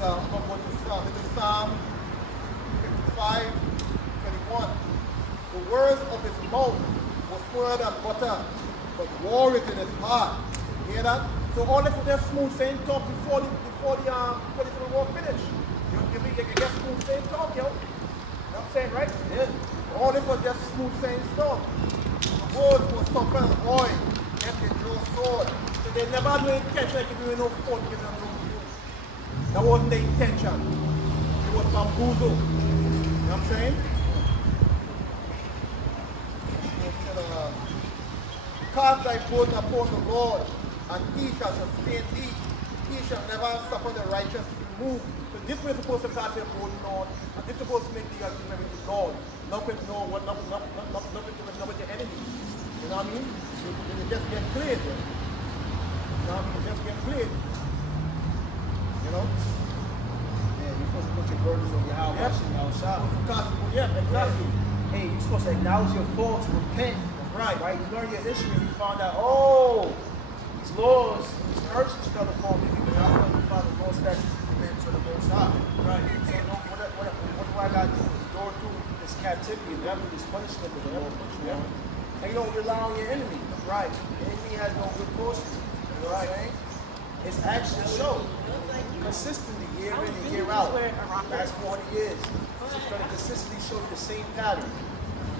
This is Psalm 55:21. The words of his mouth were smoother than butter, but war is in his heart. You hear that? So all this is just smooth saying talk before the civil war finish. You get smooth saying talk, yo. You know what I'm saying, right? Yeah. All this was just smooth saying stuff. The words were softer than oil, yet they drew sword. So they never had no intention of giving you no food, giving you no food. That wasn't the intention. It was bamboozle. You know what I'm saying? Cast thy burden upon the Lord, and he shall sustain thee. He shall never suffer the righteous to be moved. So this way supposed to cast your burden, Lord, and this is supposed to make the agreement with the Lord. Nothing to do with your enemy. You know what I mean? You just get played. You know what I mean? You just get played. You know? Yeah, you're supposed to put your burdens on your house, washing outside. Yeah, exactly. Hey, you're supposed to acknowledge your faults, repent. Right. You learn your history, you found out, oh, these laws, these curses fell upon me because I failed to follow the law, statutes, and commandments of the Most High. Right. So what do I got to do? Endure through this captivity and never this punishment that the Lord puts you on. And you don't rely on your enemy. Right. The enemy has no good cause for you. You know what I'm saying? His actions show consistently, year in and year out. Last 40 years. It's going to consistently show you the same pattern.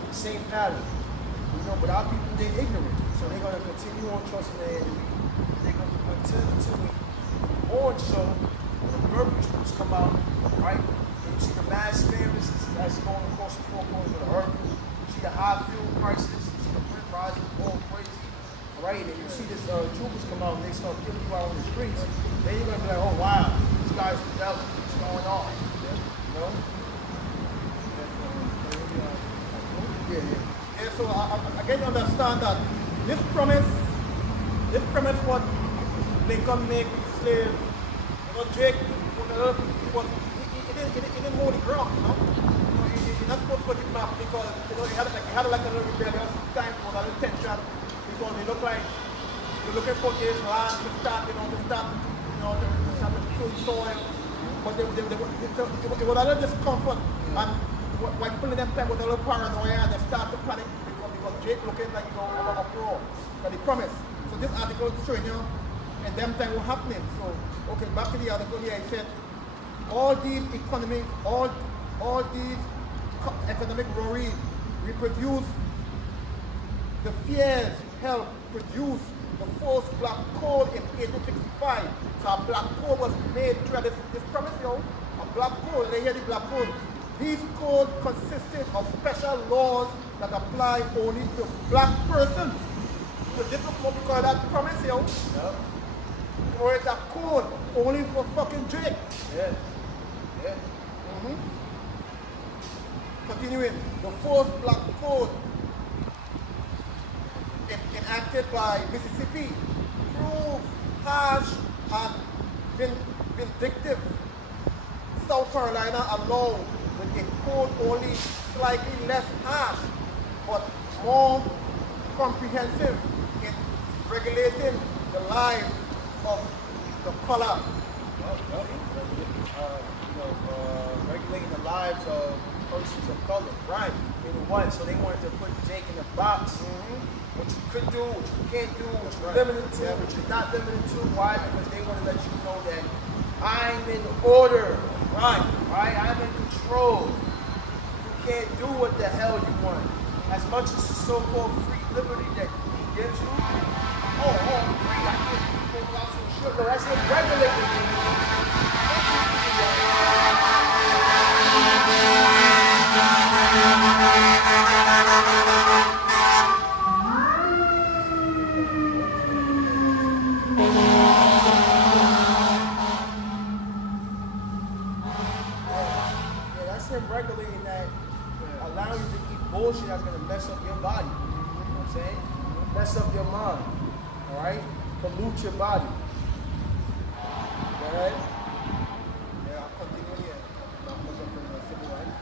The same pattern. You know, but our people, they're ignorant. So they're going to continue on trusting their enemy. They're going to until we on show, when the Mercury groups come out, right? And you see the mass fairness that's going across the four corners of the earth. You see the high fuel prices. You see the rent rising, going crazy. All right? And you see this troopers come out and they start killing you out on the streets. Then you're going to be like, oh, wow, this guy's the devil. What's going on? You know? Yeah. Yeah, so again, you understand that this promise what Lincoln made slaves. You know, Jake, he didn't hold the ground, you know. You're not supposed to put him up because he had like a little rebellious time for that tension because they look like you're looking for his land to start to kill soil. But it was a little discomfort and when people in them time was a little paranoia and they start to panic because Jake looking like over uproar. But he promised. So this article is showing you and them time was happening. So okay, back to the article here, it said all these economic worries reproduce the fears help produce the first black code in 1865. So a black code was made through this promise, a black code, they hear the black code. These codes consisted of special laws that apply only to black persons. So this is what we call that promise, Yep. Or it's a code only for fucking Jake. Yeah. Continuing, the first black code enacted by Mississippi proved harsh and vindictive. South Carolina alone with a code only slightly less harsh but more comprehensive in regulating the lives of the color. Regulating the lives of persons of color. Right. So they wanted to put Jake in a box. What you could do, what you can't do, what you're limited to, what you're not limited to. Why? Because they want to let you know that I'm in order. Right. I'm in control. You can't do what the hell you want. As much as the so-called free liberty that he gives you. I'm free. I can't do out some shit. No, that's him regulating you. Regulating that, allowing you to eat bullshit that's going to mess up your body. You know what I'm saying? Mess up your mind. Alright? Pollute your body. Alright? Yeah, I'll continue here. Not much of the civil rights.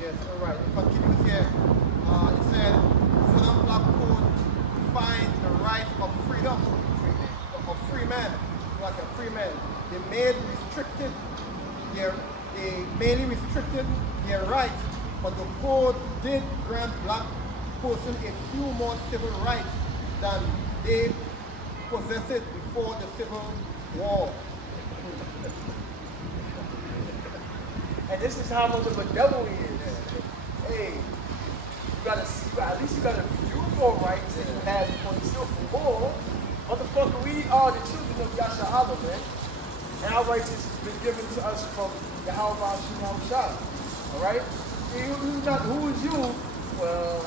Yes, all right. It continues here. It said, Southern Black Code defines the right of freemen, like a freeman. They mainly restricted their rights, but the code did grant black person a few more civil rights than they possessed before the Civil War. And this is how much of a devil he is. Hey, at least you got a few more rights than you had before the Civil War. Motherfucker, we are the children of Yasha'Allah, man. And our rights has been given to us from Yahweh Shah. Alright? Who is you? Well,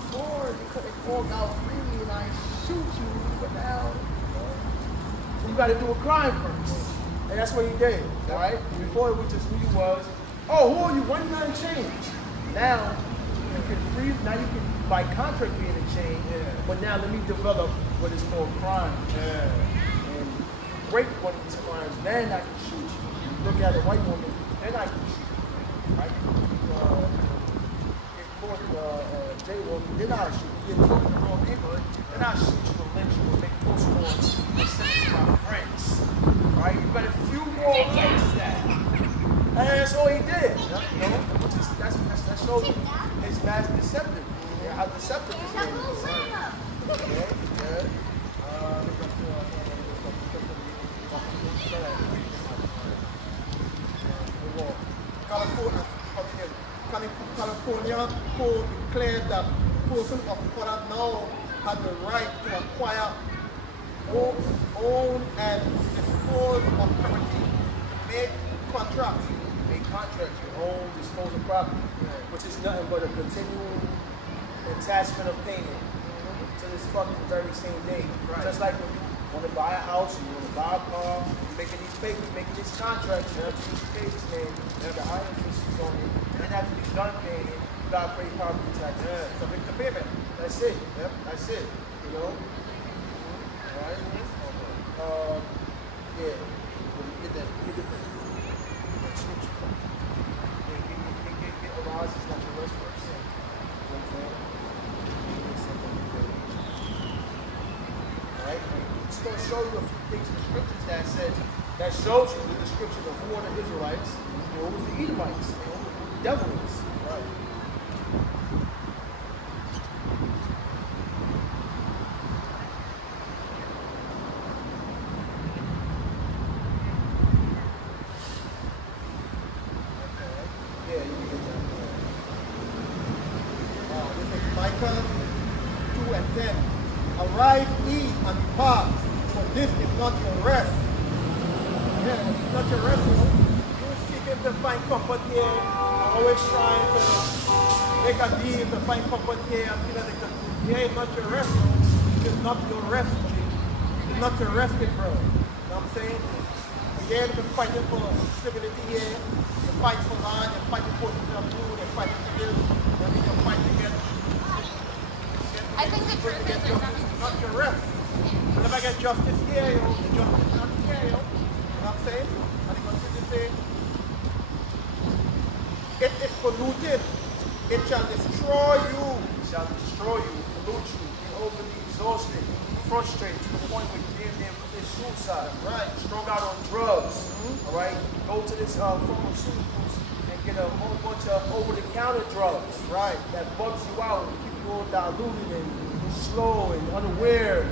before you couldn't walk out freely and I shoot you, but now you got to do a crime first. And that's what he did, alright? Before it was just who you was. Oh, who are you? 1 change. Now you can by contract be in a chain, but now let me develop what is called crime. And break one of these crimes, then I can shoot you. You look at a white woman, then I can shoot you. Right? Get caught jaywalk, then I'll shoot you. Get caught in the wrong neighborhood, then I'll shoot you and lynch you and make postcards and send it to my friends. Right? You got a few more rights that. And that's all he did. You know? That shows you his mass deceptive. Yeah, how deceptive this man is. Okay, good. California code declared that person of color now had the right to acquire, own and dispose of property, make contracts with own, dispose of property, which is nothing but a continual attachment of payment to this fucking very same day. Right. Just like when you want to buy a house, you want to buy a car, you're making these papers, making these contracts, you have to use papers, man. You have the high interest on it, and then after you're done paying it, you gotta pay property tax. Subject to payment. That's it. Yep, that's it. You know? Alright? Yeah. Get that. Get a rise is not your rest first. You know what I'm saying? Alright? It's going to show you a few things in the scriptures that shows you the description of who are the Israelites, who was the Edomites, and who the devil is. Right. Micah 2 and 10. Arise, eat, and depart, for this is not your rest. Yeah, it's not your rest, you know. You're seeking to find comfort here, always trying to make a deal to find comfort here, and feel like here is not your rest. It's not your rest, G. It's not your rest, bro. You know what I'm saying? Here you've been fighting for stability here. You fight for land, you fight for food, you fight for this, and then you fight to get. I think the truth is there's nothing. Not your rest. And if I get justice here, you know, the justice not here, you know what I'm saying? And he continues to say, it is polluted, it shall destroy you. It shall destroy you, pollute you, get overly exhausted, frustrated to the point where you damn commit suicide. Right. Strung out on drugs. Alright? Go to this pharmaceuticals and get a whole bunch of over-the-counter drugs. Right. That bugs you out and keep you all diluted and slow and unaware,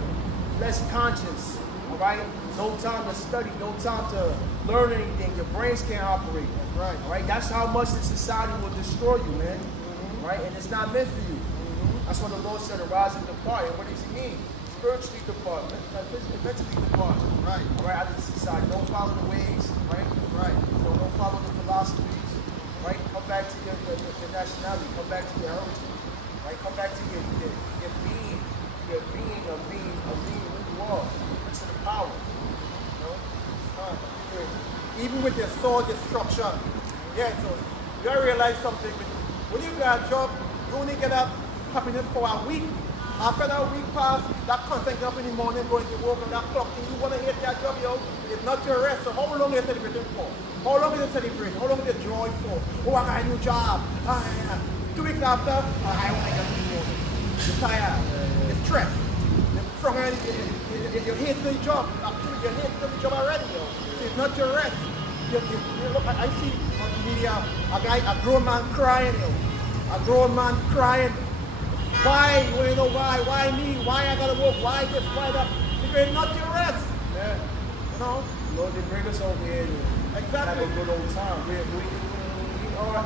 less conscious. Alright? No time to study, no time to learn anything. Your brains can't operate. Right. Alright? That's how much this society will destroy you, man. Right? And it's not meant for you. That's what the Lord said, arise and depart. And what does he mean? Spiritually depart, mentally depart. Right. Alright, out of the society. Don't follow the ways, right? Right. Don't follow the philosophies. Right? Come back to your nationality, come back to your heritage. Right? Come back to your being. Your being of being who you are. Prince of the power. You know? Even with your soul destruction. Yeah, so you gotta realize something. When you get a job, you only get that happiness for a week. After that week pass, that content up in the morning, going to work on that clock, and you want to hit that job, yo, it's not your rest. So how long are you celebrating for? How long is you celebrating? How long is you joy for? Oh, I got a new job. 2 weeks after, I want to get a new job. You're tired. You're stressed. You're stronger in your hate to the job. Actually, you're hate to the job already, yo. So it's not your rest. You look, I see on the media a grown man crying, yo. A grown man crying. Why? You know why? Why me? Why I gotta work? Why this? Why that? Because it's not your rest. Yeah. You know? Lord, they bring us over here to Exactly. have a good old time. We are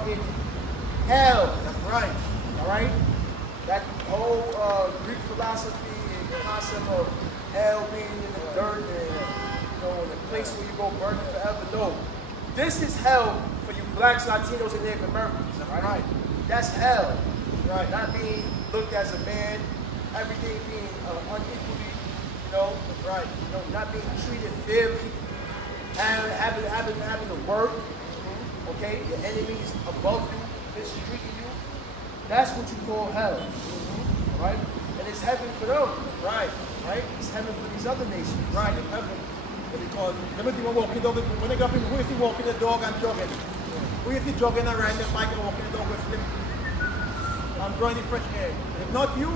in hell. That's right. All right? That whole Greek philosophy and the concept of hell being in the dirt and the place where you go burning forever. No. This is hell for you blacks, Latinos, and Native Americans. That's right. That's hell. Right. Not being looked as a man, everything being unequally, That's right. not being treated fairly, having to work, okay, your enemies above you, mistreating you. That's what you call hell, right? And it's heaven for them, Right. right? It's heaven for these other nations. Right, it's heaven. Because let me see one walking dog. When they got people, who is he walking the dog and jogging? Who is he jogging around the bike and walking the dog with him? I'm drawing the fresh air. If not you,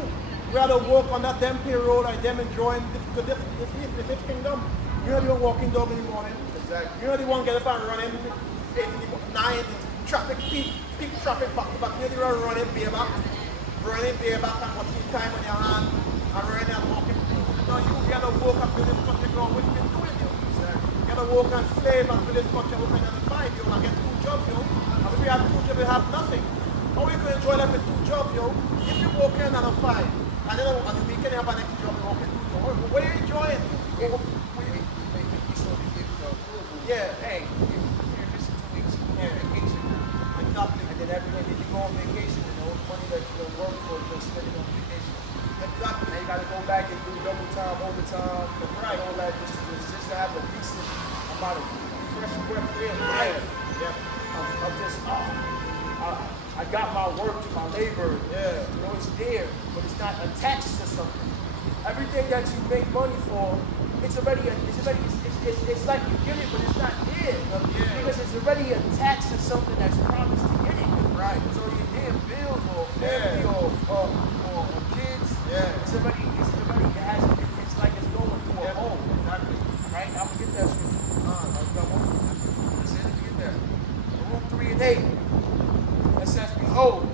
we had to work on that damn payroll and them enjoying this kingdom. You're the one walking dog in the morning. Exactly. You're the one get up and running 9 traffic peak traffic back to back. You're the one running bareback and watching the time on your hand and running and walking. No, you gotta walk up to this country ground, which been doing you. Exactly. You gotta walk and slave and to this country open at 5, yo, and get 2 jobs, yo. And if you have 2 jobs, you have nothing. How are you going to enjoy life with 2 jobs, yo? If you walk in at 5, and then on the weekend you have an extra job, you walk in 2 jobs. What are you enjoying? Yeah. Hey, you're missing 2 weeks. You're on vacation. Exactly. And then every day you go on vacation, money that you don't work for, you're spending on vacation. Exactly. And you got to go back and do double time, overtime, Right. and all that just to have a decent amount of fresh breath in life. Yeah. Of just, I got my work, my labor. Yeah. It's there, but it's not attached to something. Everything that you make money for, it's like you get it, but it's not there. Because it's already attached to something that's promised to get it. Right. So your damn bills or family or kids, it's already it's like it's going through a hole. Exactly. Right? I'm gonna get that scripture. Let's see if we get that. Rule 3 and 8. It says, behold,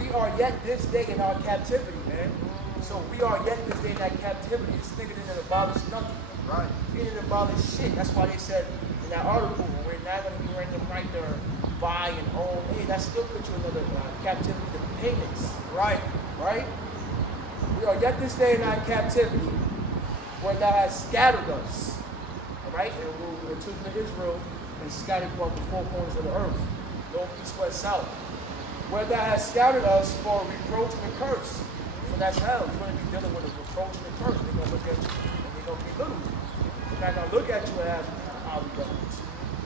we are yet this day in our captivity, man. So we are yet this day in that captivity. This nigga didn't abolish nothing. Right. He didn't abolish shit. That's why they said in that article, we're not going to be right there, buy and own. Hey, that still puts you in another captivity to payments. Right. Right? We are yet this day in our captivity, where thou hast scattered us. All right? And we're children of Israel and scattered throughout the 4 corners of the earth, north, east, west, south. Where thou hast scattered us for reproach and a curse. So that's hell. You're going to be dealing with a reproach and a curse. They're going to look at you and they're going to belittle you. They're not going to look at you as highly relevant.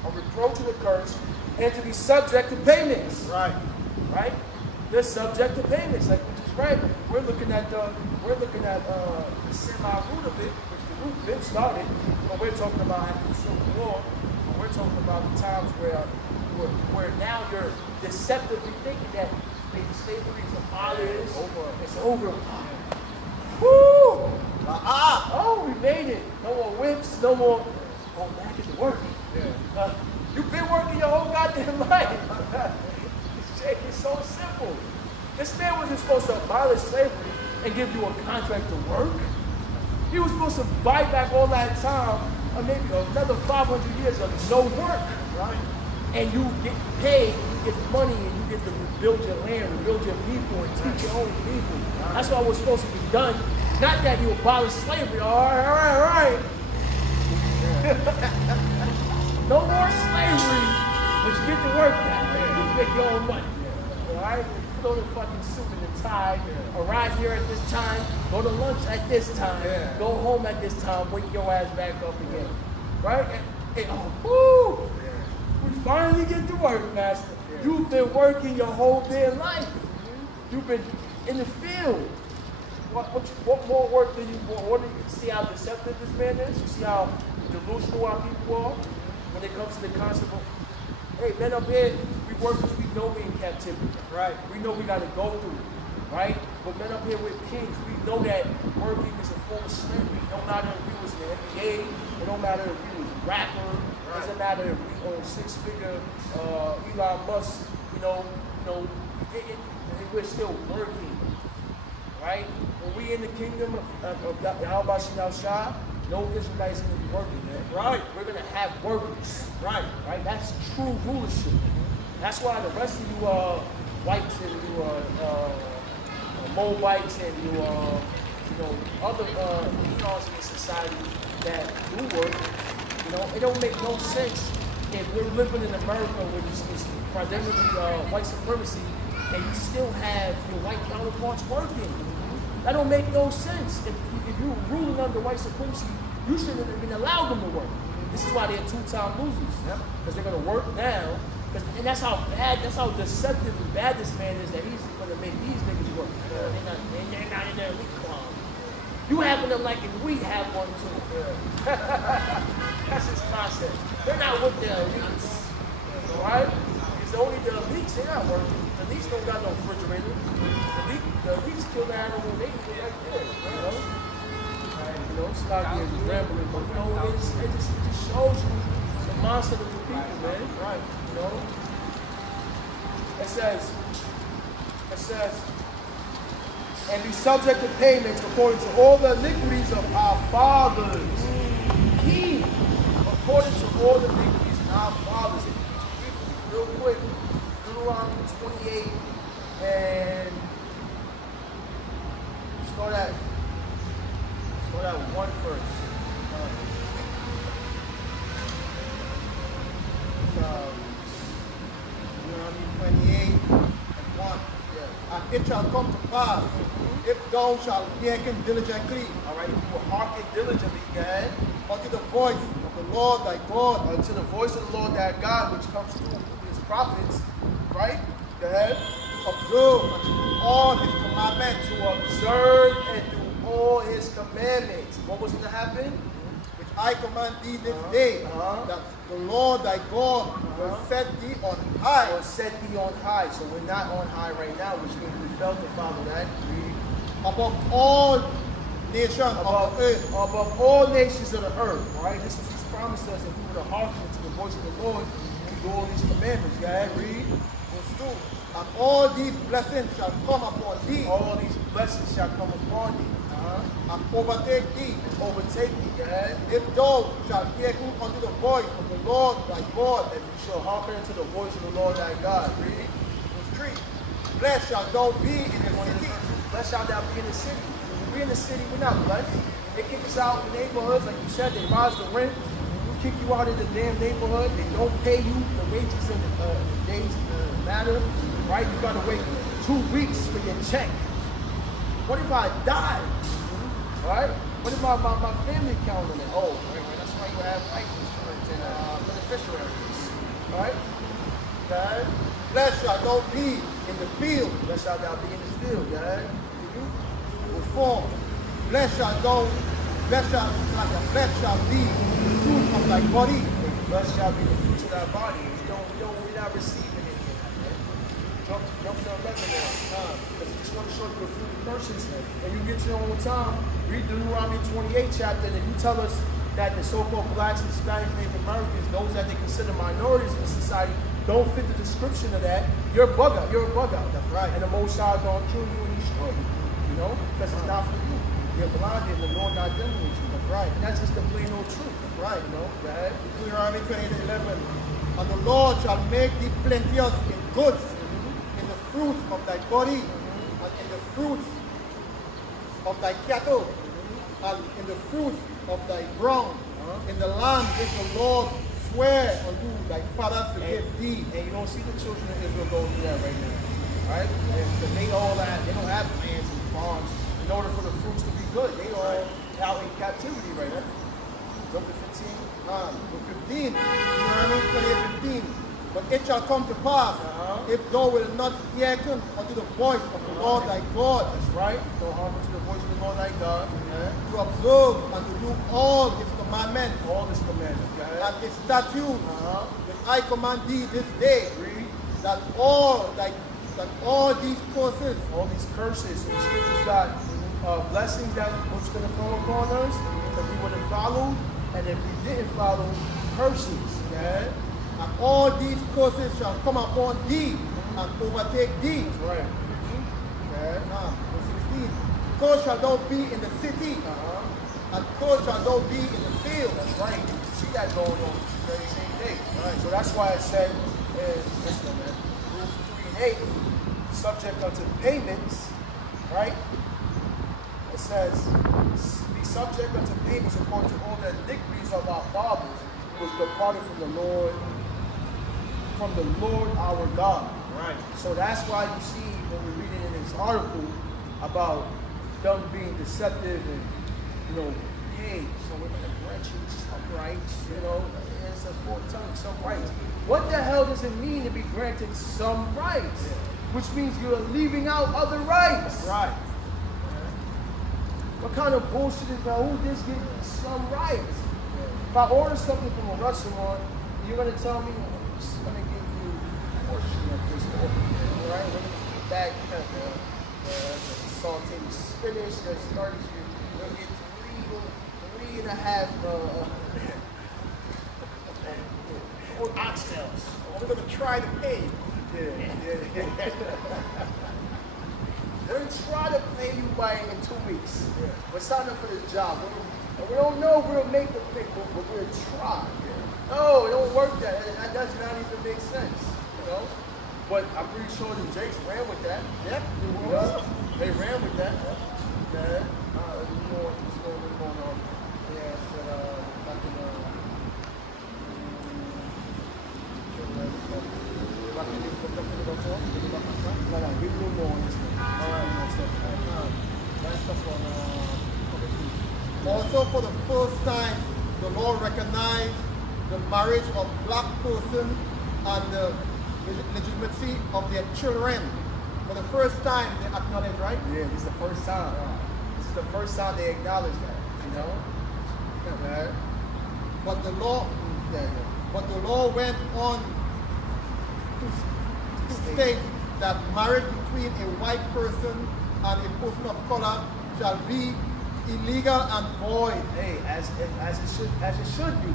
A reproach and a curse, and to be subject to payments. Right. Right? They're subject to payments, like we just read. We're looking at the semi-root of it, which the root been started, but we're talking about after the Civil War. But we're talking about the times where now you're deceptively thinking that slavery is abolished. It's over. Woo! Oh, we made it. No more whips, no more. Oh, back to work. Yeah. You've been working your whole goddamn life. It's so simple. This man wasn't supposed to abolish slavery and give you a contract to work. He was supposed to buy back all that time, or maybe another 500 years of no work. Right. And you get paid, you get money, and you get to rebuild your land, rebuild your people, and teach your own people. That's what was supposed to be done. Not that you abolish slavery. All right. No more slavery, but you get to work now. You make your own money. All right? Put on a fucking suit and a tie. Arrive here at this time. Go to lunch at this time. Go home at this time. Wake your ass back up again. Right? We finally get to work, Master. You've been working your whole damn life. You've been in the field. What more work do you want? What do you see how deceptive this man is? You see how delusional our people are when it comes to the concept of, hey, men up here, we work because we know we're in captivity. Right. We know we got to go through it. right? But men up here with kings, we know that working is a form of slavery. It don't matter if we was in the NBA, it don't matter if we was a rapper, it doesn't matter if we own six-figure Elon Musk, we're still working, right? When we in the kingdom of Yahweh Shah, no Israelites going to be working, man. Right. We're going to have workers. Right. Right? That's true rulership. That's why the rest of you whites and you Moabites and you other eons in the society that do work, it don't make no sense if we're living in America where it's predominantly white supremacy and you still have your white counterparts working. That don't make no sense. If you're ruling under white supremacy, you shouldn't have even allowed them to work. This is why they're two-time losers. Because they're going to work now. And that's how deceptive and bad this man is that he's going to make these niggas work. They're not in their elite club. You having them like if we have one too. That's his concept. They're not with their elites. Alright? It's only the elites, they're not working. The elites don't got no refrigerator. The elites kill the animal, they eat it right there. It's not being rambling, but it just shows you the mindset of the people, man. Right. It says, and be subject to payments according to all the iniquities of our fathers. He, according to all the iniquities of our fathers. Real quick, Deuteronomy 28 and start at 1 first. Deuteronomy 28 and 1. Yeah. And it shall come to pass, if thou shalt hearken diligently, All right, if you will hearken diligently, God, unto the voice of the Lord thy God, unto the voice of the Lord thy God, which comes through his prophets, right? Go ahead. to observe and to do all his commandments, To observe and do all his commandments. What was going to happen? which I command thee this day, that the Lord thy God will set thee on high. Or set thee on high. So we're not on high right now, which means we failed to follow that. Above all nations of the earth. Above all nations of the earth. Right? This is He's promised us if we were to hearken to the voice of the Lord and do all these commandments. Yeah, read. Verse 2. And all these blessings shall come upon thee, All these blessings shall come upon thee. and overtake thee, Overtake thee, God. if thou shalt hearken unto the voice of the Lord thy God. If you shall hearken to the voice of the Lord thy God. Read. Verse 3. Blessed shalt thou be in the city, Blessed shalt thou be in the city. When we're in the city, we're not blessed. They kick us out in the neighborhoods, like you said, they rise the rent, kick you out of the damn neighborhood, they don't pay you the wages in the days matter, right? You gotta wait 2 weeks for your check. What if I die? Right? What if my family count on it? Oh, right, that's why you have life insurance and beneficiaries. Right? Okay? blessed shalt thou be in the field. Blessed shalt thou be in the field, God. Verse 4. Blessed shalt be the fruit of thy body. Blessed shall be the fruits of thy body. We're not receiving it yet. Jump to 11 now. Because I just want to show you the fruit of curses. And you get your own time, read Deuteronomy 28 chapter, and if you tell us that the so-called blacks and Hispanic Native Americans, those that they consider minorities in society, don't fit the description of that, you're a bug out. You're a bug out. That's right. And the Most High is going to kill you and destroy you. You know? Because it's not for you. You're blinded and the Lord not dealing with you. That's right. And that's just the plain old truth. That's right. You know? Right? Deuteronomy 28:11. And the Lord shall make thee plenteous in goods, in the fruits of thy body, and in the fruits of thy cattle, and in the fruits of thy ground, in the land which the Lord swear unto thy fathers to give thee. And you don't see the children of Israel going through that right now. Right? And they all have, they don't have lands and farms in order for the fruits to be good. They all out in captivity right now. Jump to 15. Verse 15, Deuteronomy 28:15. But it shall come to pass, if thou wilt not hearken unto the voice of the Lord thy God, That's right. Don't hearken to the voice of the Lord thy God. to observe and to do all his commandments All his commandments. and his statutes, which I command thee this day, that all thy that all these curses, all these curses, and the scriptures got blessings that was going to come upon us if we would have followed, and if we didn't follow, curses. Yeah? and all these curses shall come upon thee and overtake thee. That's right. Okay. Verse 16. Cursed shall thou be in the city, and cursed shall thou be in the field. That's right. You can see that going on the very same day. Right. So that's why it said in Rule 3 and 8, subject unto payments, right? It says, be subject unto payments according to all the iniquities of our fathers, which departed from the Lord our God. Right. So that's why you see when we're reading in this article about them being deceptive and, hey, so we're going to grant you some rights, it's a forthtelling, some rights. What the hell does it mean to be granted some rights? Which means you're leaving out other rights. Right. What kind of bullshit is that? Who just get some rights? If I order something from a restaurant, you're going to tell me, I'm just going to give you a portion of this order. Right? We're going to keep that, the sauteed spinach that starts you. You're going to get three and a half oxtails. We're going to try to pay. Yeah. We're going to try to pay you in 2 weeks. Yeah. We're signing up for this job. We don't know if we'll make the pick, but we're going to try. Yeah. No, it don't work that. That does not even make sense, But I'm pretty sure the Jakes ran with that. Yep. They ran with that. Yeah. What's going on? Yeah, Also, for the first time, the law recognized the marriage of black person and the legitimacy of their children. For the first time, they acknowledge, right? Yeah, this is the first time. This is the first time they acknowledge that, But the law, went on to state that marriage between a white person and a person of color shall be illegal and void. Hey, as it should be.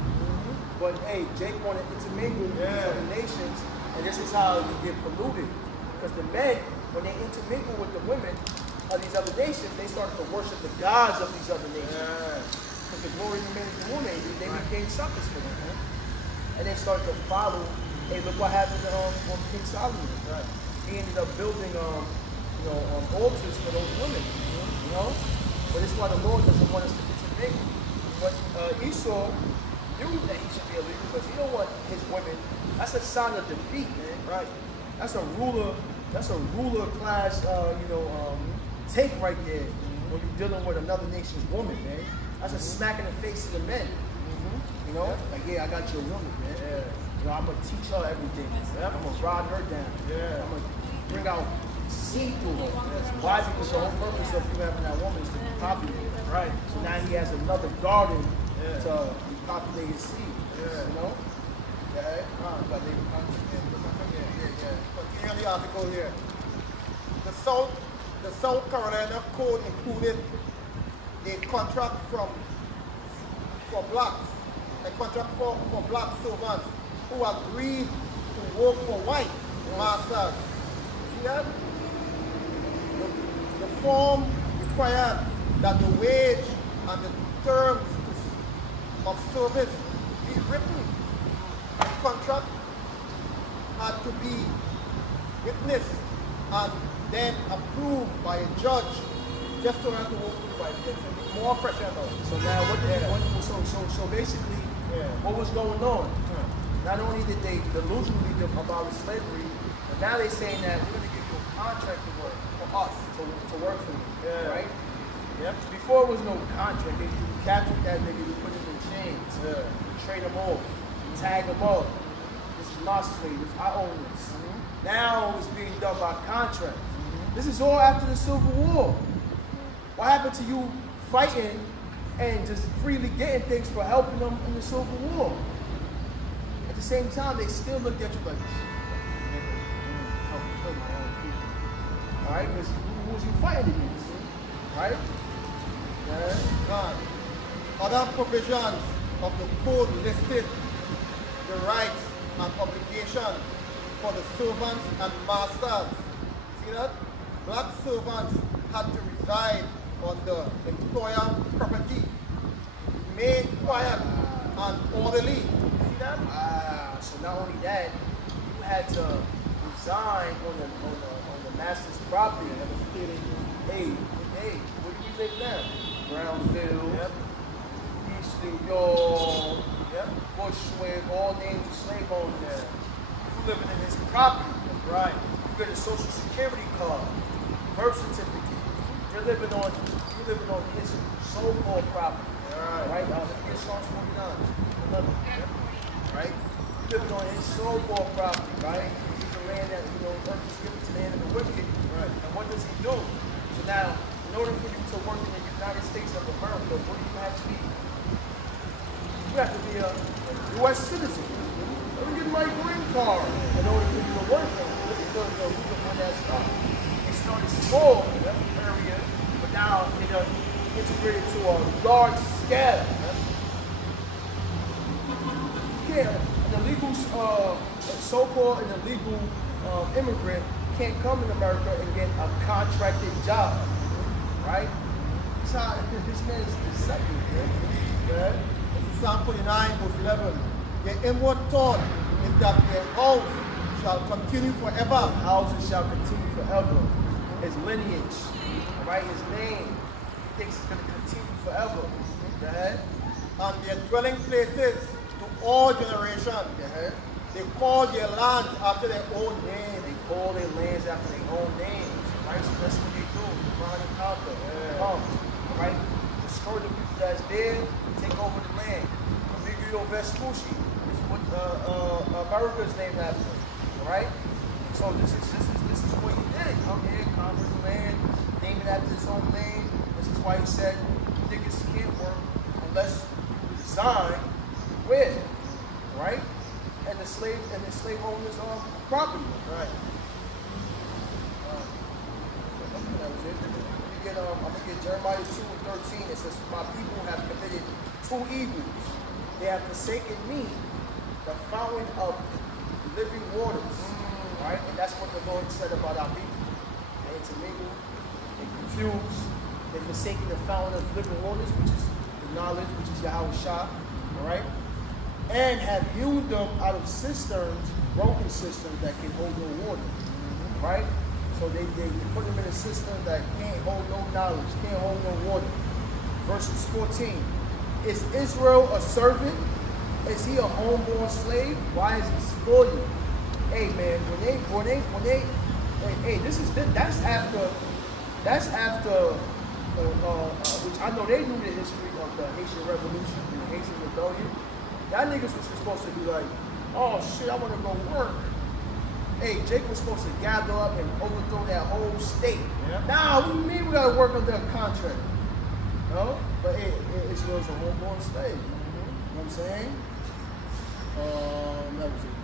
But hey, Jake wanted to intermingle with these other nations, and this is how you get polluted. Because the men, when they intermingle with the women of these other nations, they started to worship the gods of these other nations. Because the glory remains the woman, they became suckers for them. And they started to follow. Hey, look what happened on King Solomon. Right. He ended up building altars for those women. But it's why the Lord doesn't want us to intermingle. But Esau knew that he should be illegal because he don't want his women. That's a sign of defeat, man. Right. That's a ruler class, take right there when you're dealing with another nation's woman, man. That's a smack in the face to the men. Like, I got your woman, man. I'm gonna teach her everything. I'm gonna ride her down. I'm gonna bring out seed through her. Why? Because the whole purpose of you having that woman is to be populated. Right. So now he has another garden to populate his seed. Okay. Continue on the article here. The South Carolina Code included a contract for blacks, a contract for black servants who agreed to work for white masters. See that? The form required that the wage and the terms of service be written. The contract had to be witnessed and then approved by a judge just to have to work for the white person. More pressure though. So now so basically what was going on? Not only did they delusionally abolish slavery, but now they're saying that we're gonna give you a contract to work for us to work for you. Right? Yep. Before it was no contract. They captured that nigga, you put him in chains, trade him off, tag him up. This is my slave, I own this. Now it's being done by contract. This is all after the Civil War. What happened to you fighting and just freely getting things for helping them in the Civil War? At the same time, they still looked at you like, help me kill my own people. Alright? Because who was you fighting against? Right? Yeah. God. Other provisions of the code listed the rights and obligations for the servants and masters. See that? Black servants had to reside on the employer property, remain quiet and orderly. See that? So not only that, you had to resign on the master's property. Hey, where do you live now? Brownsville. Yep. East New York. Yep. Bushwick, all names of slave owners there. You living in his property. Right. You get a social security card, birth certificate. You're living on his so-called property. Right? Let me get Psalms 49. 11. Right? You're living on his so-called property, right? He's the land that, earth is given to man and the wicked. Right. And what does he do? So now, in order for you to work in the United States of America, what do you have to be? You have to be a U.S. citizen. Let me get my green card in order for you to work for him. We're the one that started. It started small in that area, but now it integrated to a large scale. Yeah, an illegal, so-called an illegal immigrant can't come in America and get a contracted job, right? That's how this man is deceptive, man. Yeah. This is Psalm 49, verse 11. Their inward thought is that their house shall continue forever. Houses shall continue forever. His lineage, right? His name, he thinks it's going to continue forever. Go ahead. And their dwelling places to all generations. Go ahead. They call their lands after their own name. They call their lands after their own names, right? So that's what they do. Divide and conquer. Come, right? Destroy the people that's there. Take over the land. Emilio Vespucci is what America's named after, right? So this is what he did. Come here, conquer the land, name it after his own name. This is why he said niggas can't work unless you resign with, right? And the slave owners property, right? That was it. I'm gonna get Jeremiah 2:13. It says, "My people have committed two evils. They have forsaken me, the fountain of living waters." Right? And that's what the Lord said about our people. They intermingle, they confuse, they forsaken the fountain of living waters, which is the knowledge, which is Yahweh Shah. All right? And have hewn them out of cisterns, broken cisterns that can hold no water. Right? So they put them in a cistern that can't hold no knowledge, can't hold no water. Verses 14. Is Israel a servant? Is he a homeborn slave? Why is he spoiled? Hey man, when they that's after which I know they knew the history of the Haitian Revolution and the Haitian Rebellion. Y'all niggas was supposed to be like, oh shit, I want to go work. Hey, Jake was supposed to gather up and overthrow that whole state. Yeah. Nah, what do you mean we gotta work under a contract? No? But Israel's a homeborn slave. You know what I'm saying? That was it.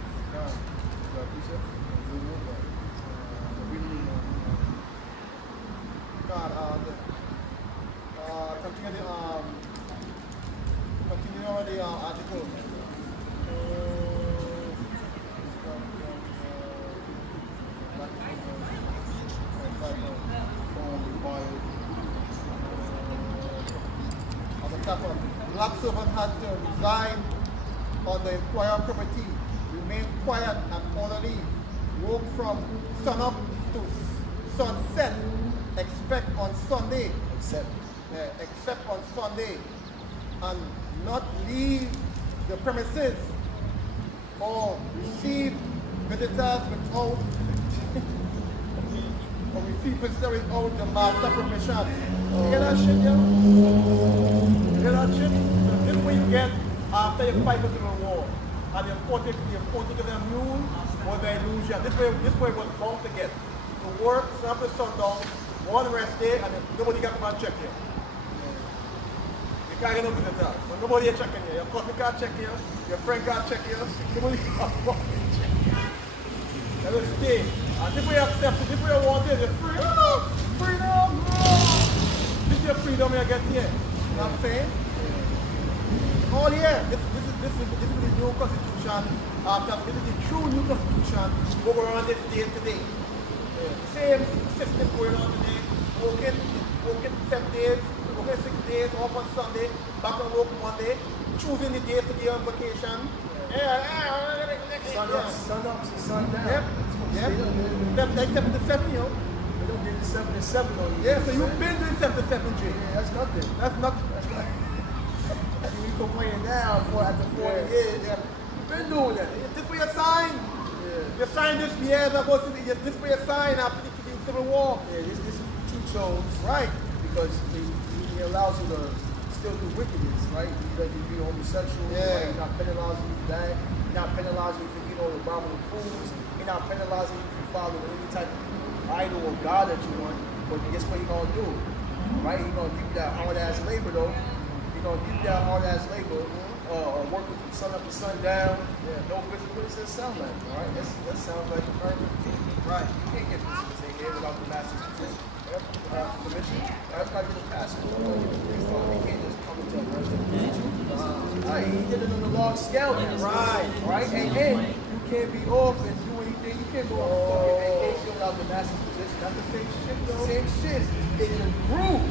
Continue on the article. On the top of black servant had to resign on the employer property, remain quiet and orderly, work from sunup to sunset, except on Sunday, except on Sunday, and not leave the premises or receive visitors without without the master permission. You hear that shit, yo? You hear that shit? This is what you get after you fight into the war. And you fought to them mule was the illusion. This way it was bound to get. To work, sun up to sundown, one rest day, and then nobody can come and check you. You can't get no visitors. So nobody here checking you. Your coffee can't check you, your friend can't check you, nobody can fucking check you. Let us stay. And if we accept it, if we want it, it's freedom. Freedom. This is your freedom you get here. You know what I'm saying? All here. This is the new constitution. This is the true new constitution. What we're on this day today. Same system going on today. Working 7 days, working 6 days, off on Sunday, back on work Monday, choosing the day for the vacation. Sun up to sundown. Yep. Like 7 to 7, yo. We don't get the 7 to 7 on you. Yeah, so you've been doing 7 to 7, J. Yeah, that's nothing. That's not. You complaining now for after 40 years. Yeah. You've been doing that. This for your sign. Yeah. You signed this years ago. This for your sign after the Civil War. Yeah, this PT2 chose, Right. because he allows you to still do wickedness, right? Because you be homosexual, Yeah. right? He's not penalizing you for that. He's not penalizing you for eating all the abominable foods. He's not penalizing you for following any type of idol or God that you want. But guess what he's gonna do? Right? He's gonna give you that hard ass labor though. He's gonna give you that hard ass labor, working from sun up to sundown. Yeah. No vision. What does that sound like? All right, that sounds like American. Right. You can't get visitors in here without the master's permission. Everybody get a passport. They can't just come into America. Right. He did it on a large scale. Right. Right. And you can't be off and do anything. You can't go on a fucking vacation without the master's position. That's the same shit, though. Same shit. It grew.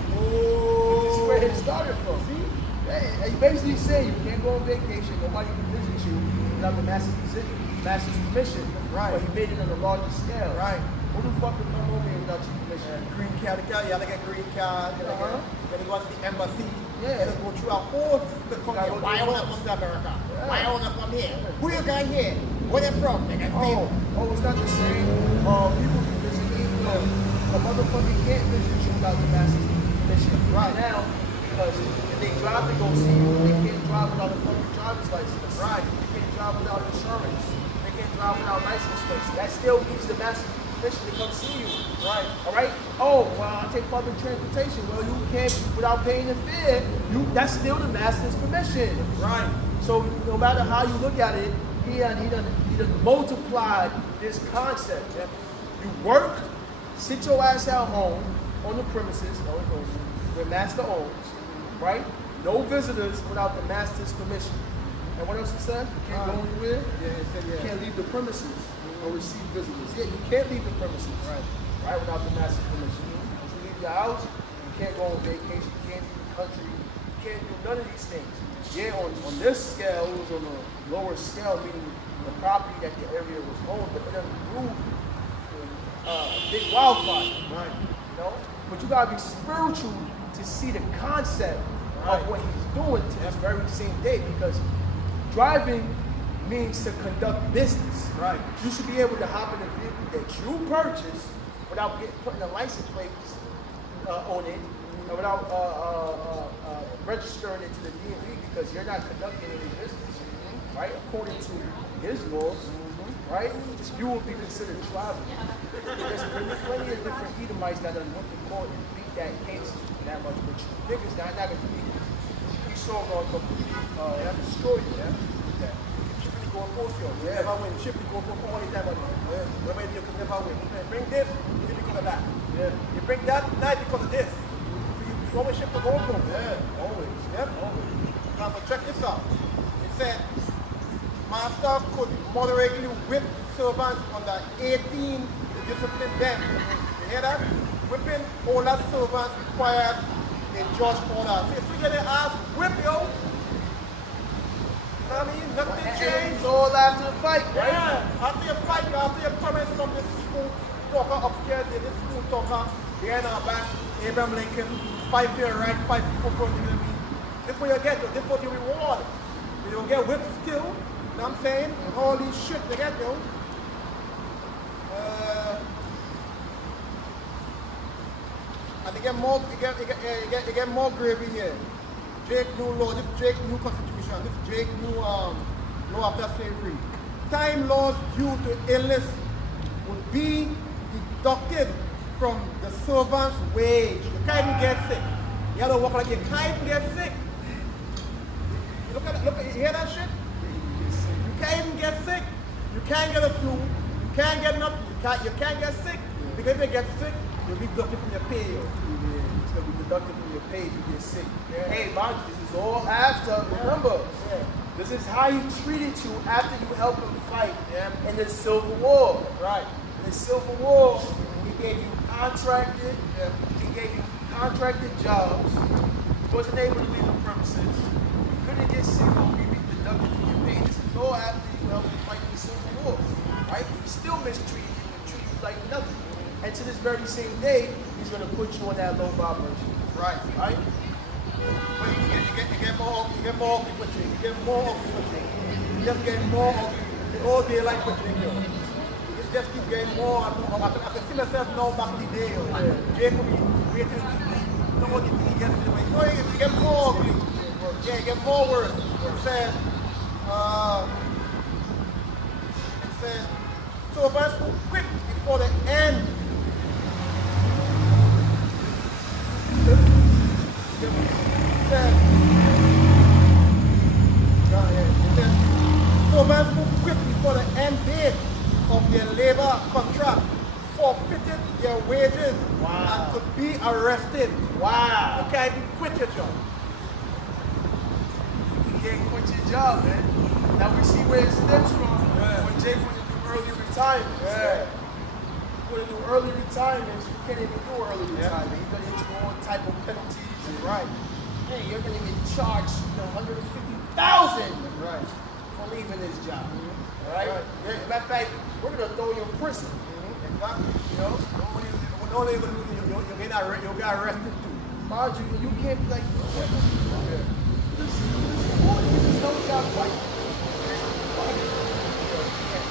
This is where it started from. See? Hey, you basically saying you can't go on vacation. Nobody can visit you without the master's position, master's permission. Right. But he made it on a larger scale. Right. Who the fuck would come over here without your permission? Green card, you gotta get green card. You gotta get, you go to the embassy. Yeah. You gotta go through a whole system. Come here. Why I wanna come to America? Yeah. Why I wanna come here? Who you got here? Where they from? They got Oh, it's not the same. People can visit me. A motherfucker can't visit you without the master's permission. Right now, because if they drive to go see you, they can't drive without a fucking driver's license. Right. They can't drive without insurance. They can't drive without license plates. That still needs the master's permission to come see you. Right. All right. Oh, well, I take public transportation. Well, you can't without paying the fare. That's still the master's permission. Right. So no matter how you look at it, he done multiplied this concept. You work, sit your ass at home on the premises, where master owns, right? No visitors without the master's permission. And what else he said? You can't go anywhere. Yeah, he said, You can't leave the premises or receive visitors. Yeah, you can't leave the premises. Right, without the master's permission. Once you leave your house, you can't go on vacation, you can't leave the country, you can't do none of these things. Yeah, on this scale, it was on a lower scale, meaning the property that the area was owned, but it grew big wildfire. Right. You know? But you gotta be spiritual to see the concept of what he's doing to this very same day, because driving means to conduct business. Right. You should be able to hop in a vehicle that you purchase without putting a license plate on it, and without registering it to the DMV, because you're not conducting any business, right? According to his laws, right? You will be considered traveling. There's plenty of different Edomites that went to court and beat that case that much, but you niggas not gonna beat it. Esau gonna completely destroy you, yeah? Shift go post you. You never win. Shift go post all the time. Remember, you can never win. Bring this, it's because of that. Yeah. You bring that night because of this. You always shift the goal post. Yeah, always. Yep. Always. Now, but check this out. It said, master could moderately whip servants under 18 to discipline them. You hear that? Whipping older servants required a judge order. So if you get an ass whip, yo, I mean, nothing changed. It's all after the fight, right? Yeah. After you fight, after you promise from this school talker upstairs, this school talker, behind our back, Abraham Lincoln, 5 year right, 5 people front, you know what I mean? This is what you get, yo. This is what you reward. You don't get whipped still, you know what I'm saying? And all these shit they get, yo. And they get more gravy here. Drake new law, this Drake new constitution, this Drake new law after slavery. Time laws due to illness would be deducted from the servant's wage. You can't even get sick. You have to work like you can't even get sick. Look at, you hear that shit? You can't even get sick. You can't get a flu. You can't get nothing. You You can't get sick. Because if you get sick, you'll be deducted from your pay. It's gonna be deducted from your pay if you get sick. Yeah. Hey, mind you, this is all after. Remember, this is how he treated you after you helped him fight in the Civil War. Right. In the Civil War, he gave you contracted. He gave you contracted jobs. He wasn't able to leave the premises. You couldn't get sick or be deducted from your pay. This is all after you helped him fight in the Civil War. Right? He still mistreated you and treated you like nothing. And to this very same day, he's going to put you on that low vibration. Right. Right? But you get more ugly for drink. You get more ugly for drink. You just get more ugly. The whole day like for drink. You just keep getting more and more. I can see myself now back in the day. Jake will be waiting. Nobody think he gets to the way. No, you get more ugly. Yeah, you get more worse. It said, so first quick before the end. Servants who quit before the end date of their labor contract forfeited their wages and could be arrested. Wow. You can't even quit your job. You can't quit your job, man. Now we see where it stems from when Jake wanted to do early retirement. When you do early retirements, you can't even do early retirement. You're going to hit you all type of penalties. Right. Hey, you're going to get charged $150,000 for leaving this job. All right? Matter of fact, we're going to throw you in prison. Exactly. You know, don't even you get arrested too. Mind you, you can't be like, what the fuck? This no job like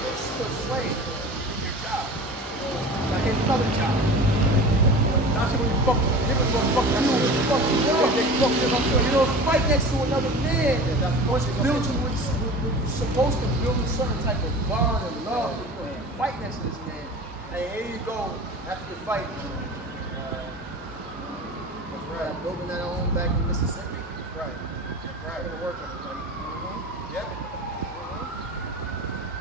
you're still a slave in your job. Now here's another job. That's when you fuck You don't fight next to another man who's building what's supposed to build a certain type of bond and love. You don't fight next to this man. Hey, here you go after the fight. That's right. Building that home back in Mississippi. Right. Right. Gonna work everybody. Yep.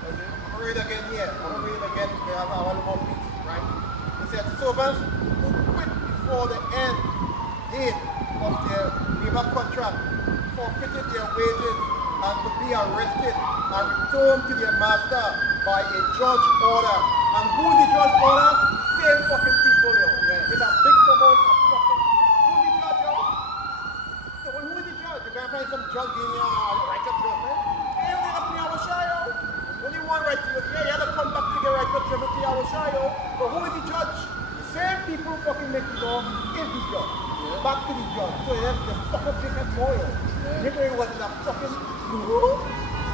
I'm gonna read again here. I'm gonna read again because I have one more piece, right? It said, servants who quit before the end date of their labor contract forfeited their wages and could be arrested and returned to their master by a judge order. And who's the judge order? Same fucking people, yo. It's a big promote of fucking. Who's the judge, yo? So who is the judge? You can't find some judge in your righteous judgment. Hey, you have to be our yo. When you want right, you have to come back to the righteous judgment to our yo. But who is the judge? The same people fucking make the law is the judge. Back to the judge. So you have the fucking Jacob Moyle. Jacob was in a fucking guru.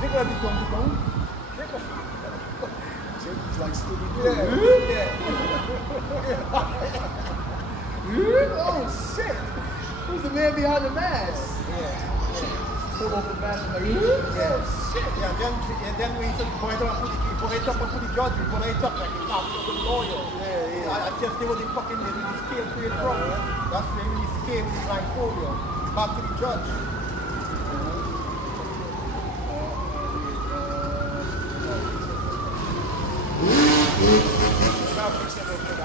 Jacob was the dumb. Jacob. Jacob's like Scooby-Doo. Oh shit! Who's the man behind the mask? Pull off the mask and like, shit. And then we used to point up and put it up and put the judge, we put it up like it's not the lawyer. I just they were the fucking the scale to it from. That's where we scale the blindfolio. Back to the judge.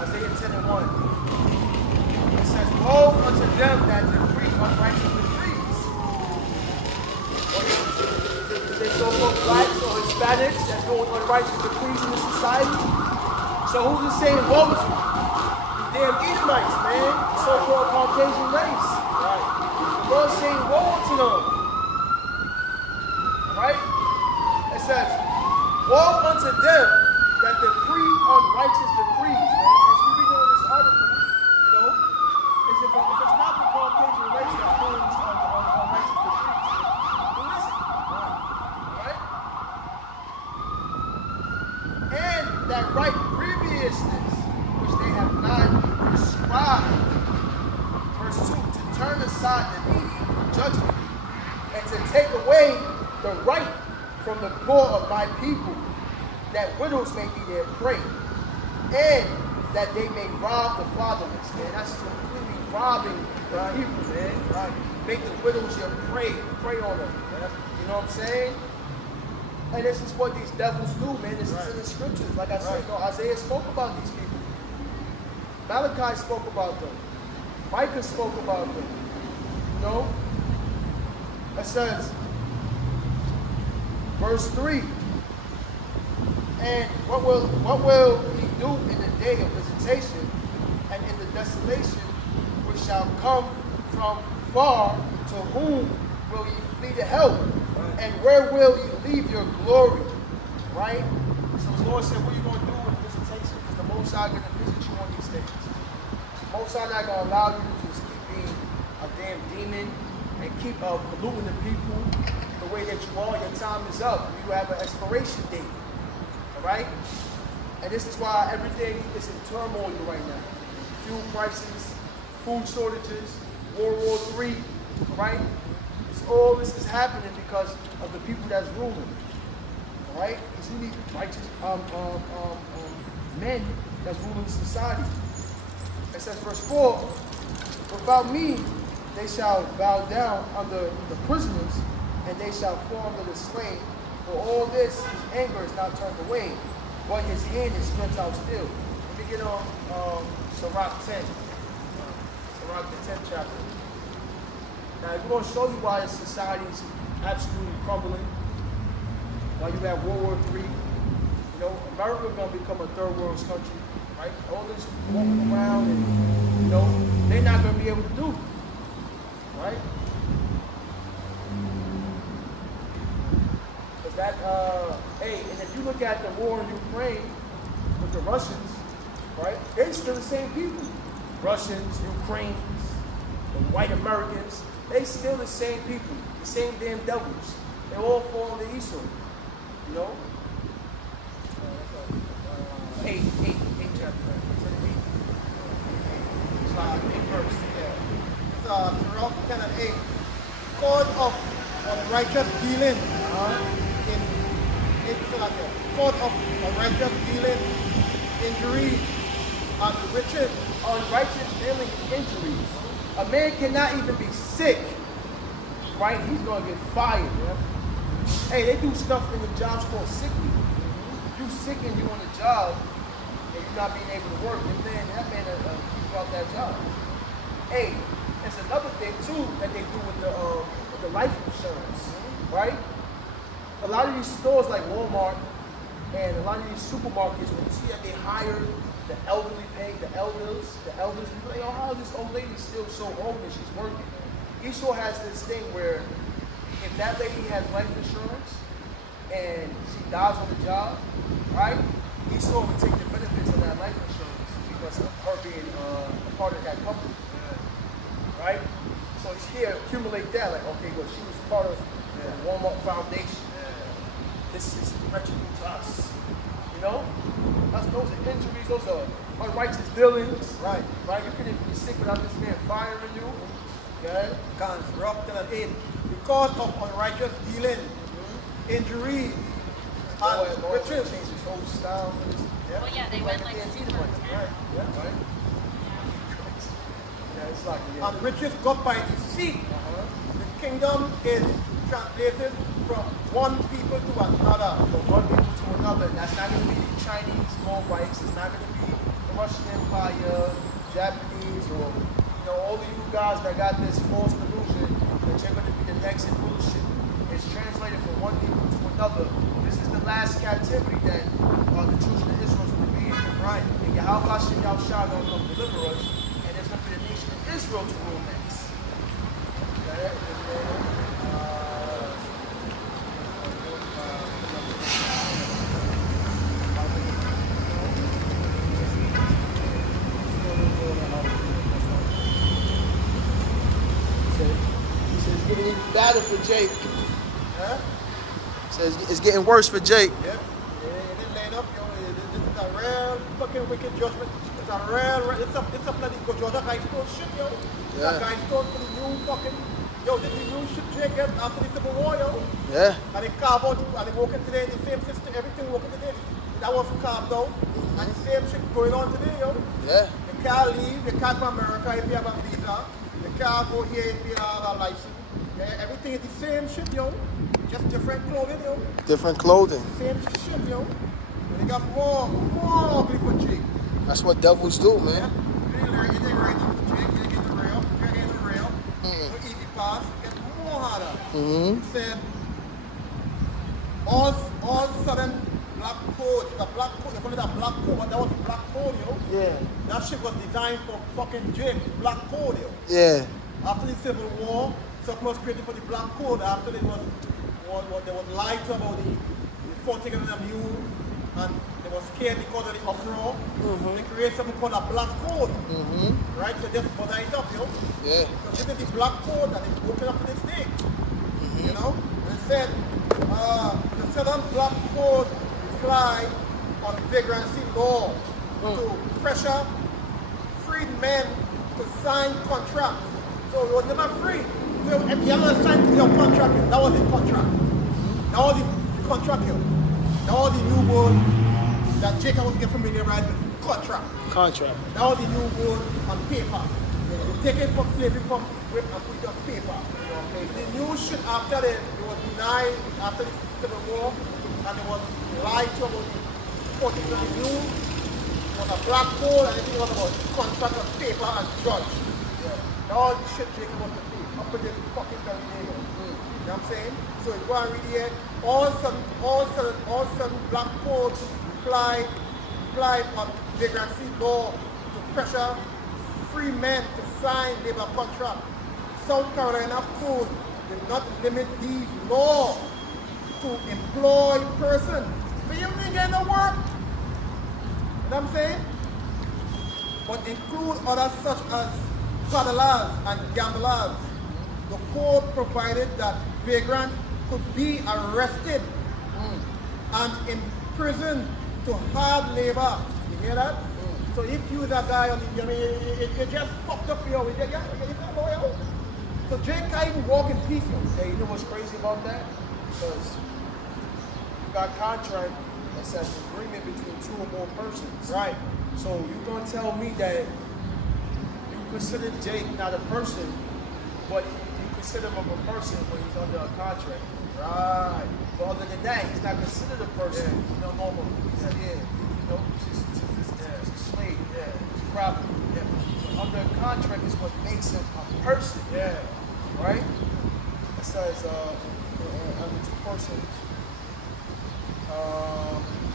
Isaiah 10:1. It says, woe unto them that decree unrighteous decrees. Is they so-called blacks or Hispanics that doing unrighteous decrees in the society? So who's it saying woe to? The damn Edomites, man. The so-called Caucasian race. Right. The Lord's saying woe to them. Right? It says, woe unto them that decree unrighteous decrees, man. As we read on this article, you know, is if it's not the Caucasian race that's doing these unrighteous decrees, who is it? Right? And that right grievousness which they have not prescribed. Verse 2, to turn aside the needy from judgment, and to take away the right from the poor of my people, that widows may be their prey, and that they may rob the fatherless. Man, that's completely robbing the people, man. Right. Make the widows your prey on them. You know what I'm saying? And this is what these devils do, man. This is in the scriptures. Like I said, Isaiah spoke about these people. Malachi spoke about them. Micah spoke about them. You know? It says, verse 3. And what will he do in the day of visitation and in the desolation which shall come from far? To whom will ye flee to help? And where will you leave your glory? Right? So the Lord said, what are you going to do with visitation? Because the Most High is going to visit you on these days. The Most High not going to allow you to just keep being a damn demon and keep polluting the people the way that you are. Your time is up. You have an expiration date. Right? And this is why everything is in turmoil right now. Fuel prices, food shortages, World War III, right? All this is happening because of the people that's ruling. Right? Because you need righteous men that's ruling society. It says verse 4, without me they shall bow down under the prisoners, and they shall fall under the slain. For all this, his anger is not turned away, but his hand is stretched out still. Let me get on Sirach 10. Sirach the 10th chapter. Now, we're going to show you why society is absolutely crumbling. Why you have World War III. You know, America is going to become a third world country, right? All this walking around and, you know, they're not going to be able to do it, right? That, hey, and if you look at the war in Ukraine with the Russians, right, they're still the same people. Russians, Ukrainians, the white Americans, they still the same people, the same damn devils. They all fall under Esau, you know? 8 chapter. It's like 8 verse. Yeah. It's Sirach 10 and 8. Cause of unrighteous dealing. Cause of unrighteous dealing, injuries, and riches. Unrighteous dealing, injuries. A man cannot even be sick, right? He's going to get fired. Yeah? Hey, they do stuff in the jobs called sick leave. You sick and you on the job, and you're not being able to work, that man will keep you out that job. Hey, there's another thing too that they do with the life insurance, right? A lot of these stores like Walmart and a lot of these supermarkets, when you see that they hire the elderly the elders, you like, oh, how is this old lady still so old and she's working? Esau has this thing where if that lady has life insurance and she dies on the job, right? Esau would take the benefits of that life insurance because of her being a part of that company, right? So he's here accumulate that, like, okay, well, she was part of the Walmart Foundation. This is retribution to us. You know? Those are injuries, those are unrighteous dealings. Right. Right? You couldn't even be sick without this man firing you. Okay? Guns, robbed and in. Because of unrighteous dealing, injuries, and riches. Change his whole style for this. Well, yeah, they went like super Right. Yeah, right. Yeah, it's like, And riches got by deceit. The kingdom is translated from one people to another. From one people to another. And that's not going to be the Chinese small whites. It's not going to be the Russian Empire, Japanese, or all of you guys that got this false delusion that you're going to be the next in rulership. It's translated from one people to another. This is the last captivity that the children of Israel is going to be in. Right. And Yahweh Shem Yahushua going to come deliver us, and there's going to be the nation of Israel to rule next. Okay? Battle for Jake. Huh? Says it's getting worse for Jake. Yep. Yeah, it didn't line up, This is a real fucking wicked judgment. It's a bloody good judgment. Guy stole shit, yo. Yeah. That guy stole for the new fucking, this is the new shit Jake get after the Civil War, yo. Yeah. And they carve out, and they working today, the same system, everything working today. That was carved out. And the same shit going on today, yo. Yeah. You can't leave, you can't go to America if you have a visa. You can't go here if you have a license. You Everything is the same shit, yo. Just different clothing, yo. Different clothing. Same shit, yo. And they got more ugly for Jake. That's what devils do, Yeah. man. You didn't right up for Jake. You get the rail. You get the rail. No easy pass. Get more harder. Mm-hmm. He said, all sudden black code. The black code. They call it a black code, but that was the black code, yo. Yeah. That shit was designed for fucking Jake. The black code, yo. Yeah. After the Civil War, something was created for the black code. After there was lied to about the 40 of them new, and they were scared because of the uproar. They created something called a black code. Right? So just bother it up, yo. Yeah. So this is the black code that they broken up to this day. You know? And it said, the southern black code apply on vagrancy law to pressure freed men to sign contracts. So it was never free. So if you ever signed your contract, that was the contract. That was the contract here. That was the new word that Jacob was getting familiarized with. Contract. Contract. That was the new word on paper. You take it from slavery from whip and put it on paper. The new shit after it was denied after the Civil War, and it was lied to about the 40s of the new. It was a black code, and everything was about contract on paper and judge. All the shit Jacob was to face up to this fucking very day. You know what I'm saying? So you go and read here, all sudden black codes applied on vagrancy law to pressure free men to sign labor contract. South Carolina code did not limit these laws to employ person. So you didn't get no work. You know what I'm saying? But include others such as paddlers and gamblers. The code provided that vagrants could be arrested and imprisoned to hard labor. You hear that? So if you that guy on the, I mean, you just fucked up here with you know. So Jake can't even walk in peace. Hey, you know what's crazy about that? Because you got contract that says agreement between two or more persons. Right. So you're gonna tell me that you consider Jake not a person, but you consider him a person when he's under a contract. Right. But other than that, he's not considered a person. Yeah. You know, normal. He's a slave. Yeah. He's a property. Yeah. But under a contract is what makes him a person. Yeah. Right? It says under two persons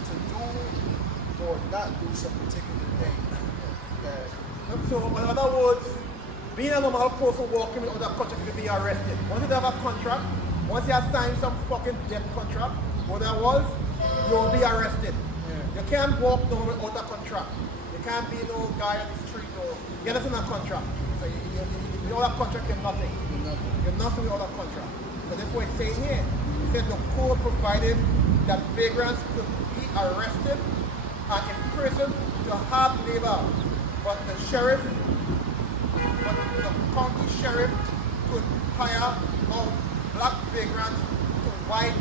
to do or not do some particular thing. Yeah. So in other words, being a normal person walking with other contract, you can be arrested. Once you have a contract, once you have signed some fucking debt contract, what that was, you'll be arrested. Yeah. You can't walk down without a contract. You can't be no guy on the street or you're not in a contract. So you know that contract, you're nothing. You're nothing without a contract. So that's what it's saying here. It said the code provided that vagrants could be arrested and imprisoned to hard labor, but the county sheriff could hire out black vagrants to white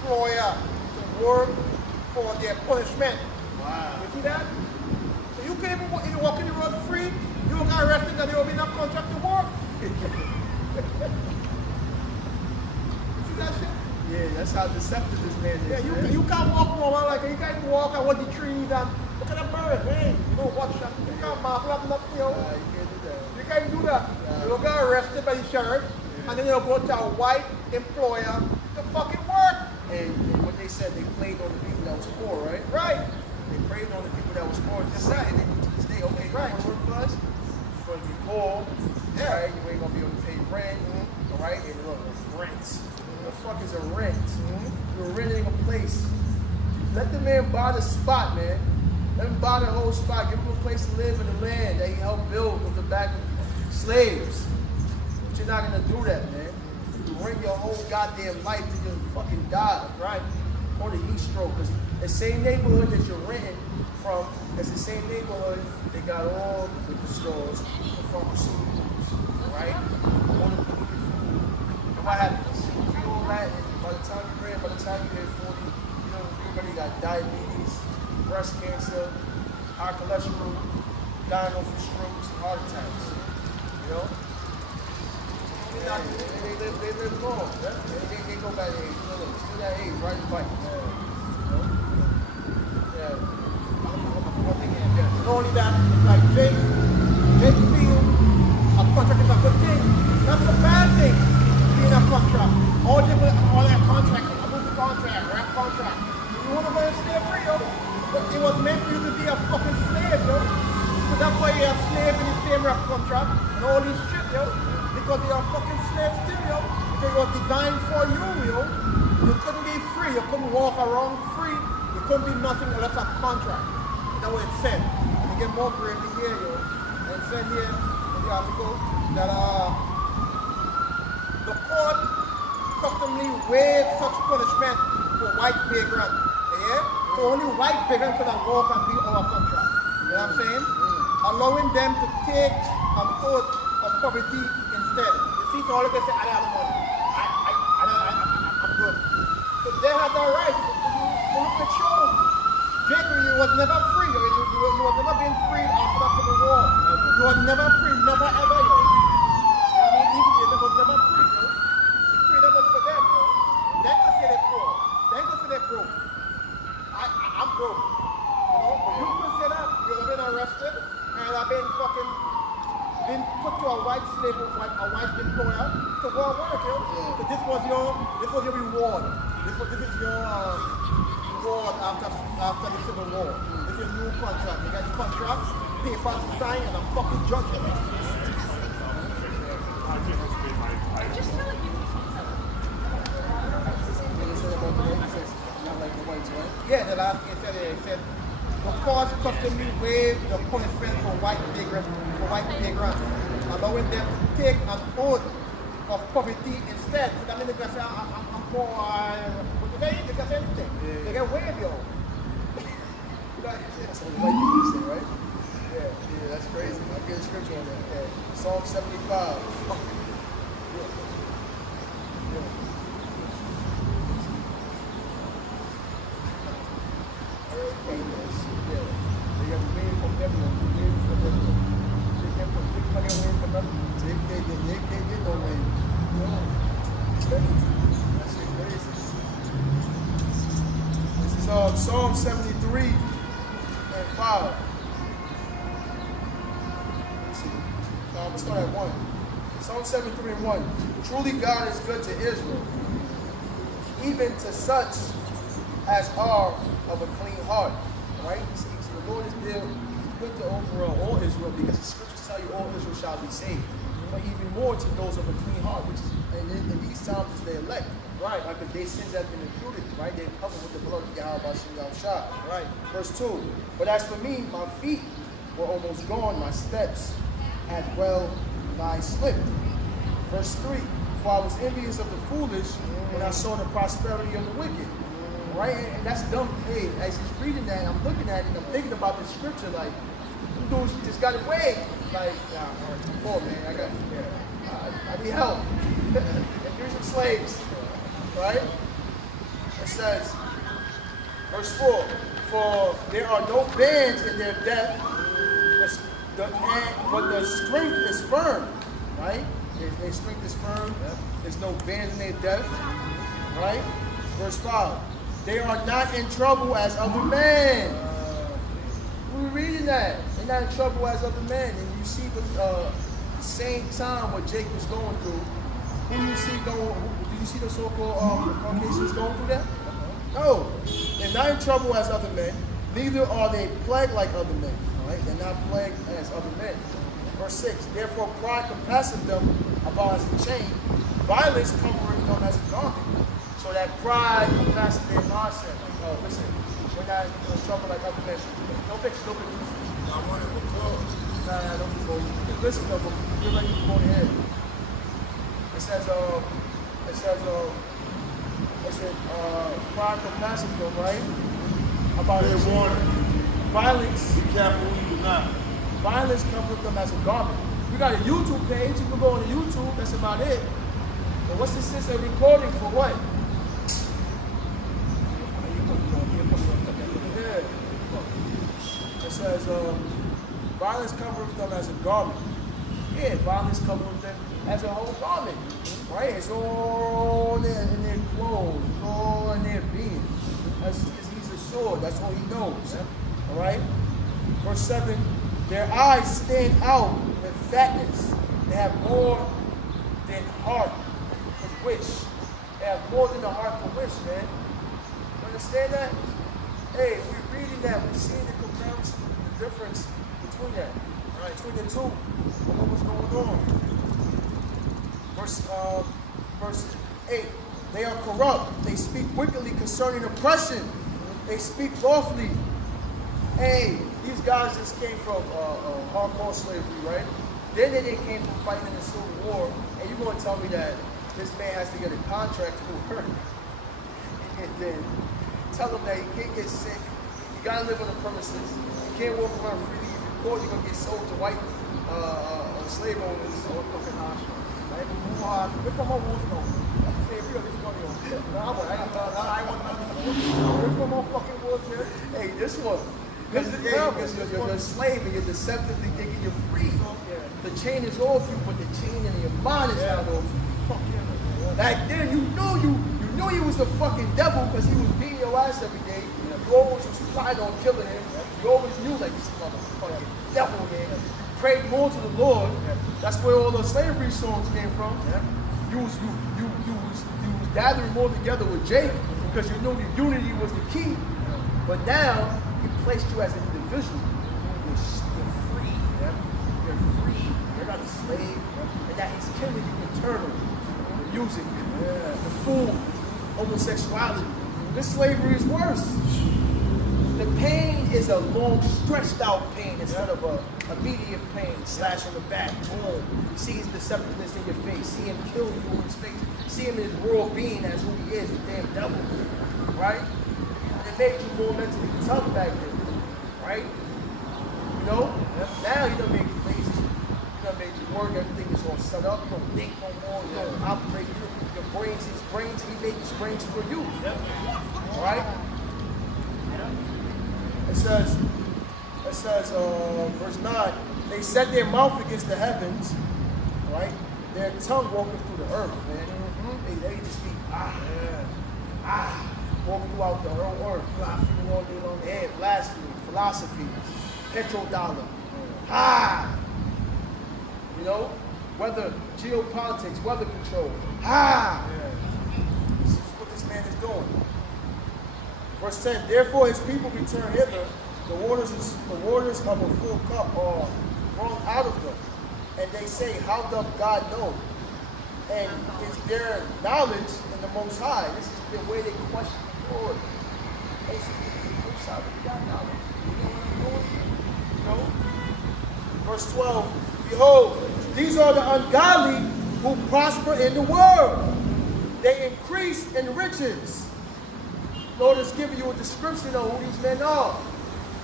employer to work for their punishment. Wow. You see that? So you can't even walk in the road free, you don't get arrested and there will be no contract to work. You see that shit? Yeah, that's how deceptive this man is. Yeah, you can't walk normal, like you can't walk and watch the trees and look at the bird, hey, you don't watch that. You can't marvel at nothing, yo. You can't do that. You can't do that. You'll get arrested by the sheriff and then you'll go to a white employer to fucking work. And what they said, they played on the people that was poor, right? Right. They preyed on the people that was poor. Just right. And they do to this day, okay, you Right. want to work for us? You're going to be poor. Yeah. Right? You ain't going to be able to pay rent. All right? And look, rent. What the fuck is a rent? You're renting a place. Let the man buy the spot, man. Let him buy the whole spot. Give him a place to live in the land that he helped build with the back of slaves. But you're not going to do that, man. You rent your whole goddamn life till you fucking die, right? Or the heat stroke. Because the same neighborhood that you're renting from is the same neighborhood they got all the liquor stores, the pharmaceuticals, right? All the polluted food. And what happens? You do all that, and by the time you hit 40, you know, everybody got diabetes, breast cancer, high cholesterol, dying off of strokes, and heart attacks. You know? They live long. They go back to age. Still that age, right? Fight. Yeah. Not only that, it's like Jake feel a contract is a good thing. That's a bad thing, being a contract. All that contract, a movie contract, rap contract. You want to go and slave free, yo. But it was meant for you to be a fucking slave, yo. So that's why you're a slave in the same rap contract and all this shit, yo. Because you're a fucking slave still, yo. Because it was designed for you, yo. You couldn't be free. You couldn't walk around free. You couldn't be nothing unless a contract. That's what it said. And you get more gravy here, yo. And it said here in the article that the court customly waived such punishment for white vagrants. Yeah? So only white vagrants could have walked and be our contract. You know what I'm saying? Allowing them to take an oath of poverty instead. You see, so all of them say, I have money. I'm good. So they had the right to look at show. Jacob, you was never free. You was never been freed after the Civil War. You was never free, never ever, yo. I mean, even you was never free, yo. The freedom was for them, yo. They could say they're poor. They could say they're broke. I'm broke. You know? But you could say that. You would have been arrested and have been put to a white slave, a white employer to go and work, yo. So this was your reward. This is your reward after the Civil War. This is your new contract. You get the contract, paper to sign, and a fucking judgment. I just feel like you Yeah, the last thing it said, the court customly waived the punishment for white vagrants, allowing them to take an oath of poverty instead. So that means they can say, I'm poor, they can say anything. They can waive yo. That's what white people say, right? Yeah, that's crazy. I'll get a scripture on that. Yeah. Psalm 75. They got to waive from everyone. They can't get no waive. That's crazy. This is Psalm 73 and 5. Let's see. Let's start at 1. Psalm 73 and 1. Truly God is good to Israel, even to such as are of a clean heart. Right? So the Lord is there. He's good to overall all Israel, because the scriptures tell you all Israel shall be saved. But even more to those of a clean heart, which is in these times is the elect. Right? Because their sins have been included. Right? They're covered with the blood of Yahweh Shah. Right. Verse 2. But as for me, my feet were almost gone, my steps had well nigh slipped. Verse 3. For I was envious of the foolish when I saw the prosperity of the wicked. Right? And that's dumb. Hey, as he's reading that, I'm looking at it, and I'm thinking about the scripture, like, them dudes just got away. Like, I'm poor, man. I need help. Here's some slaves. Right? It says, verse 4, for there are no bands in their death, but the strength is firm. Right? Their strength is firm. There's no bands in their death. Right? Verse 5. They are not in trouble as other men. We're reading that. They're not in trouble as other men. And you see the same time what Jake was going through. Who do you see going? Do you see the so-called Caucasians going through that? No. They're not in trouble as other men. Neither are they plagued like other men. All right? They're not plagued as other men. Verse 6. Therefore pride compasseth them about as a chain. Violence covereth them as a garment. So that pride compasses their mindset. Like, oh, listen, we're not in trouble like other men. Don't fix it, don't fix it. I want it to go. Nah, don't go. Listen, though, you're ready to go ahead. It says, pride compasses them, right? About their warning. Violence. Be careful who you do not. Violence covers them as a garment. We got a YouTube page. You can go on the YouTube. That's about it. But what's the sense of recording for what? It says, violence covers them as a garment. Yeah, violence covers them as a whole garment. Right? It's all in their clothes, it's all in their being. That's because he's a sword. That's all he knows. All right? Verse 7, their eyes stand out in fatness. They have more than heart could wish. They have more than the heart could wish, man. You understand that? Hey, we're reading that. We're seeing the comparison, the difference between that. Right? Between the two. And what was going on. Verse 8. They are corrupt. They speak wickedly concerning oppression. They speak lawfully. Hey, these guys just came from hardcore slavery, right? Then they came from fighting in the Civil War, and you're going to tell me that this man has to get a contract to work, and then tell him that he can't get sick, you got to live on the premises, you can't walk around freely, if you're caught, you're going to get sold to white slave owners. So fucking harsh. Right? Look at my wolf now. Hey, we got this money on. I want nothing. Look at my fucking wolf here. Hey, this one. Because you're a slave and you're deceptively thinking you're free. The chain is off you, but the chain in your mind is not off you. Fuck him. Back then, you knew he was the fucking devil because he was beating your ass every day. You always was plotting on killing him. You always knew like this motherfucking devil, man. You prayed more to the Lord. That's where all the slavery songs came from. You was gathering more together with Jake because you knew the unity was the key. But now he placed you as an individual. You're free. You're free. You're not a slave. And that he's killing you internally. The music, the food, homosexuality. This slavery is worse. The pain is a long, stretched out pain instead of a immediate pain. Slash on the back, boom. See his deceptiveness in your face. See him kill you in his face. See him in his raw being as who he is, the damn devil. Right? And it made you more mentally tough back then. Right? You know? Now you done make you lazy. You done made you work. Everything is all set up. You don't think no more. You don't operate. Your brains, his brains, he made his brains for you. Right? It says, verse 9, they set their mouth against the heavens, right? Their tongue walking through the earth, man. They just be, walking throughout the whole earth, blaspheming all day long. Yeah, blasphemy, philosophy, petrodollar, you know, weather, geopolitics, weather control, This is what this man is doing. Verse 10, therefore his people return hither, the waters of a full cup are wrung out of them. And they say, how doth God know? And is there knowledge in the Most High? This is the way they question the Lord. They say, Most High, we got knowledge. You know? Verse 12, behold, these are the ungodly who prosper in the world. They increase in riches. Lord is giving you a description of who these men are.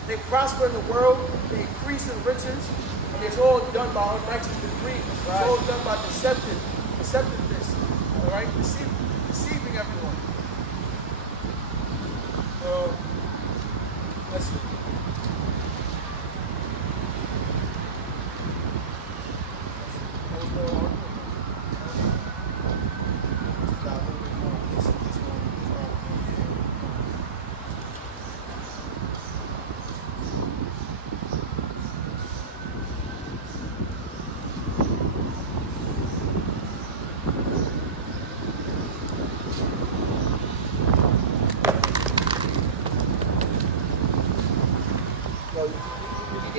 They prosper in the world, they increase in riches, and it's all done by unrighteous decree. It's all done by deceptiveness. All right? Deceiving everyone. Let's see.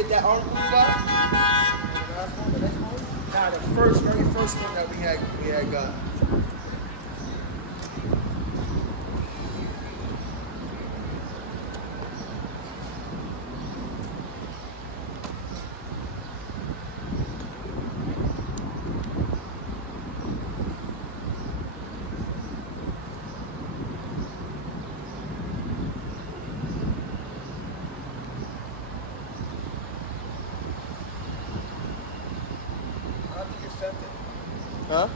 That article you got? The next one? Nah, the very first one that we had got. I think you sent it. Huh?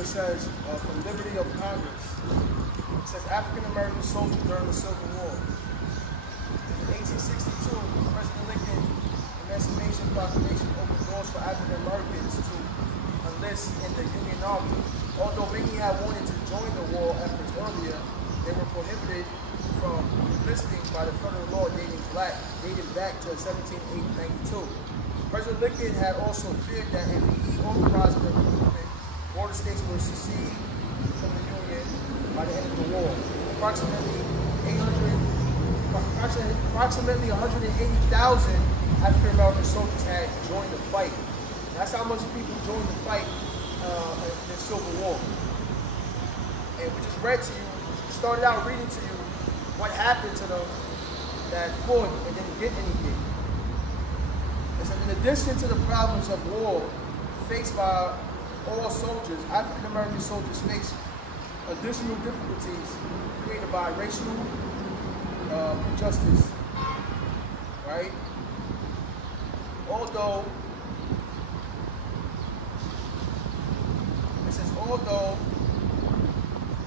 it says, from Liberty of Congress. It says African American soldiers during the Civil War. In 1862, President Lincoln Emancipation Proclamation opened doors for African Americans to enlist in the Union Army. Although many had wanted to join the war efforts earlier, they were prohibited from enlisting by the federal law dating back to 1792. President Lincoln had also feared that if he authorized the recruitment, border states would secede from the Union by the end of the war. Approximately 180,000 African American soldiers had joined the fight. That's how much people joined the fight in the Civil War. And we just read to you, started out reading to you what happened to them that fought and didn't get anything. It said, in addition to the problems of war faced by all soldiers, African American soldiers face additional difficulties created by racial injustice, right? Although it says,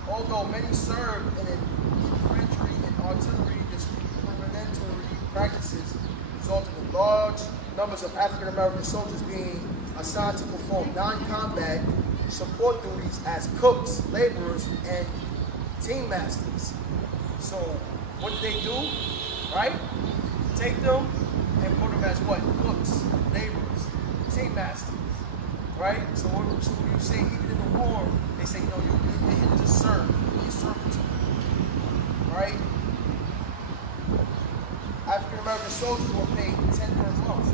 although many served in infantry and artillery discriminatory practices resulted in large numbers of African American soldiers being assigned to perform non-combat support duties as cooks, laborers, and team masters. So what did they do? Right? Take them and put them as what? Cooks, laborers, team masters. Right? So what you say, even in the war, they say, you're here to just serve. You're servitude. Right? African American soldiers were paid $10 per month.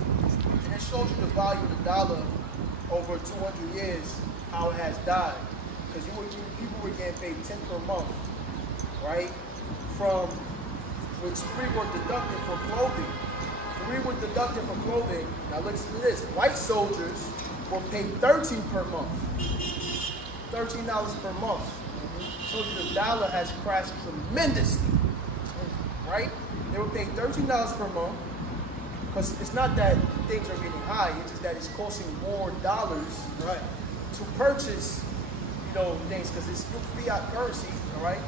And it shows you the value of the dollar over 200 years, how it has died. Because people were getting paid $10 per month, right? From which 3 were deducted for clothing. 3 were deducted for clothing. Now listen to this. White soldiers were paid $13 per month. $13 per month. So the dollar has crashed tremendously, right? They were paid $13 per month, because it's not that things are getting high, it's just that it's costing more dollars, right, to purchase, things, because it's fiat currency, all right?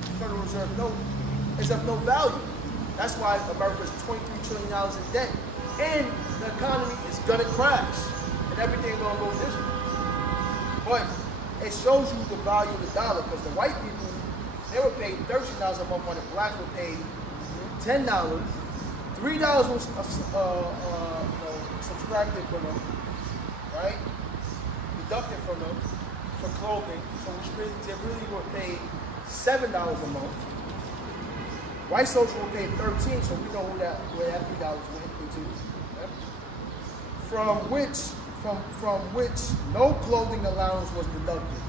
The Federal Reserve note is of no value. That's why America's $23 trillion in debt, and the economy is gonna crash, and everything's gonna go digital. But it shows you the value of the dollar, because the white people, they were paid $13 a month, while the blacks were paid $10. $3 was subtracted from them, right? Deducted from them for clothing. So they really were paid $7 a month. White soldiers were paid $13, so we know where that $3 went into. Yep. From which no clothing allowance was deducted.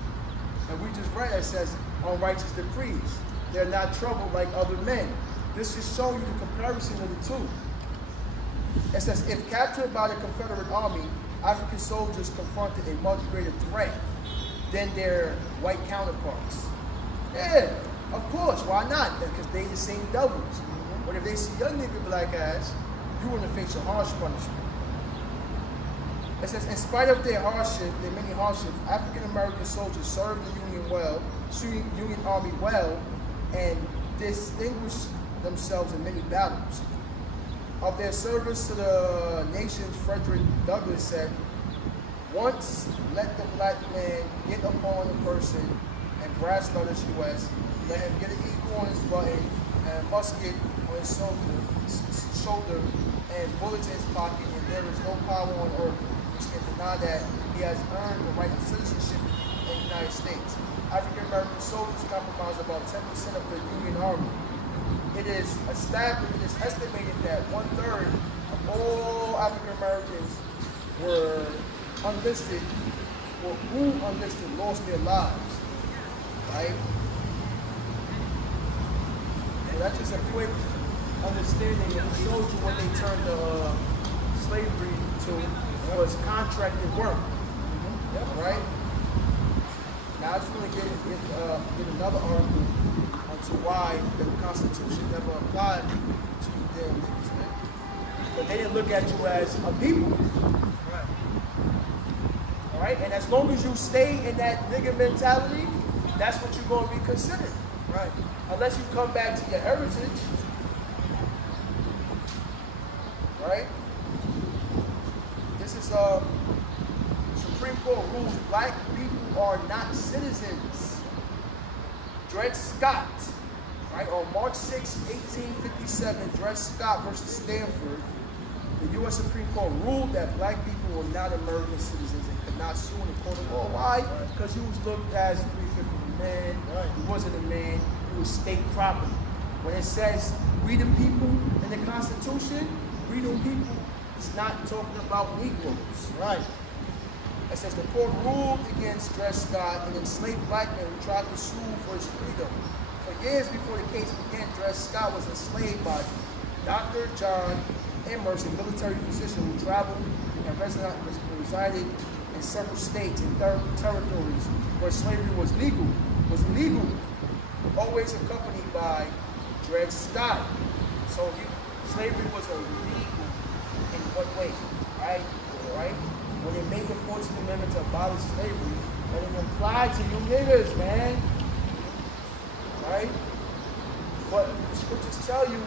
And we just read it says unrighteous decrees. They're not troubled like other men. This is showing you the comparison of the two. It says, if captured by the Confederate Army, African soldiers confronted a much greater threat than their white counterparts. Yeah, of course, why not? Because they the same devils. But if they see your nigga black ass, you want to face a harsh punishment. It says, in spite of their many hardships, African American soldiers served the Union Army well, and distinguished themselves in many battles. Of their service to the nation, Frederick Douglass said, once let the black man get upon a person and brass letters U.S., let him get an eagle on his button and a musket on his shoulder and bullets in his pocket, and there is no power on earth which can deny that he has earned the right of citizenship in the United States. African American soldiers comprise about 10% of the Union Army. It is estimated that 1/3 of all African Americans were unlisted, or who unlisted lost their lives, right? So that's just a quick understanding. It shows you what they turned slavery to was contracted work, right? Now I just want to get another article onto why the Constitution never applied to them niggas, man. But they didn't look at you as a people. Right. All right? And as long as you stay in that nigga mentality, that's what you're going to be considered. Right. Unless you come back to your heritage. Right? This is Supreme Court rules black people are not citizens. Dred Scott, right? On March 6, 1857, Dred Scott versus Stanford, the U.S. Supreme Court ruled that black people were not American citizens and could not sue in a court of law. Why? Because he was looked at as a 3/5 of a man. Right. He wasn't a man. He was state property. When it says we the people in the Constitution, we the people, it's not talking about Negroes. Right. It says the court ruled against Dred Scott, an enslaved black man who tried to sue for his freedom. For years before the case began, Dred Scott was enslaved by Dr. John Emerson, a military physician who traveled and resided in several states and territories where slavery was legal, always accompanied by Dred Scott. So slavery was illegal in what way, right? Right? When they made the 14th Amendment to abolish slavery, and it applied to you niggas, man. Right? But the scriptures tell you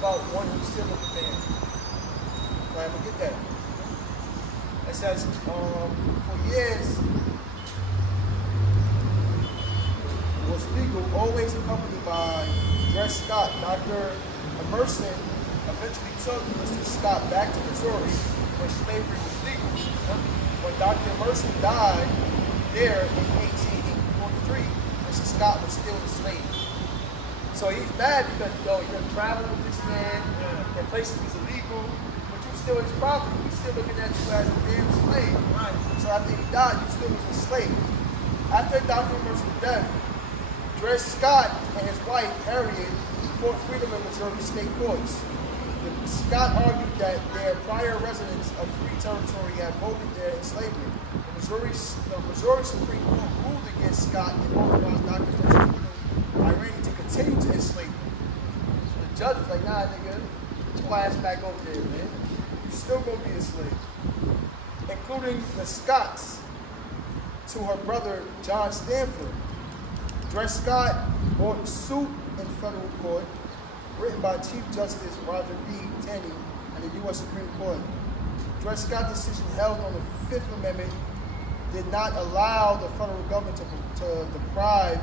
about one who's still a man. Right, we'll get that. It says, for years, it was legal, always accompanied by Dred Scott. Dr. Emerson eventually took Mr. Scott back to Missouri when slavery was legal. When Dr. Emerson died there in 1843, Mr. Scott was still enslaved. So he's mad because, you're traveling with this man in places he's illegal, but you still his property. He's still looking at you as a damn slave. Right. So after he died, you still was a slave. After Dr. Emerson's death, Dred Scott and his wife, Harriet, fought freedom in Missouri state courts. Scott argued that their prior residents of free territory had voted their enslavement. The Missouri Supreme Court ruled against Scott and authorized Dr. Emerson's widow, Irene, to continue to enslave them. So the judge was like, nah, nigga, get your ass back over there, man. You're still gonna be a slave. Including the Scotts to her brother, John Stanford. Dred Scott brought suit in federal court, written by Chief Justice Roger B. Taney and the U.S. Supreme Court. Dred Scott's decision held on the Fifth Amendment did not allow the federal government to deprive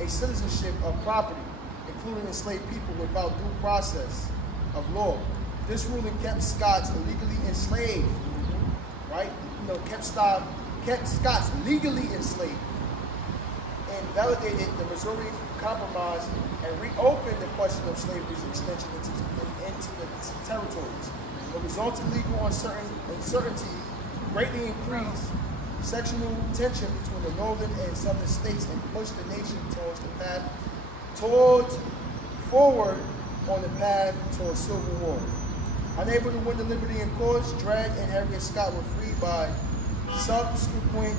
a citizenship of property, including enslaved people, without due process of law. This ruling kept Scots illegally enslaved, right? Kept Scots legally enslaved, and validated the Missouri Compromise and reopened the question of slavery's extension into the territories. The resulting legal uncertainty greatly increased sectional tension between the northern and southern states and pushed the nation forward on the path towards civil war. Unable to win the liberty in courts, Dred and Harriet Scott were freed by subsequent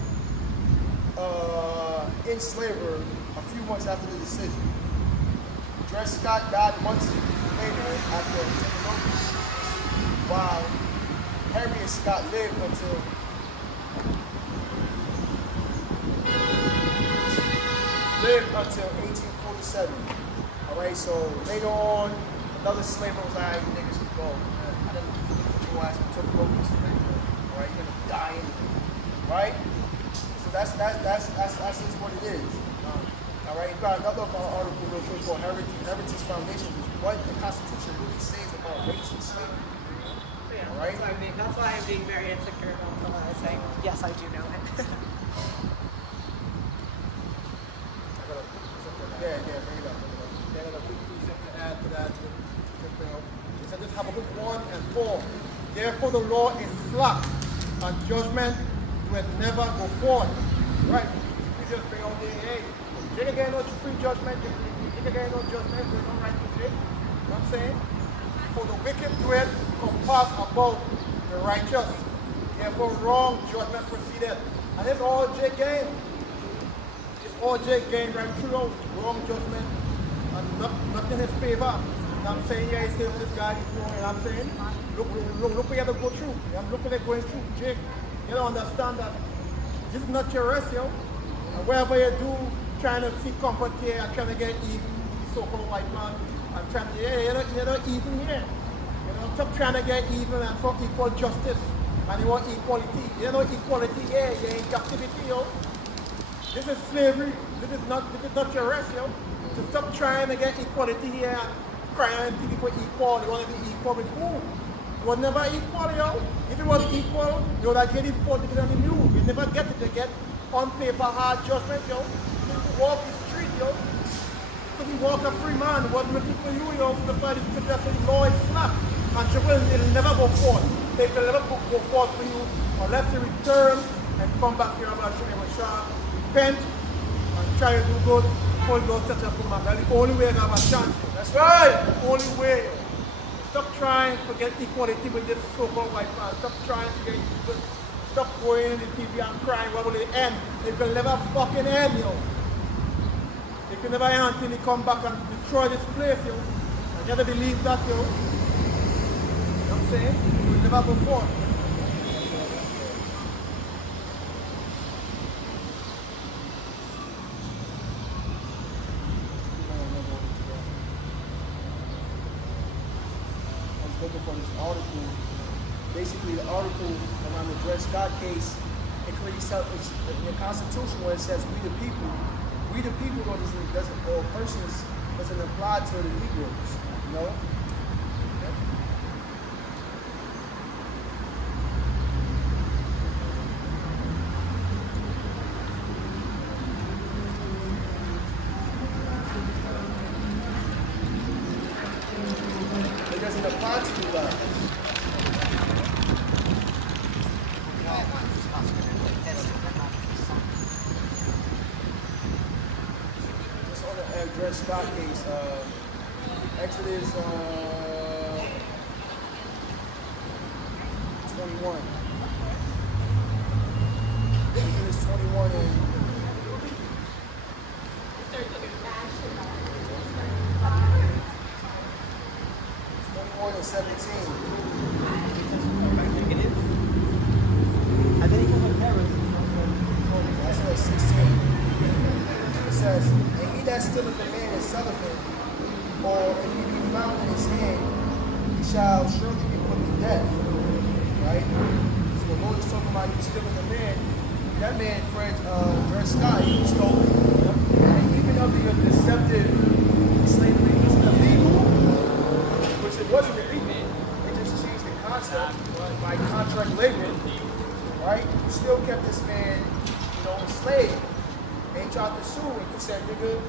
enslaver a few months after the decision. Dred Scott died months later after taking office, while Harriet Scott lived until 1847. All right, so later on, another slaver was like, you niggas should go. I didn't put your ass and took over this thing. All right, you're gonna die anyway. Right? So that's just what it is. All right, you got another article real quick called Heritage Foundation, which is what the Constitution really says about race and slavery. Yeah, All right? that's why I'm being very insecure about the law. I say, yes, I do know it. Yeah, bring it up. Then a quick precept to add to that. It said this Habakkuk 1 and 4. Therefore the law is slack, and judgment will never go forth. Right? We just bring out the hey, you ain't getting no free judgment, you ain't getting no judgment, there's no right to it. You know what I'm saying? For the wicked doeth compass about the righteous. Therefore wrong judgment proceeded. And it's all J game. OJ gained right throughout, wrong judgment, and not in his favor. You know what I'm saying? Yeah, he's still this guy, you know what I'm saying? Look where you have to go through. I'm looking at going through. Jake, you don't understand that This is not your rest, yo. And wherever you do, trying to seek comfort here and trying to get even, the so-called white man, and trying to, you're not even here. You know, stop trying to get even and for equal justice. And you want equality. You know equality here, you're in captivity, yo. This is slavery. This is not your rest, yo. So stop trying to get equality here and crying to be for equal. You want to be equal with who? You were never equal, yo. If you were equal, you would have get it for the you. You never get it to get on paper hard judgment, yo. You walk the street, yo. If you walk a free man, it wasn't meant for you, yo. The fight is just the law is slap. And it'll never go forth. They will never go forth for you unless you return and come back here about Shah, repent and try to do good before you go set up for man. That's the only way you have a chance. That's right. The only way. Stop trying to get equality with this so-called white man. Stop trying to get equal. Stop going in the TV and crying. What will it end? It will never fucking end, yo. It will never end until they come back and destroy this place, yo. I gotta believe that, yo. You know what I'm saying? It will never go forward. Looking for this article. Basically, the article around the Dred Scott case, it clearly says in the Constitution where it says we the people though doesn't or persons doesn't apply to the Negroes, you know? It doesn't apply to you guys. Just on the Dred Scott case, Exodus 21. Exodus 21 and 17. That's what 16. It says, and he that stealeth a man and selleth him, or if he be found in his hand, he shall surely be put to death. Right? So the Lord is talking about you stealing a man. That man, Fred Dred Scott, he was stolen. And even under your deceptive slavery was illegal, which it wasn't illegal. They just changed the concept by contract labor. Right? You still kept this man, enslaved. And he tried to sue and he said, nigga,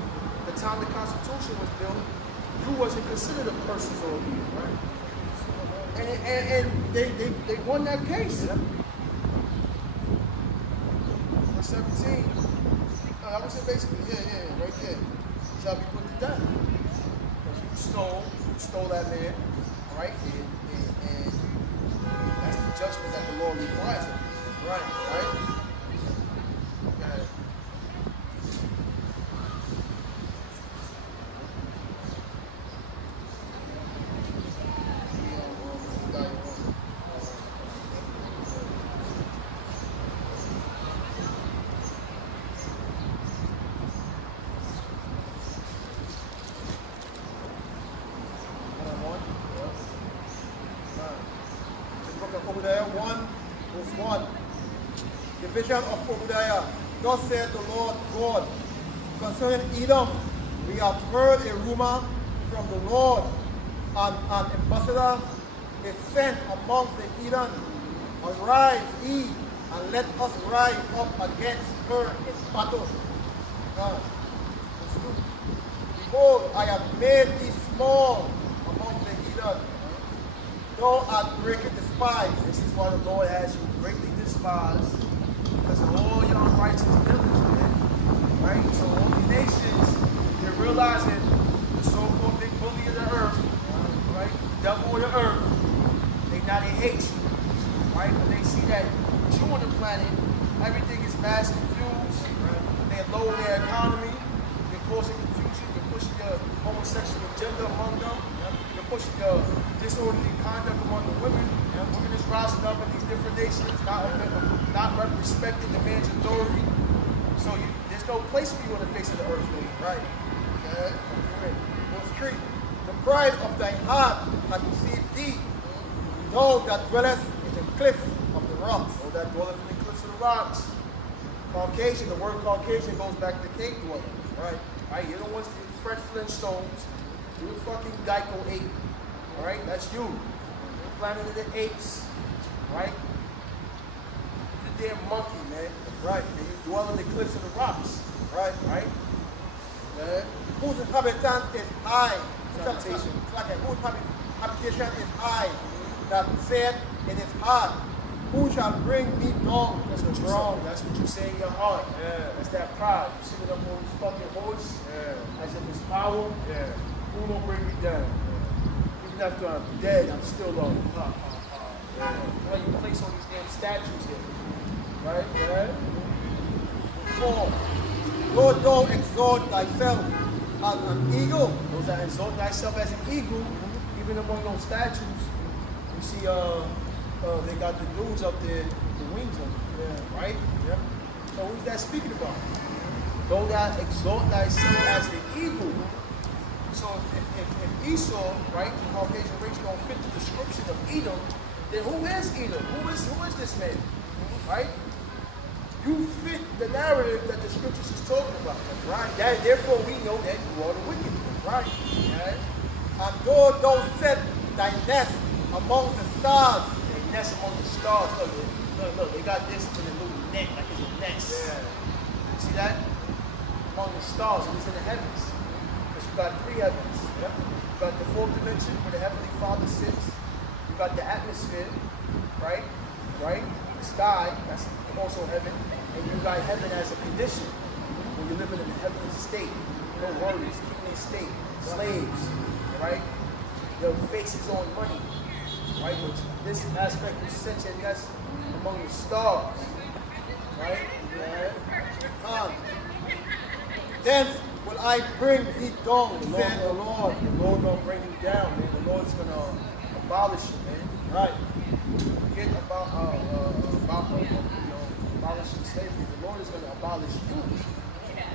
the time the Constitution was built, you wasn't considered a person's or a people, right? And they won that case. Verse 17. I would say basically, yeah, right there. You shall be put to death. Because you stole that man, right? And that's the judgment that the Lord requires of you. Right? Go ahead. Obadiah 1, verse 1. The vision of Obadiah. Thus said the Lord God, concerning Edom, we have heard a rumor from the Lord, and an ambassador is sent amongst the heathen. Arise, ye, and let us rise up against her in battle. Behold, I have made thee small among the heathen. Thou art greatly despised. This is why the Lord has you greatly despised, because of all your unrighteous dealings, man. Right? So all the nations, they're realizing the so-called big bully of the earth, right? The devil of the earth, they hate you. Right? But they see that you on the planet, everything is mass confused. Right? They lower their economy, they're causing confusion, they're pushing your homosexual agenda among them. They're pushing the disorderly conduct among the women. Women is rising up in these different nations, not respecting the man's authority. So there's no place for you on the face of the earth, really. Right. Verse 3. The pride of thy heart hath deceived thee, thou that dwellest in the cliff of the rocks. Or that dwelleth in the cliffs of the rocks. Caucasian, the word Caucasian goes back to cave dwellers. Right? You're the ones that Fred Flintstones. You're the fucking Geico ape. Alright? That's you. Planet of the Apes. Right? You're the damn monkey, man. Right? And you dwell in the cliffs of the rocks. Right? Yeah. Whose habitant is I. Habitation. Whose habitation is I, that said in his heart, who shall bring me down to the ground? That's what you say in your heart. Yeah. That's that pride. You sit up on this fucking horse. Yeah. As if it's power. Yeah. Who gonna bring me down? Yeah. Even after I'm dead, I'm still on. Yeah. Why you place all these damn statues here? Right? Yeah. 4. Lord, thou exalt thyself as an eagle. Those that exalt thyself as an eagle, even among those statues, you see they got the dudes up there, the wings on them. Yeah. Right? Yep. So who's that speaking about? Though thou exalt thyself as the eagle. So if Esau, right, the Caucasian race don't fit the description of Edom, then who is Edom? Who is this man? Right? You fit the narrative that the scriptures is talking about. Right? Therefore we know that you are the wicked. Right? Right? And though thou set thy nest among the stars, nest among the stars. Look, they got this in a little net, like it's a nest. Yeah. You see that? Among the stars, and it's in the heavens. Because you got 3 heavens. Yep. You got the 4th dimension where the Heavenly Father sits. You got the atmosphere, right? The sky, that's also heaven. And you got heaven as a condition when you're living in a heavenly state. No worries, kingly state, slaves, right? Your faces on money. Right, which this aspect is such a nest among the stars, right? Yeah. Thence will I bring thee down, said The Lord gonna bring you down, man. The Lord's gonna abolish you, man. Right? Forget about abolishing slavery. The Lord is gonna abolish you.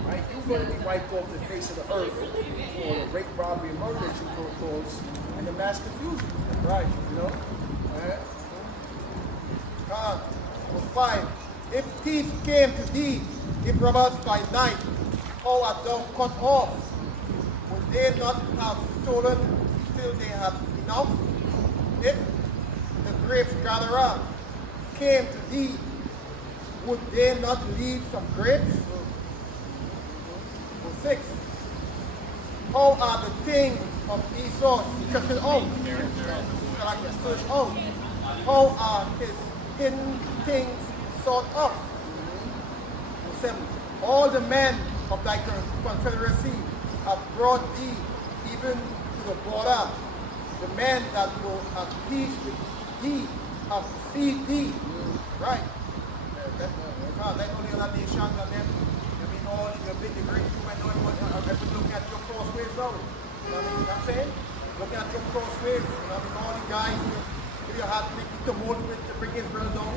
Right? You're gonna be wiped off the face of the earth for the rape, robbery, and murder that you cause, and the mass confusion. Right? You know? God. 5. If thieves came to thee, if robbers by night, how art thou cut off? Would they not have stolen till they had enough? If the grapes gatherer came to thee, would they not leave some grapes? 6. How are the things of Esau stretched out? Search out. How are his hidden things sought up? 7. All the men of thy confederacy have brought thee even to the border. The men that will have peace with thee have deceived thee. Right. Like only other nations and them. I mean, all your big degree, you might know looking at your crossways now. You know what I'm saying? Looking at your crossways, you know, I mean, all the guys, if you have to mold with to bring Israel down,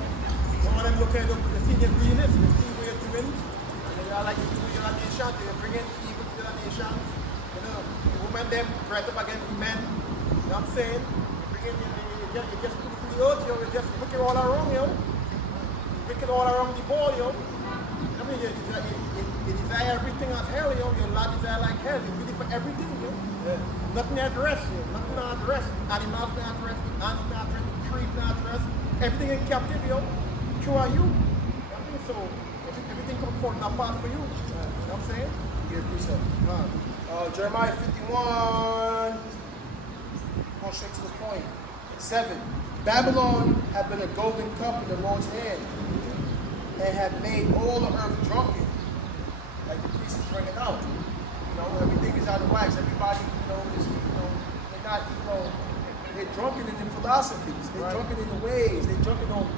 all of them looking at the senior greenness, you see what you're doing. And they are like you do with your nation, they're bringing evil to the nations. You know, the women them right up against men. You know what I'm saying? You just put it in the earth, you just wicked all around, you know. Wicked all around the ball, yo. I mean, you desire everything as hell, yo. Your life desire like hell. You're ready for everything, yo. Yeah. Nothing at rest, yo. Nothing at rest. Animals not at rest. Ants not at rest. Trees not at rest. Everything in captive, yo. True are you. I think so. Everything comes falling apart for you. You know what I'm saying? Get a piece of Jeremiah 51. Go straight to the point. 7. Babylon had been a golden cup in the Lord's hand and had made all the earth drunken. Like the priest is bringing out. You know, everything is out of wax. Everybody, they're not, they're drunken in their philosophies. They're drunken in the ways. They're drunken on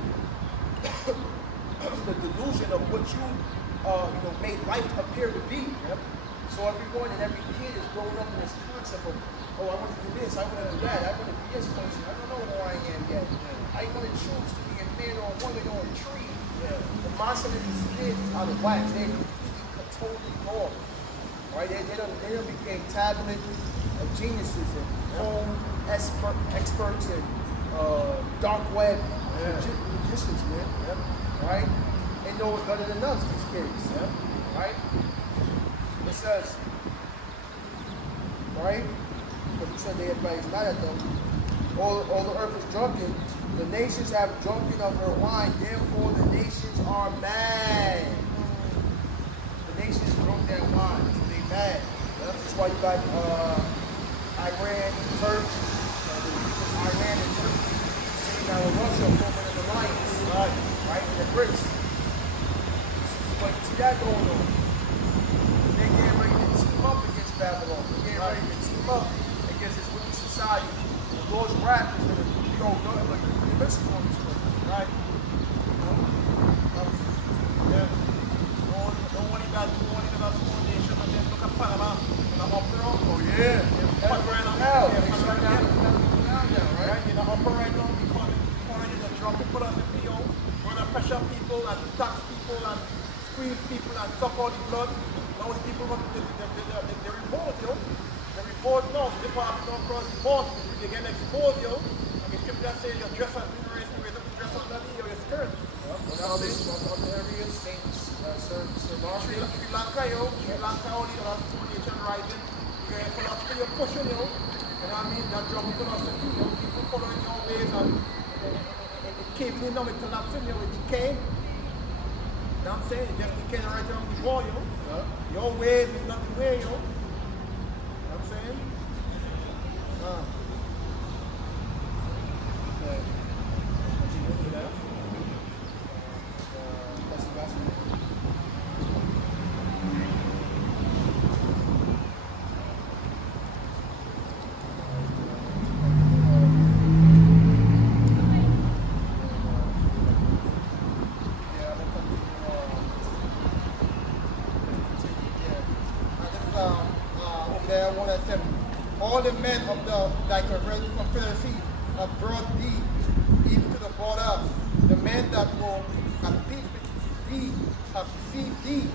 the delusion of what you, made life appear to be. Yep. So everyone and every kid is growing up in this concept of, oh, I want to do this, I want to do that, I want to be this person. I don't know who I am yet. I want to choose to be a man or a woman or a tree. The mindset of these kids is out of whack. They're completely, totally wrong. Right? They don't became tablet geniuses and phone experts and dark web magicians, man. Right? They know it better than us, these kids. Right? It says, right? Because you said everybody's mad at them. All the earth is drunken. The nations have drunken of her wine, therefore the nations are mad. The nations drunk their wine, so they mad. This is why you got Iran, Turkey, the leaders of Iran and Turkey sitting down with Russia forming an alliance, right? And the BRICS. But you see that going on. They're getting ready to team up against Babylon. They're getting ready to team up against this wicked society. The Lord's wrath is going to be on nothing like the message on this place, right? Don't worry about small nation, but then look at Panama in the upper room. Oh yeah. Right in the upper right now, because foreigners are dropping for us in the field, want to pressure people and tax people and squeeze people and suck all the blood. Now the people want they revolt, yo. They revolt now. So this one happens across the board. They get exposed, yo. And the scripture say your dress has been raised, you raise up the dress underneath your skirt. Now this other areas, saints, Sri Lanka, yo. Sri Lanka only the last nation rising. You're philosophy, you're pushing, yo. You know what I mean? That drug philosophy, yo. People following your ways and caving in now, it collapsing, yo, it decaying. You know what I'm saying? It just decaying right around the wall, yo. Your ways is not the way, yo. You know what I'm saying? All the men of the Confederacy have brought thee even to the border. The men that will have peace with thee have deceived thee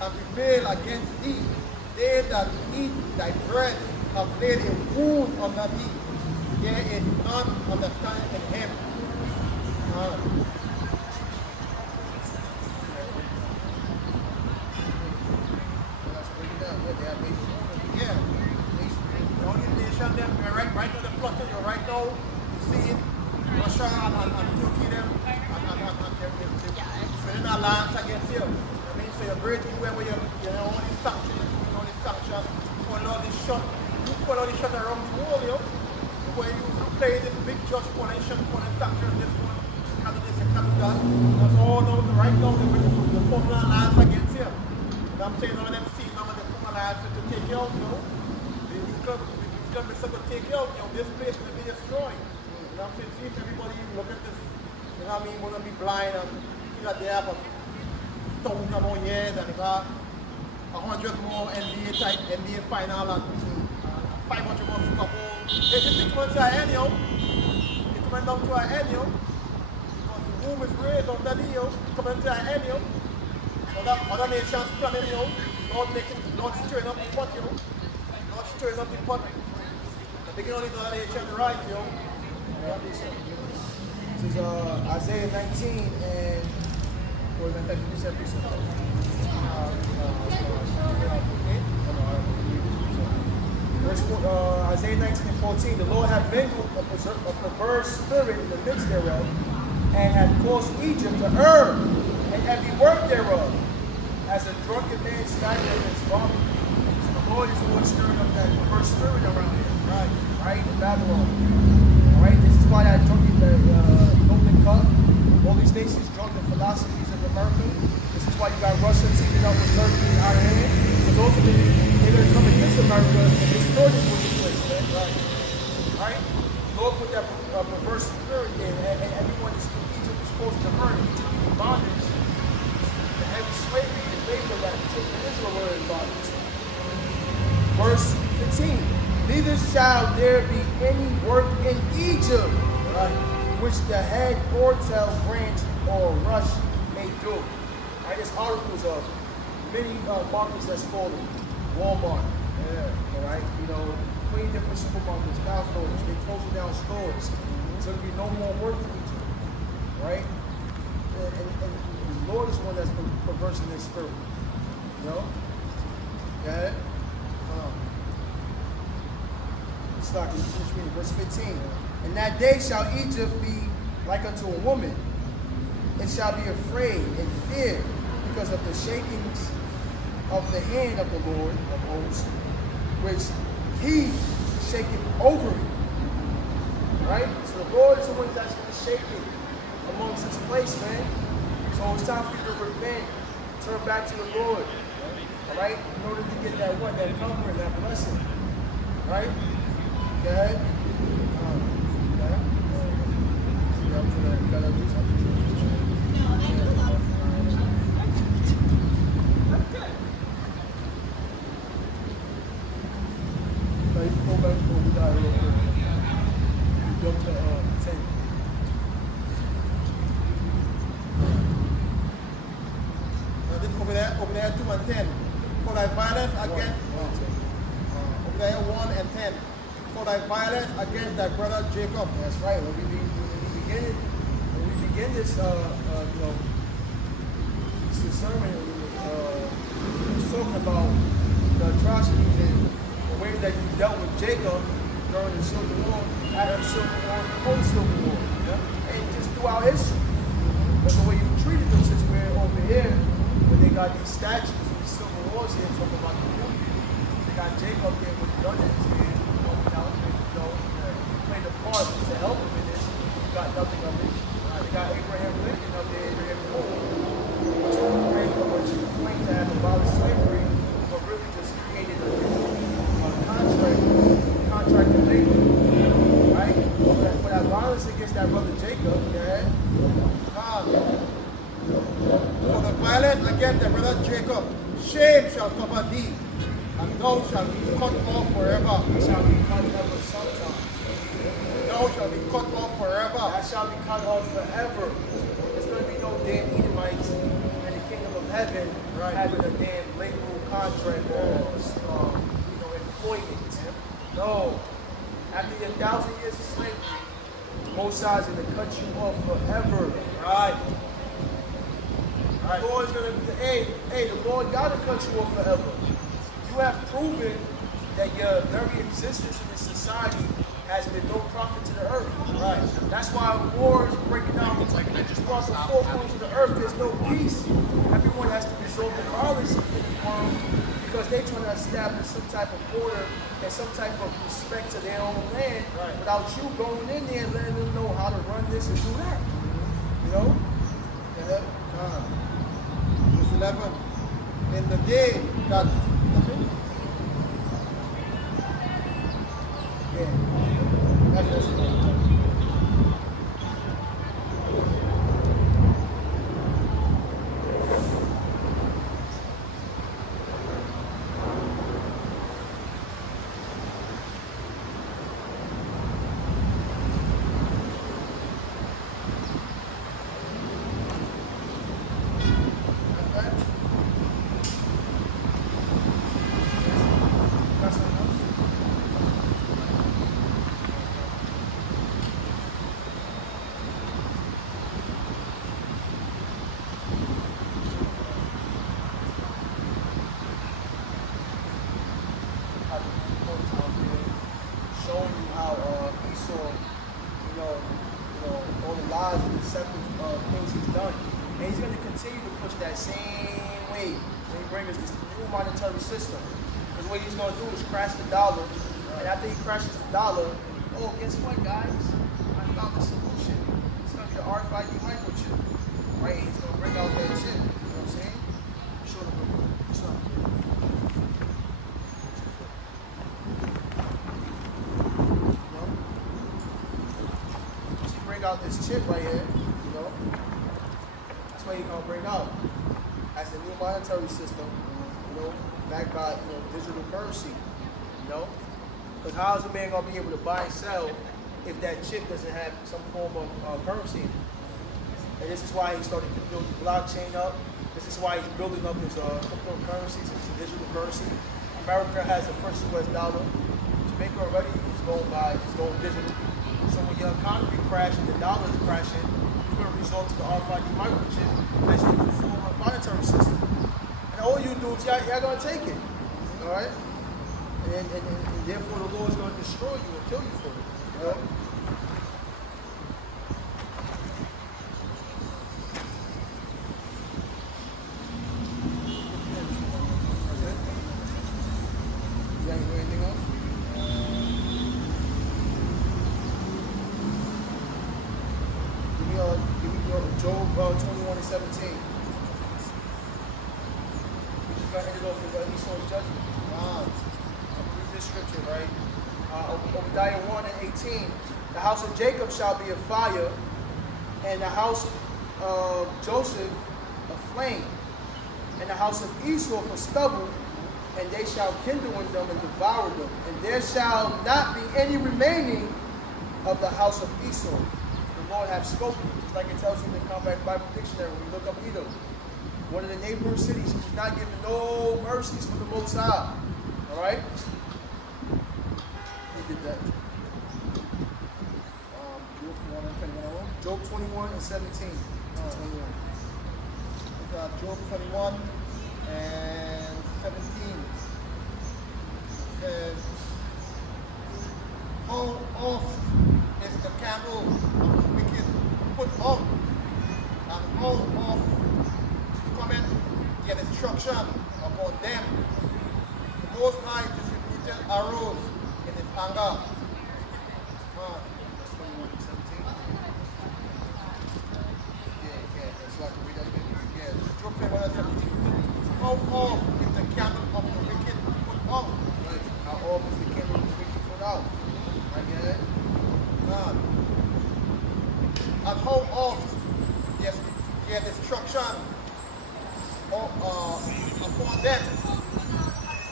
and prevail against thee. They that eat thy bread have laid a wound under thee. There is none understanding in him. Yeah. The only nation them right now the plotting you right now see it, Russia and Turkey them and they're in alliance against you. I mean, so you're breaking where you all these sanctions, all these sanctions, pulling all this shot, you pull all this shot around the world, yo. Where you play this big judge coalition, pulling sanctions, this one, can do this and can do that. That's all right now they're forming an alliance against you. I'm saying all of them see now and they form an alliance to take you out, you know. The nuclear to take you out, you know, this place will be destroyed. You know what I'm saying? See if everybody look at this, you know what I mean, want to be blind and feel that they have 1,000 more years and they got 100 more NBA final and 500 more Super Bowl. They just coming to our end, yo. They're coming down to our end, yo. Because the womb is raised under the, yo. Coming to our end, yo. Other nations planning, yo. Lord stirring up the pot, yo. Lord stirring up the pot. The beginning of the other nations rise, yo. This is Isaiah 19 and what is that? Isaiah 19 and 14. The Lord hath mingled a perverse spirit in the midst thereof, and hath caused Egypt to err, and every work thereof, as a drunken man staggering his vomit. So the Lord is the one stirring up that perverse spirit around here, right? In Babylon. Right? This is why that drunken golden cup, all these nations drunk the philosophies of America. This is why you got Russia teaming up with Turkey and Iran. Because ultimately, they're going to come against America and destroy this wicked place, man. Right? Lord put that perverse spirit in, and everyone in Egypt was supposed to earn. Egypt was in bondage. The heavy slavery, the labor that the children of Israel were in bondage. Verse 15. Neither shall there be any work in Egypt, which the head or tail branch or rush may do. Right, there's articles of many markets that's falling. Walmart, all right, you know, 20 different supermarkets, cow stores, they closing down stores. So there'll be no more work in Egypt, right? And the Lord is the one that's perversing their spirit, you know? Go ahead. Start to finish reading, verse 15. And that day shall Egypt be like unto a woman. It shall be afraid and fear because of the shakings of the hand of the Lord of hosts, which he shaketh over it. Right? So the Lord is the one that's going to shake it amongst this place, man. So it's time for you to repent, turn back to the Lord. All right? In order to get that what? That comfort, that blessing. Right? Go ahead. Over there 2 and 10. For thy violence against over there 1 and 10. For thy violence against thy brother Jacob. That's right. When we begin this, you know, this sermon, was talking about the atrocities and the ways that you dealt with Jacob during the Civil War, after the Civil War, before the Civil War, and just throughout history. But the way you treated them, since we're over here, when they got these statues, these Civil Wars here, talking about the movie, they got Jacob there with guns in his hand. Played a part to help him in this. He got nothing of it. They got Abraham Lincoln up there, Abraham Lincoln, which claimed to have abolished slavery, but really just created a contract of labor. Right? For that violence against that brother Jacob, For the violence against thy brother Jacob, shame shall cover thee, and thou shalt be cut off forever. Shall be cut off sometime. Thou shalt be cut off forever. That shall be cut off forever. There's going to be no damn Edomites in the kingdom of heaven having a damn labor contract or you know, employment. No. After your 1,000 years of slavery, both sides are going to cut you off forever. Right. The Lord's going to, the Lord got to cut you off forever. You have proven that your very existence in this society has been no profit to the earth. Right. That's why war is breaking out across the four corners of the earth. There's no peace. Everyone has to resort to violence in this world because they're trying to establish some type of order and some type of respect to their own land without you going in there and letting them know how to run this and do that. You know? Verse 11. In the day that That's it. Showing you how Esau, all the lies and deceptive things he's done. And he's going to continue to push that same way when he brings us this new monetary system. Because what he's going to do is crash the dollar. And after he crashes the dollar, guess what, guys? I found the solution. It's going to be the RFID microchip. Right? He's going to bring out that chip. You know what I'm saying? Show them real quick. What's up? Out this chip right here, you know. That's what he's gonna bring out as a new monetary system, you know, backed by digital currency. You know? Because how is a man going to be able to buy and sell if that chip doesn't have some form of currency in it? And this is why he started to build the blockchain up. This is why he's building up his cryptocurrencies, his digital currency. America has the first US dollar. Jamaica already is going digital. So when your economy crashes and the dollar is crashing, you're going to resort to the RFID microchip as your new form of monetary system. And all you do is y'all going to take it. All right? And therefore the Lord is going to destroy you and kill you for it. You know? Job 21 and 17. We just got to end it off with Esau's judgment. I'll read this scripture, right? Obadiah 1 and 18. The house of Jacob shall be a fire, and the house of Joseph a flame, and the house of Esau for stubble, and they shall kindle in them and devour them. And there shall not be any remaining of the house of Esau. The Lord hath spoken. Just like it tells you in the Compact Bible Dictionary when you look up Edom. One of the neighboring cities who's not giving no mercies for the Most High. All right? He did that. Job 21 and 17. 21. Job 21 and 17 says, how oft is the candle of the wicked put out, and how oft cometh their destruction upon them? The Most High distributed arrows in his anger. How oft is the candle of the wicked put out? Right. How oft is the candle of the wicked put out? I get it. God. And how oft their destruction upon them?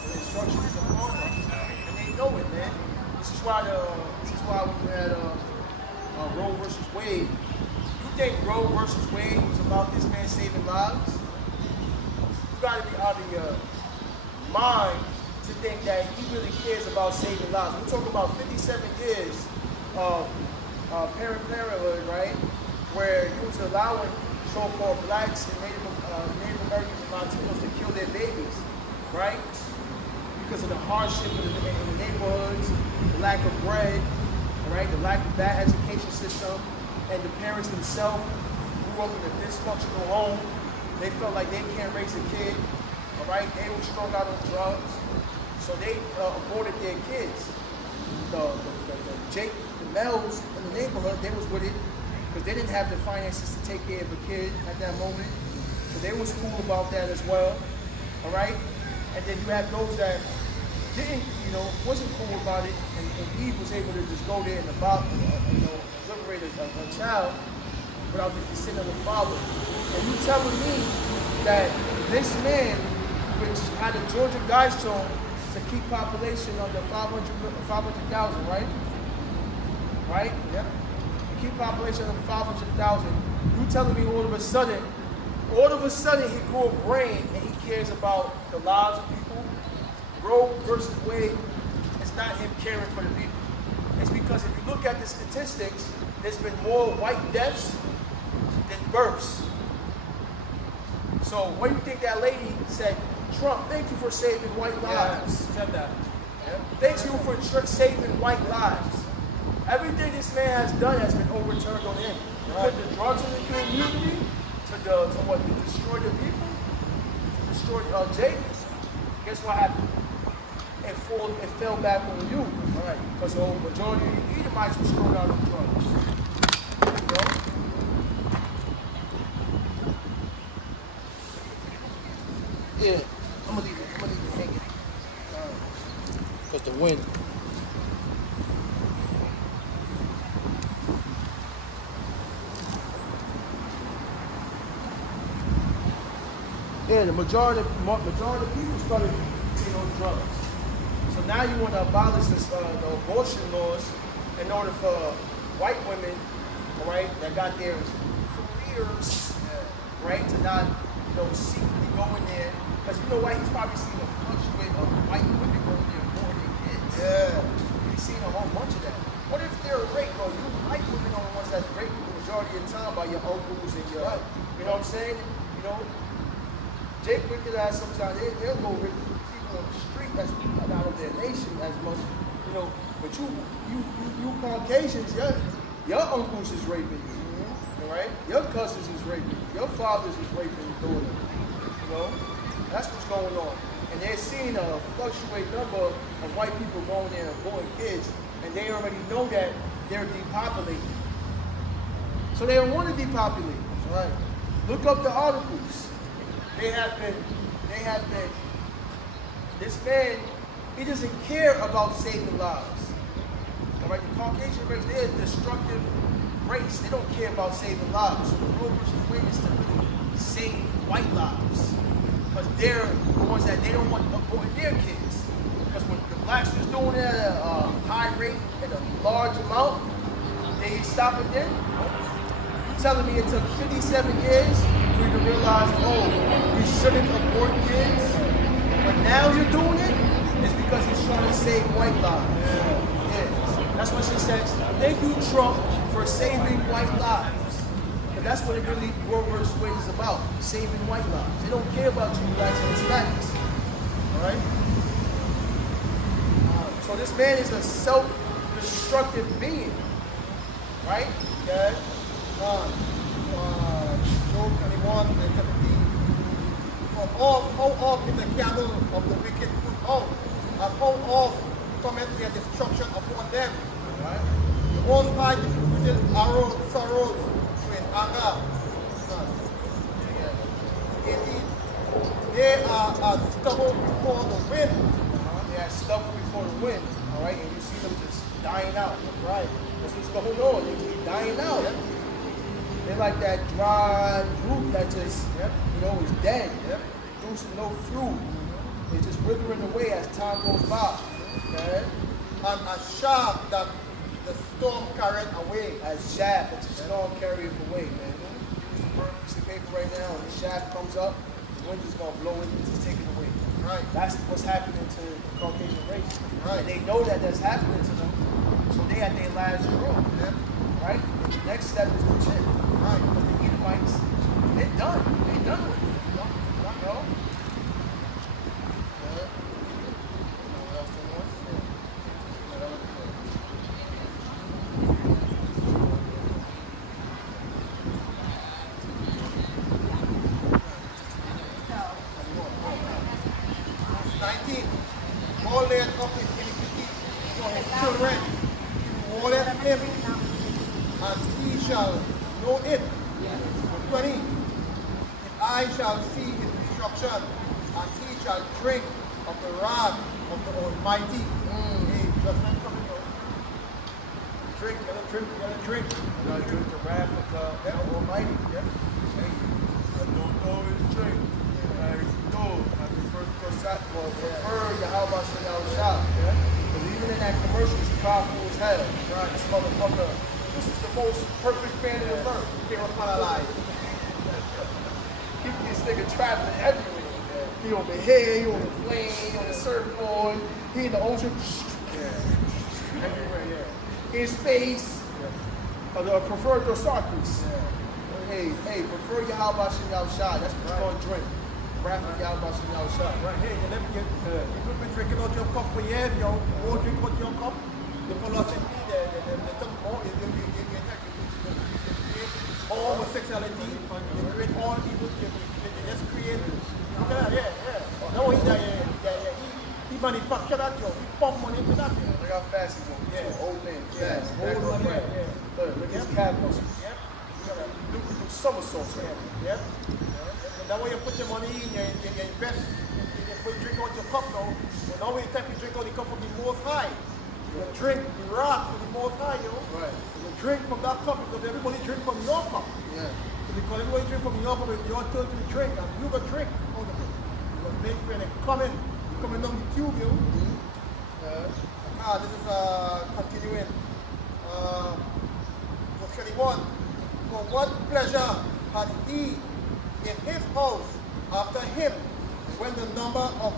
The destruction is upon them, and they know it, man. This is why when you had Roe versus Wade, you think Roe versus Wade was about this man saving lives? You got to be out of your mind to think that he really cares about saving lives. We're talking about 57 years of parenthood, right? Where he was allowing so-called blacks and Native Americans and Latinos to kill their babies, right? Because of the hardship in the neighborhoods, the lack of bread, right? The lack of bad education system, and the parents themselves grew up in a dysfunctional home. They felt like they can't raise a kid, all right? They were strung out on drugs, so they aborted their kids. The males in the neighborhood, they was with it because they didn't have the finances to take care of a kid at that moment. So they was cool about that as well, all right? And then you had those that didn't, wasn't cool about it, and Eve was able to just go there and liberate a child without the consent of the father. And you telling me that this man, which had a Georgia Guidestone to keep population under 500,000, right? Right? Yeah. To keep population under 500,000. You telling me all of a sudden he grew a brain and he cares about the lives of people? Roe versus Wade is not him caring for the people. It's because if you look at the statistics, there's been more white deaths than births. So what do you think that lady said? Trump, thank you for saving white lives. Yeah, said that. Yeah. Thank you for saving white lives. Everything this man has done has been overturned on him. You put the drugs in the community to destroy the people, to destroy Jake. Guess what happened? It fell back on you, all right? Because the majority of the Edomites were strung out on drugs. You know? Yeah, I'm gonna leave it hanging. Cause the wind. Yeah, the majority of people started on drugs. So now you want to abolish this, the abortion laws in order for white women, all right, that got their careers, right, to not, secretly go in there. Because you know what? He's probably seen a fluctuate of white women going there and boarding their kids. Yeah. He's seen a whole bunch of that. What if they're raped, though? You white women are the ones that's raped the majority of the time by your uncles and your, you know what I'm saying? Jake wicked ass sometimes, they'll go rape people on the street that's not of their nation as much, but you Caucasians, your uncles is raping you, all right? Your cousins is raping you. Your fathers is raping your daughter, That's what's going on. And they're seeing a fluctuating number of white people going there and born kids, and they already know that they're depopulating. So they don't want to depopulate. Right. Look up the articles. They have been, this man, he doesn't care about saving lives. All right, the Caucasian race, they're a destructive race. They don't care about saving lives. So the Roe versus Wade is to really save white lives. Because they're the ones that they don't want aborting their kids. Because when the blacks was doing it at a high rate, at a large amount, they stop it then? You telling me it took 57 years for you to realize, we shouldn't abort kids, but now you're doing it? It's because you're trying to save white lives. Yeah. That's what she said. Thank you, Trump, for saving white lives. But that's what it really, Roe versus Wade is about, saving white lives. They don't care about you blacks and Hispanics. All right? So this man is a self-destructive being. Right? Okay. Job 21 and 17. For how oft is the candle of the wicked put out, and how oft cometh their destruction upon them. Right? The Most High distributed sorrows to his anger. 18. They are as stubble before the wind. They are stubble before the wind. All right? And you see them just dying out. Right? That's what's going on. They keep dying out. Yep. They're like that dry root that just, is dead. Yep. Producing no fruit. They're just withering away as time goes by. Okay? And a shaft that the storm carried away. A shaft that the storm carried away, man. Use the burn piece of paper right now, and the shaft comes up, the wind is going to blow it and just take it away. Right. That's what's happening to the Caucasian race. Right. And they know that that's happening to them, so they at their last straw. Yep. Right? And the next step is the chip. Right. But the Edomites, they're done. They're done with it. All laid up his iniquity for his children. He rewarded him, and he shall know it. 20. His eye shall see his destruction, and he shall drink of the wrath of the Almighty. Hey, judgment coming out. Drink, you gotta drink, you gotta drink. You gotta drink the wrath of the Almighty. Yep. Hey, I don't always drink. I know. I prefer Yahweh Shah. Because even in that commercial, it's powerful as hell. Right. This motherfucker, this is the most perfect man in the earth. He was paralyzed. This nigga traveling everywhere. He over here, he on the plane, he on the surfboard, he in the ocean. Everywhere, in space. I prefer Dosakis. Hey, prefer Yahweh Shah. That's what you're going to drink. Wrath of Yahweh Shah. Right, hey, you've been drinking out your cup for years, you won't drink out your cup. The philosophy, the more, you create all homosexuality, you create all evil, you just create, no, he manufactured that, he pump money into that. Look how fast he's going. Yeah. Old man, fast. Old money, Look at his calf muscles. Yep. You do somersaults, man. Yep. That way you put your money in, you invest, you drink out your cup now. But now when you take you drink out the cup of the Most High, you drink the wrath of the Most High, Right. You drink from that cup because everybody drink from your cup. Yeah. So because everybody drink from your cup, it's your turn to drink, and you go drink out of it. Because make when they coming down the tube, This is continuing. Verse 21. For what pleasure had he in his house after him when the number of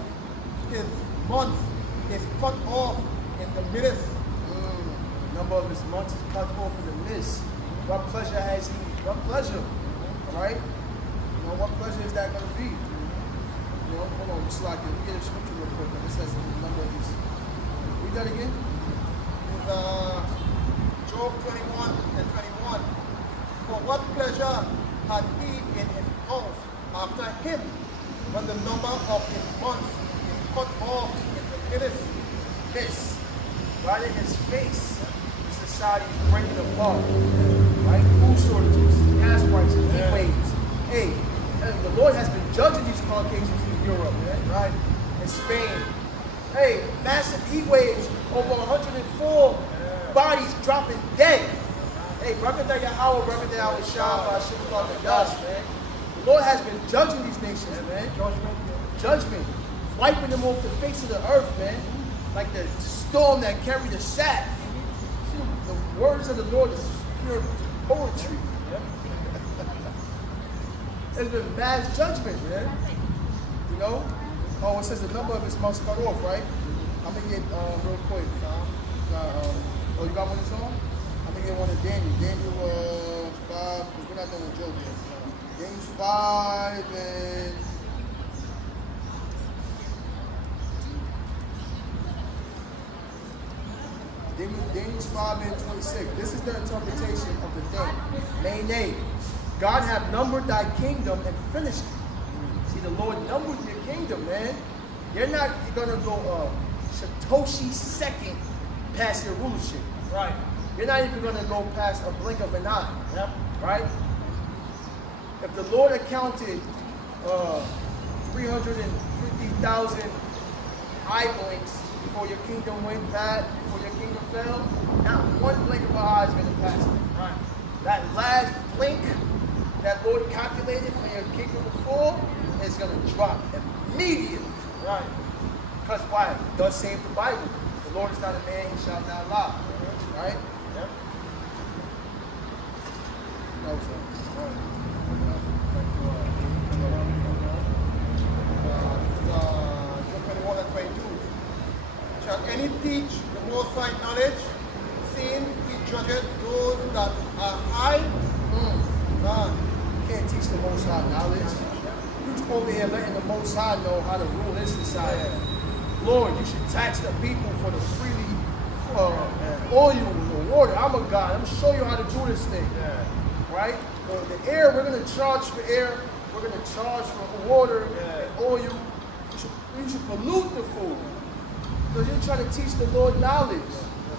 his months is cut off in the midst? The number of his months is cut off in the midst. What pleasure has he? What pleasure? All right? You know, what pleasure is that going to be? You know, hold on, just like it. Let me get a scripture real quick. It says the number of his. Read that again. Is Job 21 and 21. For what pleasure had he in his house after him when the number of his months is cut off in the midst? Right in his face, the society is breaking apart. Right? Food shortages, gas prices, heat waves. Hey, and the Lord has been judging these Caucasians in Europe, man. Right? In Spain. Hey, massive heat waves, over 104 bodies dropping dead. Hey, Brakata Yahweh, Brakata Yahweh, Shabbat, Shabbat, dust, man. The Lord has been judging these nations, man. Judgment. Wiping them off the face of the earth, man. Like the storm that carried the sap. See, the words of the Lord is pure poetry. There's been mass judgment, man. You know? Oh, it says the number of his months cut off, right? I'm going to get real quick. Oh, you got one of song? I'm going to get one of Daniel. Daniel 5, because we're not doing a joke yet. Daniel 5 and... Daniel 5 and 26. This is the interpretation of the thing. Main name. God have numbered thy kingdom and finished it. See, the Lord numbered your kingdom, man. You're not going to go Satoshi second past your rulership. Right. You're not even going to go past a blink of an eye. Yep. Right? If the Lord accounted 350,000 eye blinks before your kingdom went bad, before your kingdom fell, not one blink of an eye is going to pass it. Right. That last blink that Lord calculated for your kingdom to fall is going to drop immediately. Right. Because why? It does say in the Bible, the Lord is not a man, he shall not lie. Right? Yep. That was it. Shall any teach the Most High knowledge, seeing he judgeth those that are high? You can't teach the Most High knowledge. You over here letting the Most High know how to rule this society. Lord, you should tax the people for the freely oil and water. I'm a God. I'm going to show you how to do this thing. Right? The air, we're going to charge for air. We're going to charge for water and oil. You should pollute the food. Because you're trying to teach the Lord knowledge.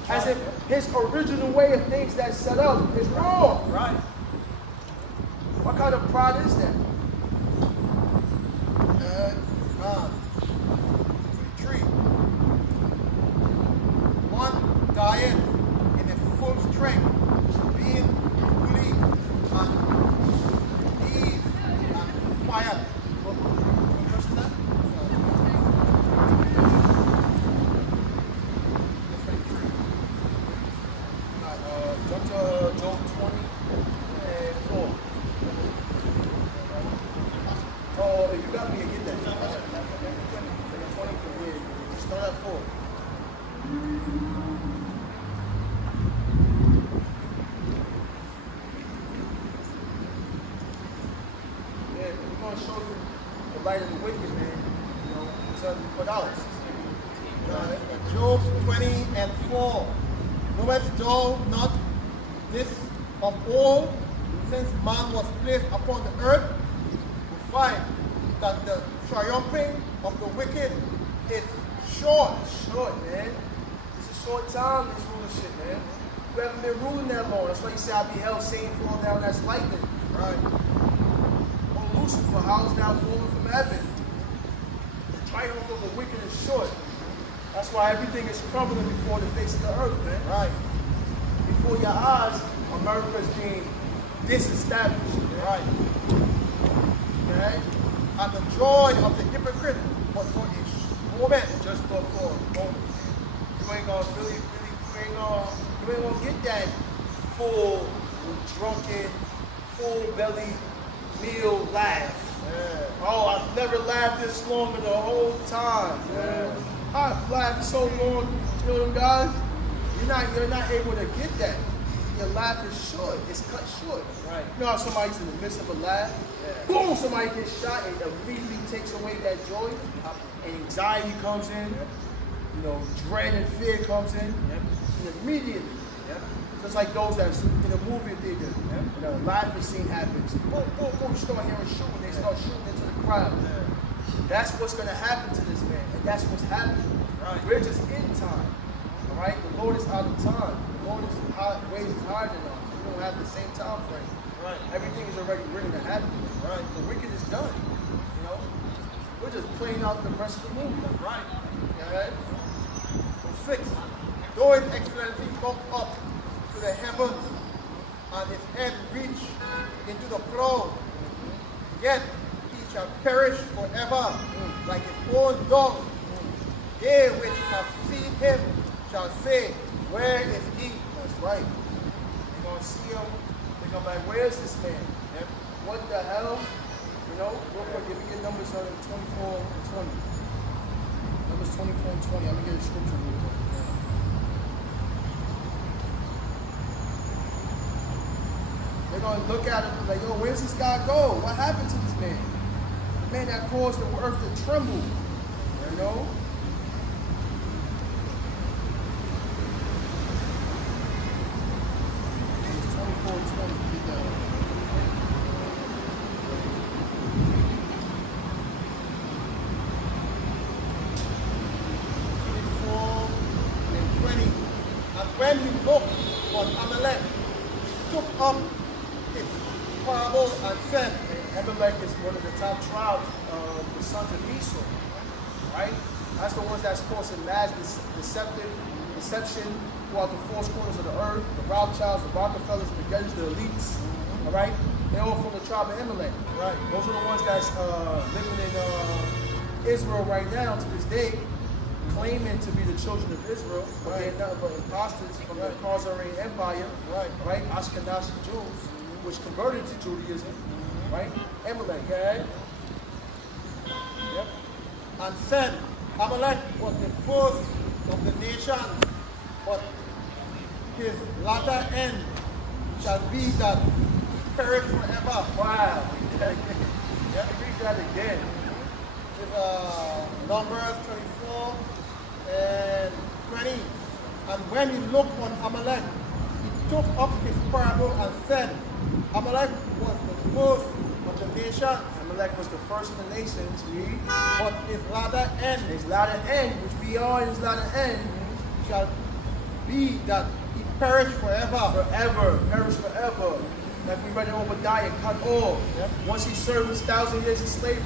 As if his original way of things that's set up is wrong. Right. What kind of pride is that? Tree. One diet in its full strength, being fully and ease and quiet. Jump to Job 20 and 4. Oh, if you got me, get that. Start at 4. Yeah, we're going to show you the light of the wicked, man. You know, until we put out. Job 20 and 4. Knowest thou not this of old, since man was placed upon the earth? 5. That the triumphing of the wicked is short. Short, man. It's a short time, this rulership, man. You haven't been ruling that long. That's why you say, I beheld Satan fall down as lightning. Right. Oh, Lucifer, how is thou fallen from heaven? The triumph of the wicked is short. That's why everything is crumbling before the face of the earth, man. Right. Before your eyes, America is being disestablished. Right. Okay? And the joy of the hypocrite was for a moment. Just before a moment. you ain't gonna you ain't gonna get that full, drunken, full belly meal laugh. Yeah. Oh, I've never laughed this long in the whole time. Yeah. I've laughed so long, you know them guys. You're not able to get that. Your laugh is short. It's cut short. Right. You know how somebody's in the midst of a laugh, boom, somebody gets shot, and it immediately takes away that joy, and anxiety comes in. Yep. You know, dread and fear comes in, and immediately. Yep. Just like those that's in a movie theater, you know, laughing scene happens. Boom, boom, boom, you start hearing shooting. They start shooting into the crowd. That's what's going to happen to this man, and that's what's happening. Right. We're just in time. All right, the Lord is out of time. The Lord is ways higher than us. We don't have the same time frame. Right. Everything is already written to happen. Right. The wicked is done. You know, we're just playing out the rest of the movie. Right. Yeah. So 6. Though his excellency come up to the heavens and his head reach into the cloud, yet he shall perish forever, like his own dog. They which have seen him shall say, where is he? That's right. They're going to see him. They're going to be like, where's this man? Yep. What the hell? You know, real quick, give me your numbers on 24 and 20. Numbers 24 and 20. I'm going to get a scripture real quick. They're going to look at him and be like, yo, where's this guy go? What happened to this man? The man that caused the earth to tremble. You know? When he looked on Amalek, he took up his parable and said, Amalek is one of the top tribes of the sons of Esau, right? That's the ones that's causing mass deception throughout the four corners of the earth. The Rothschilds, the Rockefellers, the Gettys, the elites, all right? They're all from the tribe of Amalek, right? Those are the ones that's living in Israel right now to this day, claiming to be the children of Israel, but they're nothing but imposters from the Khazarian Empire, right? Ashkenazi Jews, which converted to Judaism, right? Amalek, okay? Yep. And said, Amalek was the first of the nations, but his latter end shall be that he perish forever. Wow. Yep, read that again. With Numbers 24 and 20. And when he looked on Amalek, he took up his parable and said, Amalek was the first of the nations. Amalek was the first of the nations, but his latter end, which we are in his latter end, shall be that he perish forever. Perish forever. Like we read in Obadiah, cut off. Yep. Once he served his 1,000 years of slavery,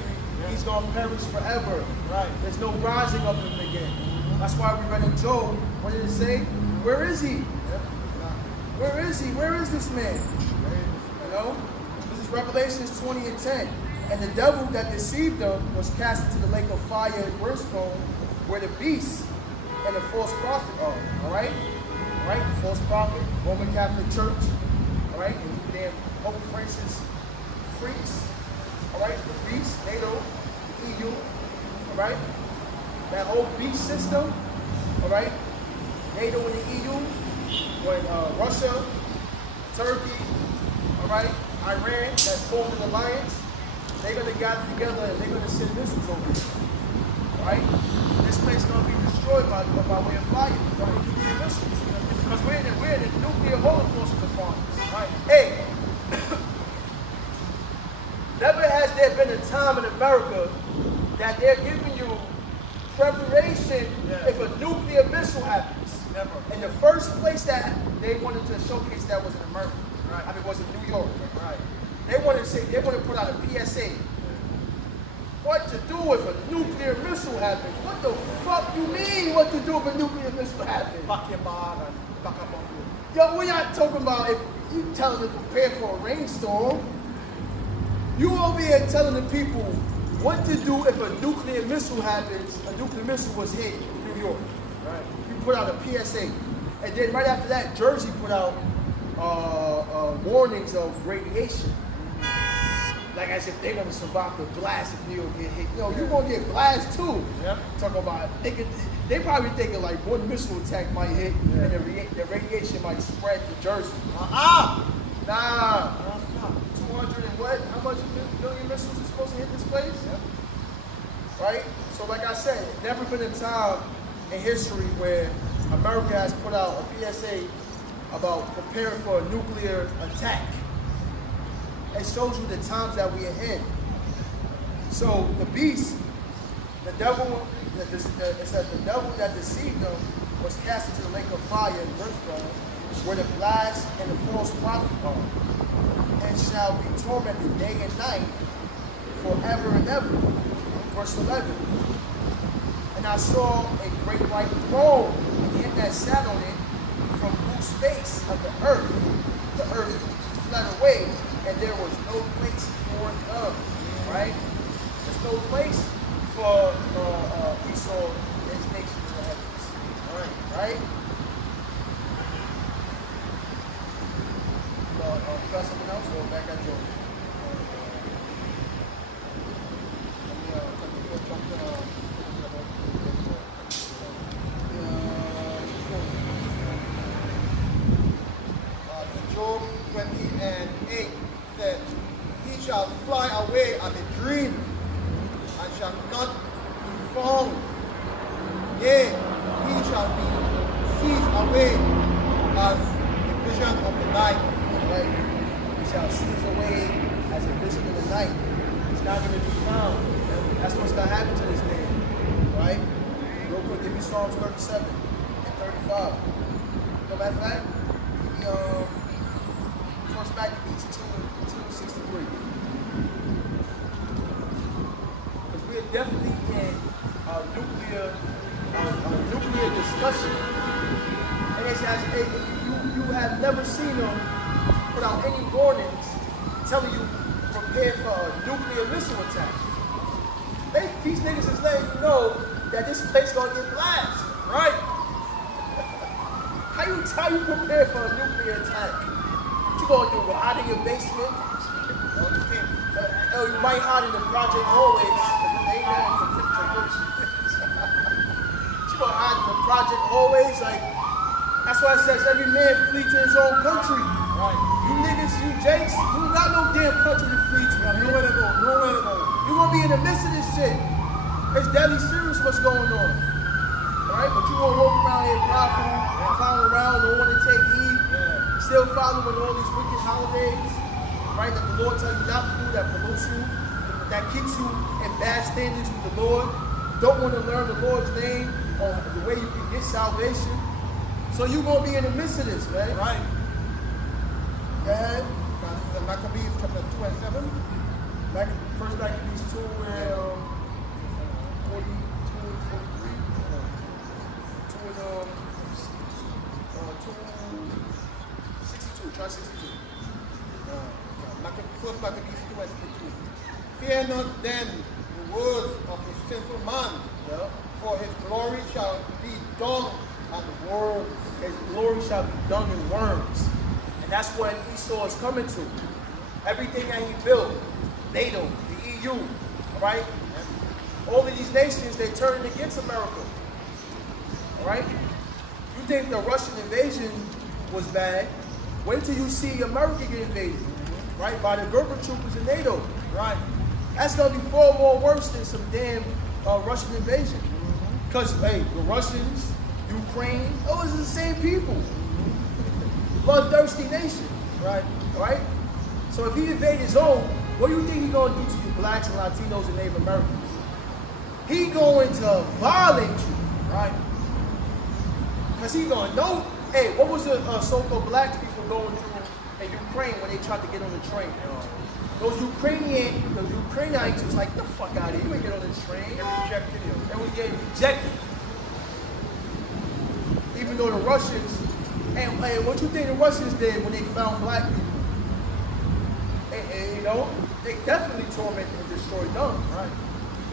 he's going to perish forever. Right. There's no rising of him again. That's why we read in Job, what did it say? Where is he? Yep. Where is he? Where is this man? You know? This is Revelations 20 and 10. And the devil that deceived them was cast into the lake of fire and brimstone, where the beast and the false prophet are. Alright? Alright? The false prophet, Roman Catholic Church. Alright? And damn Pope Francis freaks. Alright? The beast, NATO, the EU. Alright? That whole beast system. Alright? NATO and the EU. When Russia, Turkey, alright, Iran, that formed an alliance, they're going to gather together and they're going to send missiles over here. Right? This place is going to be destroyed by way of fire, by nuclear missiles. Because we're in the nuclear holocaust upon us. Right? Hey, never has there been a time in America that they're giving you preparation if a nuclear missile happens. Never. And the first place that they wanted to showcase that was in America. Right. I mean, was in New York. Right. They want to put out a PSA. What to do if a nuclear missile happens? What the fuck you mean? What to do if a nuclear missile happens? Back your bag and back up on you. Yo, we're not talking about if you telling them to prepare for a rainstorm. You over here telling the people what to do if a nuclear missile happens. A nuclear missile was hit in New York. Right. He put out a PSA. And then right after that, Jersey put out warnings of radiation. Like as if they're gonna survive the blast if New York get hit. You know, you're gonna get blast too. Yep. Talk about they probably thinking like one missile attack might hit and the radiation might spread to Jersey. Nah. 200 and what? How much million missiles are supposed to hit this place? Yep. Right? So like I said, never been a time in history where America has put out a PSA about preparing for a nuclear attack. It shows you the times that we are in. So the beast, the devil, it said the devil that deceived them was cast into the lake of fire and brimstone, where the blast and the false prophet are, and shall be tormented day and night forever and ever. Verse 11. And I saw a great white throne, and him that sat on it, from whose face of the earth fled away, and there was no place for them. Right? There's no place for Esau and his nation in the heavens. Right? You got something else, or back at Joe? Job 20:8 said, he shall fly away as a dream and shall not be found. Yea, he shall be seized away as a vision of the night. Right? He shall seize away as a vision in the night. He's not going to be found. That's what's going to happen to this man. Right? Real quick, give me Psalms 37 and 35. No matter of fact, give me First Maccabees 2:63. Because we are definitely in a nuclear discussion. And it says, you have never seen them without any warnings telling you prepare for a nuclear missile attack. These niggas is letting you know that this place gonna get blasted, right? How you prepare for a nuclear attack? What you gonna do? Go hide in your basement? You might hide in the project hallways. They ain't that you gonna hide in the project hallways? Like, that's why it says every man flee to his own country. Right. You niggas, you jakes, you got no damn country to flee to. Nowhere to go. You gonna be in the midst of this shit. It's deadly serious what's going on. Right? But you gonna walk around here prideful, clown around, don't want to take heed, still following all these wicked holidays, right? That the Lord tells you not to do, that promotes you, that keeps you in bad standards with the Lord. Don't want to learn the Lord's name or the way you can get salvation. So you gonna be in the midst of this, man. Right. Go ahead. Maccabees chapter 2 and 7. First Maccabees 2 and 42 and 43. 62. Try 62. First Maccabees 2 and 62. Fear not then the words of a sinful man, for his glory shall be dung and worms. His glory shall be dung and worms. And that's what Esau is coming to. Everything that he built, NATO, the EU, all right? All of these nations, they turned against America, all right? You think the Russian invasion was bad? Wait till you see America get invaded, right? By the Gerber troopers in NATO, right? That's gonna be far more worse than some damn Russian invasion. Because, hey, the Russians, Ukraine, those are the same people. Bloodthirsty nation, right? Right? So if he invade his own, what do you think he's gonna do to you blacks and Latinos and Native Americans? He going to violate you, right? Because he gonna know, hey, what was the so-called black people going through in Ukraine when they tried to get on the train? Those Ukrainians was like, the fuck out of here, you ain't get on this train. They rejected him. They was getting rejected. Even though the Russians, and what you think the Russians did when they found black people? And you know, they definitely tormented and destroyed them, right?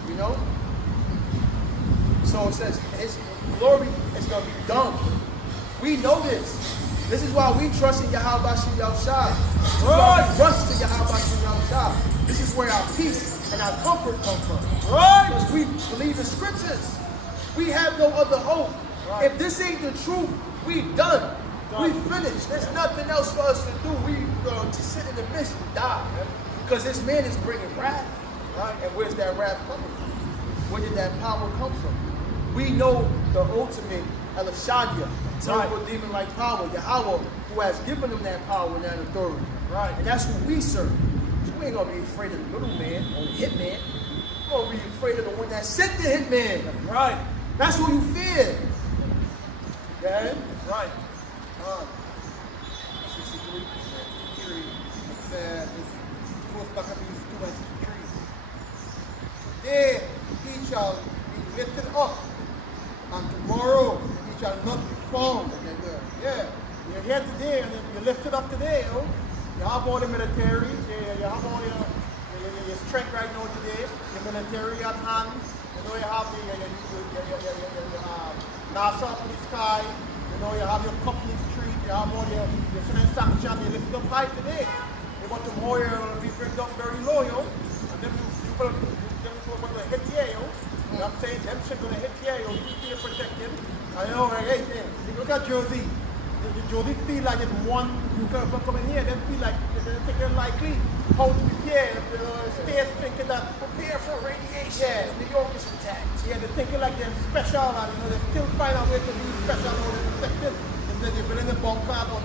You know? So it says his glory is going to be done. We know this. This is why we trust in Yahweh Bashim Yahushua. This is why we trust in Yahweh Bashim Yahushua. This is where our peace and our comfort come from. Right? Because we believe in scriptures. We have no other hope. Right. If this ain't the truth, we done. We finished. There's nothing else for us to do. We to sit in the midst and die. Because this man is bringing wrath. Right? And where's that wrath coming from? Where did that power come from? We know the ultimate Elishadya, terrible demon-like power, Yahweh, who has given them that power and that authority. Right. And that's who we serve. So we ain't gonna be afraid of the little man or the hitman. We're gonna be afraid of the one that sent the hitman. Right. That's who you fear. Yeah? Right. 63. It said, this first Maccabees 2 and 63. Today he shall be lifted up, and tomorrow he shall not be found. Yeah. You're here today, and you're lifted up today, you know. You have all the military, you have all your strength right now today, your military at hand. You know, you have the NASA up in the sky. You know, you have your company street, you have all your finance sanction, you lift up high today. But tomorrow you'll be bring down very low, you know. And then people going to hit you, you know. You know what I'm saying? Them shit going to hit you, you keep you protected. I know, hey, look at Josie. Josie feel like it's one, you can come in here, then feel like they think you're likely how to prepare. States thinking that prepare for radiation. Yeah. New York is attacked. Yeah, they're thinking like they're special, and you know, they still find a way to be special or they're protected. They've been in the bunker, but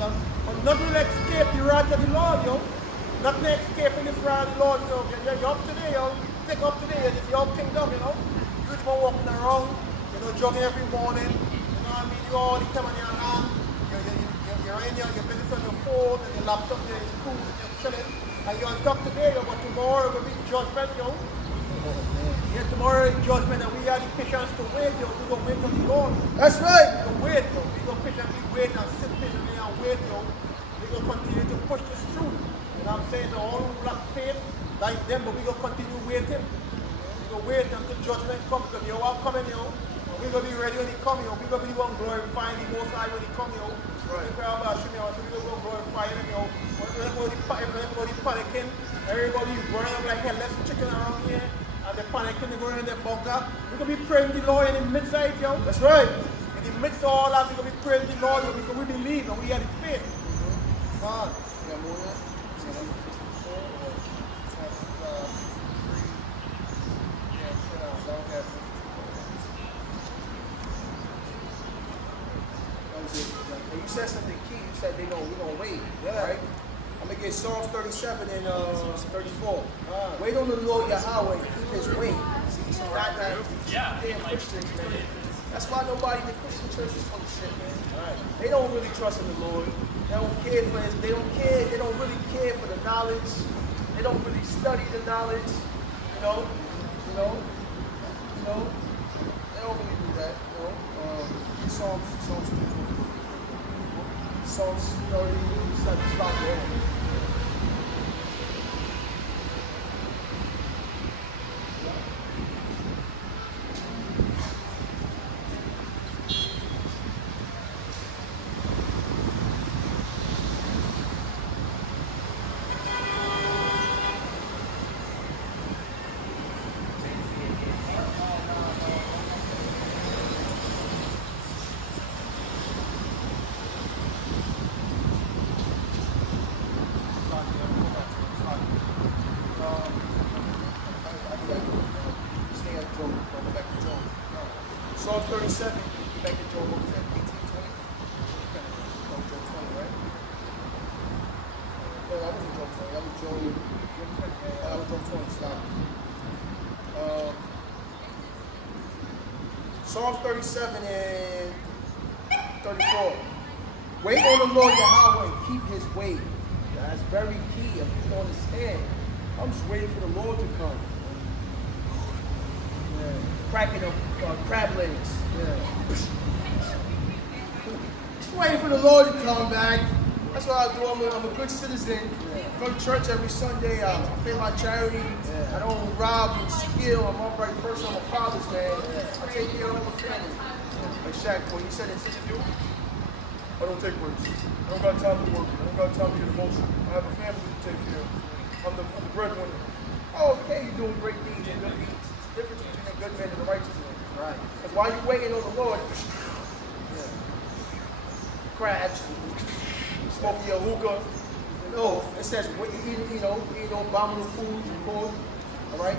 nothing will escape the wrath of the Lord, yo. Nothing escaping this wrath of the Lord. So you're up today, yo. Take up today, it's your kingdom, you know. You're just walking around, you know, jogging every morning. You know what I mean? You all the time on your hand. You're in your business on your phone and your laptop, your cool, you're chilling. And you're on top today, yo, but tomorrow will be judgment, yo. Yeah, tomorrow is judgment, and we have the patience to wait, yo. We're going to wait on the Lord. That's right. We're going to wait, yo. We're going to patiently wait and sit patiently and wait, yo. We're going to continue to push this through. You know what I'm saying? So all who lack faith, like them, but we're going to continue waiting. We're going to wait until judgment comes, because you're all coming, yo. We're going to be ready when he comes, yo. We're going to be one glorifying the Most High when he comes, yo. Right. So we're going to glorify him, yo. Everybody panicking. Everybody running up like headless chicken around here. And they're panicking, they're going in their bunker. We're going to be praying the Lord in the midst of it, yo. That's right. In the midst of all that, we're going to be praying the Lord, yo, because we believe and we have the faith. God. You got more than that? 64 or 63? Yeah, don't have 64. And you said something key. You said we're gonna wait. Yeah. Right? I'm gonna get Psalms 37 and 34. Wait on the Lord Yahweh and keep his way. Not that damn Christians, man. That's why nobody in the Christian church is full of shit, man. Right. They don't really trust in the Lord. They don't care for his, they don't really care for the knowledge. They don't really study the knowledge. You know. They don't really do that, you know. Psalms 30, stop there. Psalms 37, back to Job, what was that, 18, 20? That was Job 20, right? No, that wasn't Job 20, that was Job 20, stop. Psalms 37 and 34. Wait on the Lord Yahweh and keep his way. That's very key, if you don't understand. I'm just waiting for the Lord to come. Yeah. Cracking up crab legs. Yeah. Just waiting for the Lord to come back. That's what I do. I'm a good citizen. Go to church every Sunday. I pay my charity. I don't rob and steal. I'm an upright person. I'm a father's man. I take care of all the family. Like Shaq, when he said in his interview, I don't take breaks. I don't got time to work. I don't got time to get emotional. I have a family to take care of. I'm the breadwinner. Oh, okay, you're doing great deeds and good deeds. It's the difference between a good man and a righteous man. Right. Because while you're waiting on the Lord, crash, smoking your hookah. No, it says eating abominable foods and pork. All right.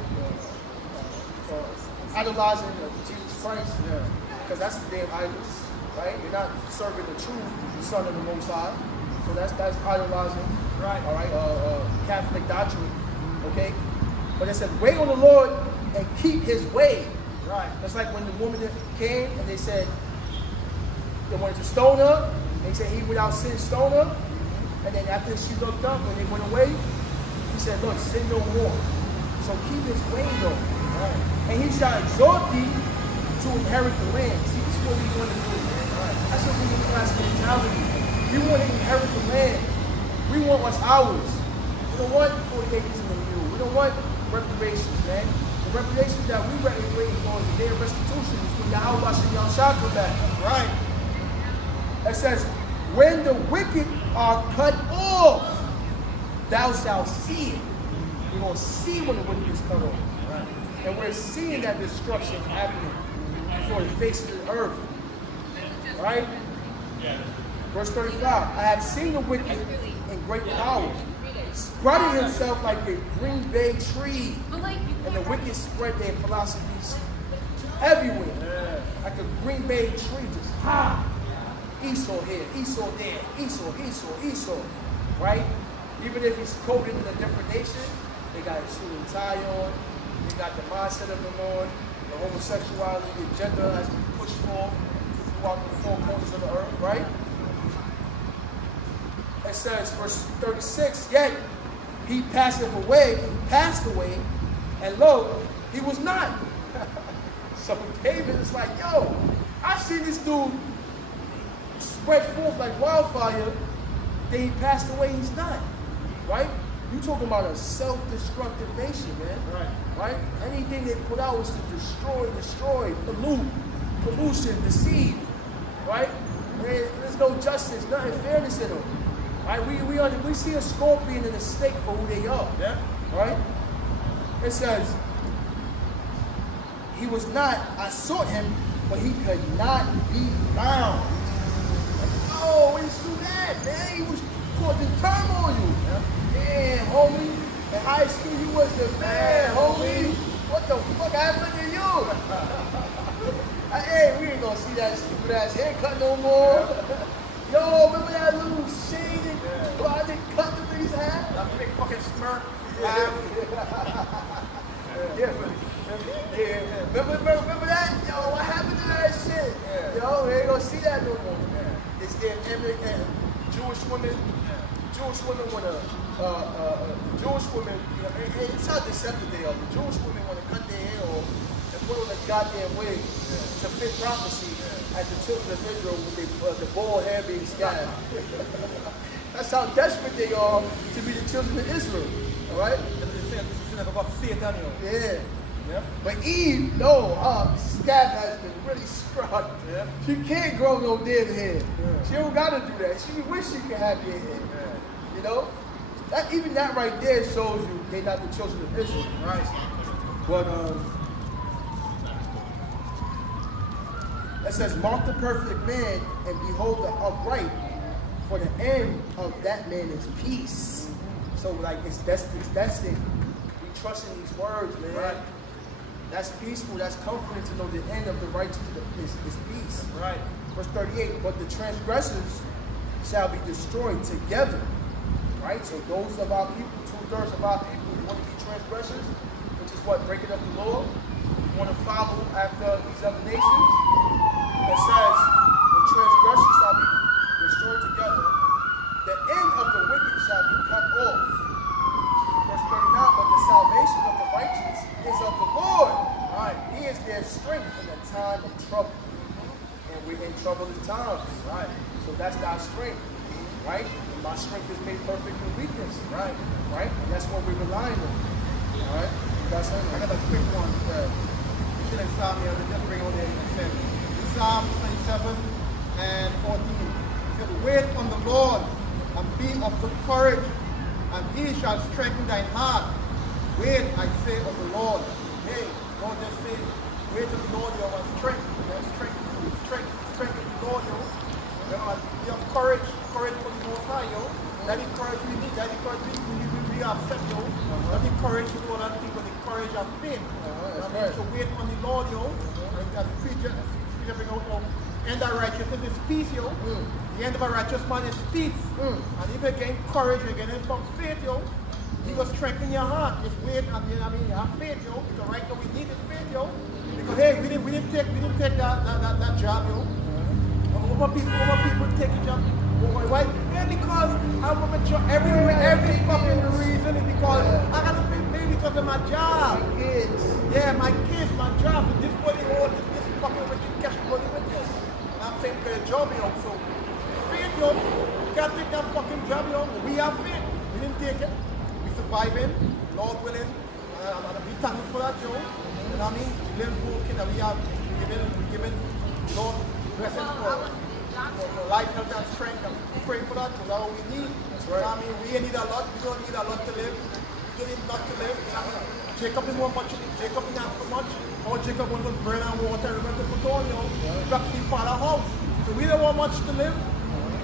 Idolizing Jesus Christ. Yeah. Because that's the damn idols, right? You're not serving the true Son of the Most High. So that's idolizing. Right. All right. Catholic doctrine. Okay. But it says, wait on the Lord and keep His way. Right. That's like when the woman came and they said they wanted to stone her. They said, he without sin stone her. And then after she looked up and they went away, he said, look, sin no more. So keep His way though. Right. And He shall exhort thee to inherit the land. See, this is what we want to do. Right. That's what we need class mentality. We want to inherit the land. We want what's ours. We don't want 40 acres in the mule. We don't want reparations, man. The reparations that we waiting for is the day of restitution is when Yahweh shall come back. Right. It says, when the wicked are cut off, thou shalt see it. We're going to see when the wicked is cut off. Right. And we're seeing that destruction happening before the face of the earth. Right? Yeah. Verse 35. I have seen the wicked in great power, spreading himself like a green bay tree, and the wicked spread their philosophies everywhere. Yeah. Like a green bay tree, just Esau here, Esau there, Esau, right? Even if he's coded in a different nation, they got a suit and tie on, they got the mindset of them on, the homosexuality agenda has been pushed forth throughout the four corners of the earth, right? It says, verse 36, yet he passed away, and lo, he was not. So David is like, yo, I seen this dude spread forth like wildfire, then he passed away, he's not. Right? You talking about a self-destructive nation, man. Right? Anything they put out is to destroy, pollution, deceive. Right? There's no justice, nothing fairness in them. Right? We see a scorpion and a snake for who they are. Yeah. Right? It says, he was not, I sought him, but he could not be found. Oh, we just do that, man. He was causing turmoil. Yeah. Damn, homie. In high school, you was the man, homie. What the fuck happened to you? Hey, we ain't gonna see that stupid ass haircut no more. Yo, remember that little shaded project cut the niggas had? That big fucking smirk. Remember that? Yo, what happened to that shit? Yeah. Yo, we ain't gonna see that no more. It's damn Jewish women want to, Jewish women, it's how deceptive they are. The Jewish women want to cut their hair off and put on a goddamn wig to fit prophecy at the children of Israel with the bald hair being scattered. That's how desperate they are to be the children of Israel. All right? Yeah. Yep. But Eve, no, her scalp has been really scrubbed. Yep. She can't grow no damn hair. Yeah. She don't gotta do that. She wish she could have your hair. Yeah. You know? Even that right there shows you they're not the children of Israel. Right. But it says, mark the perfect man and behold the upright, for the end of that man is peace. So like it's destined. We trust in these words, man. Right. That's peaceful, that's comforting to know the end of the righteous is peace. Right. Verse 38, but the transgressors shall be destroyed together. Right? So those of our people, 2/3 of our people who want to be transgressors, which is what? Breaking up the law. We want to follow after these other nations. It says, the transgressors shall be destroyed together. The end of the wicked shall be cut off. Verse 39, but the salvation of the righteous is of the Lord. Right. He is their strength in a time of trouble. And we're in troublous times. Right. So that's our strength. Right? my strength is made perfect in weakness. Right. Right? And that's what we're relying on. All right? You got something? I got a quick one. You should have Psalm here. Just bring out there in a second. Psalm 27 and 14. It said, wait on the Lord and be of good courage, and he shall strengthen thine heart. Wait, I say, of the Lord. Hey, don't just say, wait on the Lord, you have strength. Strength of the Lord, yo. You know, be of courage for the Most High, yo. That encourage we need, that encourage we upset, yo. That encourage you know that people, the courage of faith. Right. To wait on the Lord, yo. And as the preacher bring out, yo. And the righteousness is peace, yo. The end of a righteous man is peace. And if you gain courage, you gain it from faith, yo. He will strengthen your heart. Just wait and you have faith, yo. Because right now we need this faith, yo. Because hey, we didn't take that job, yo. What people take a job? Why? Yeah, because I'm a job. Every fucking reason is because I gotta pay because of my job. My kids. Yeah, my kids, my job. This body all this fucking with you, cash money with you. And I'm saying get a job, yo. So faith, yo. You gotta take that fucking job, yo. We have faith. We didn't take it. We surviving. Lord willing. I'm gonna be thankful for that, yo. You know what I mean? We live working and we have given Lord blessings for life, health, and strength. And we pray for that because that's all we need. That's right. You know what I mean? We need a lot. We don't need a lot to live. We don't need not to live. You know what I mean? Jacob didn't want much. Jacob didn't have so much. All Jacob wanted was bread and water. He went to put on, you know. Back to the father's house. So we don't want much to live.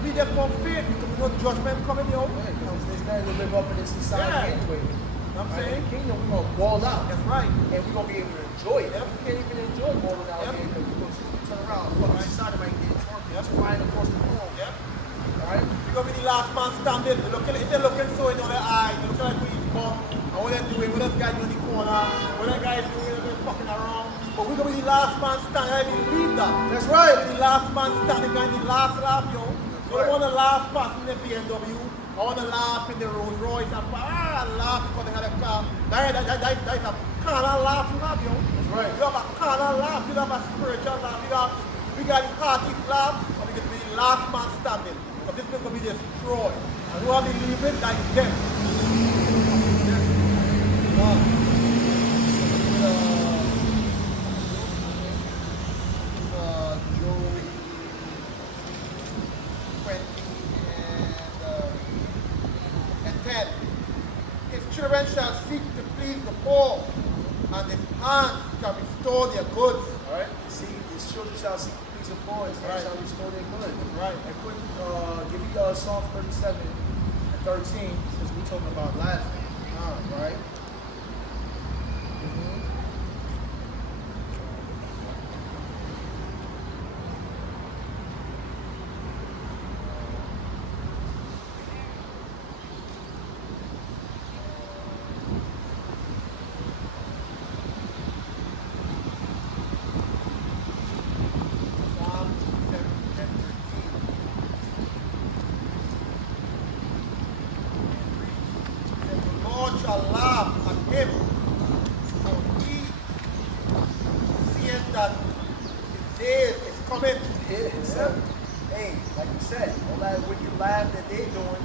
We just want faith because we know judgment coming, yo. Yeah, because there's nothing to live up in this society anyway. You know what I'm saying? In the kingdom, we're going to ball out. That's right. And we're going to be able to enjoy it. We can't even enjoy balling out here because we're going to turn around. Fucking society might get torn. That's flying across the world. Yep. Alright? We're going to be the last man standing. They're looking so in their eyes. They're looking like we's bum. And what they're doing, what that guy doing in the corner, what that guy is doing, they're fucking around. But we're going to be the last man standing. I believe that. That's right. We're the last man standing, going the last laugh, yo. I don't want to laugh past in the BMW. I want to laugh in the Rolls Royce and laugh because they had a car. That is a carnal laugh you have, yo. That's right. You have a carnal laugh, you have a spiritual laugh. We got the artist laugh, and we get to be the last man standing. But this place will be destroyed. And who are believing that is them. Children shall seek to please the poor, and his hands shall restore their goods. Alright? See, his children shall seek to please the poor, and his hands shall restore their goods. Right. And quick, give me Psalm 37 and 13, since we're talking about laughing. Right? Shall laugh at him, for he seeth that his day is coming. Hey, like you said, all that wicked laugh that they're doing,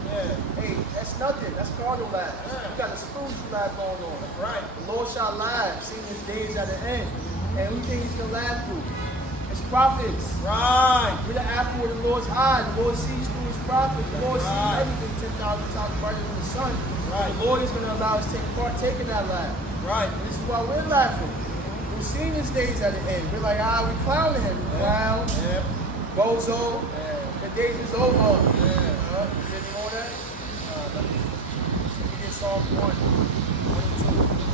hey, that's nothing. That's carnal laugh. You got a spiritual laugh going on. That's right. The Lord shall laugh, seeing his days at the end. And who think he's going to laugh through? His prophets. Right. We're the apple of the Lord's eye. The Lord sees through his prophets. The Lord sees everything 10,000 times brighter than the sun. Right. The Lord is going to allow us to take in that laugh. Right. And this is why we're laughing. We're seeing his days at the end. We're like, we clowning him. Clown. Yep. Bozo. The days is over. Is there any more of that? We did Psalm 1 and 2.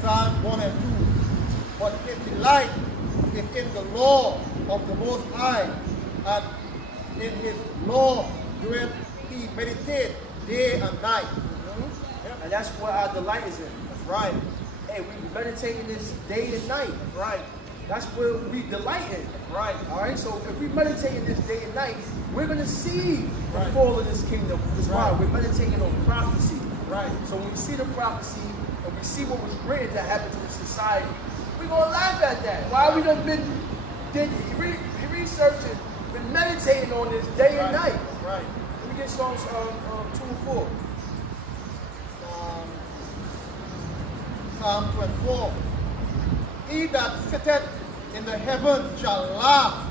Psalms 1 and 2. But his delight is in the law of the Most High, and in his law doeth he meditate day and night. And that's what our delight is in. That's right. Hey, we meditate in this day and night. That's right. That's where we delight in. That's right. All right. So if we meditate in this day and night, we're gonna see the Right. fall of this kingdom. That's why Right. we're meditating on prophecy. Right. So when we see the prophecy and we see what was written that happened to the society, we're gonna laugh at that. Why we done been researching, been meditating on this day and night. Right. Let me get Psalms 2 and 4. Psalm 24. He that sitteth in the heavens shall laugh.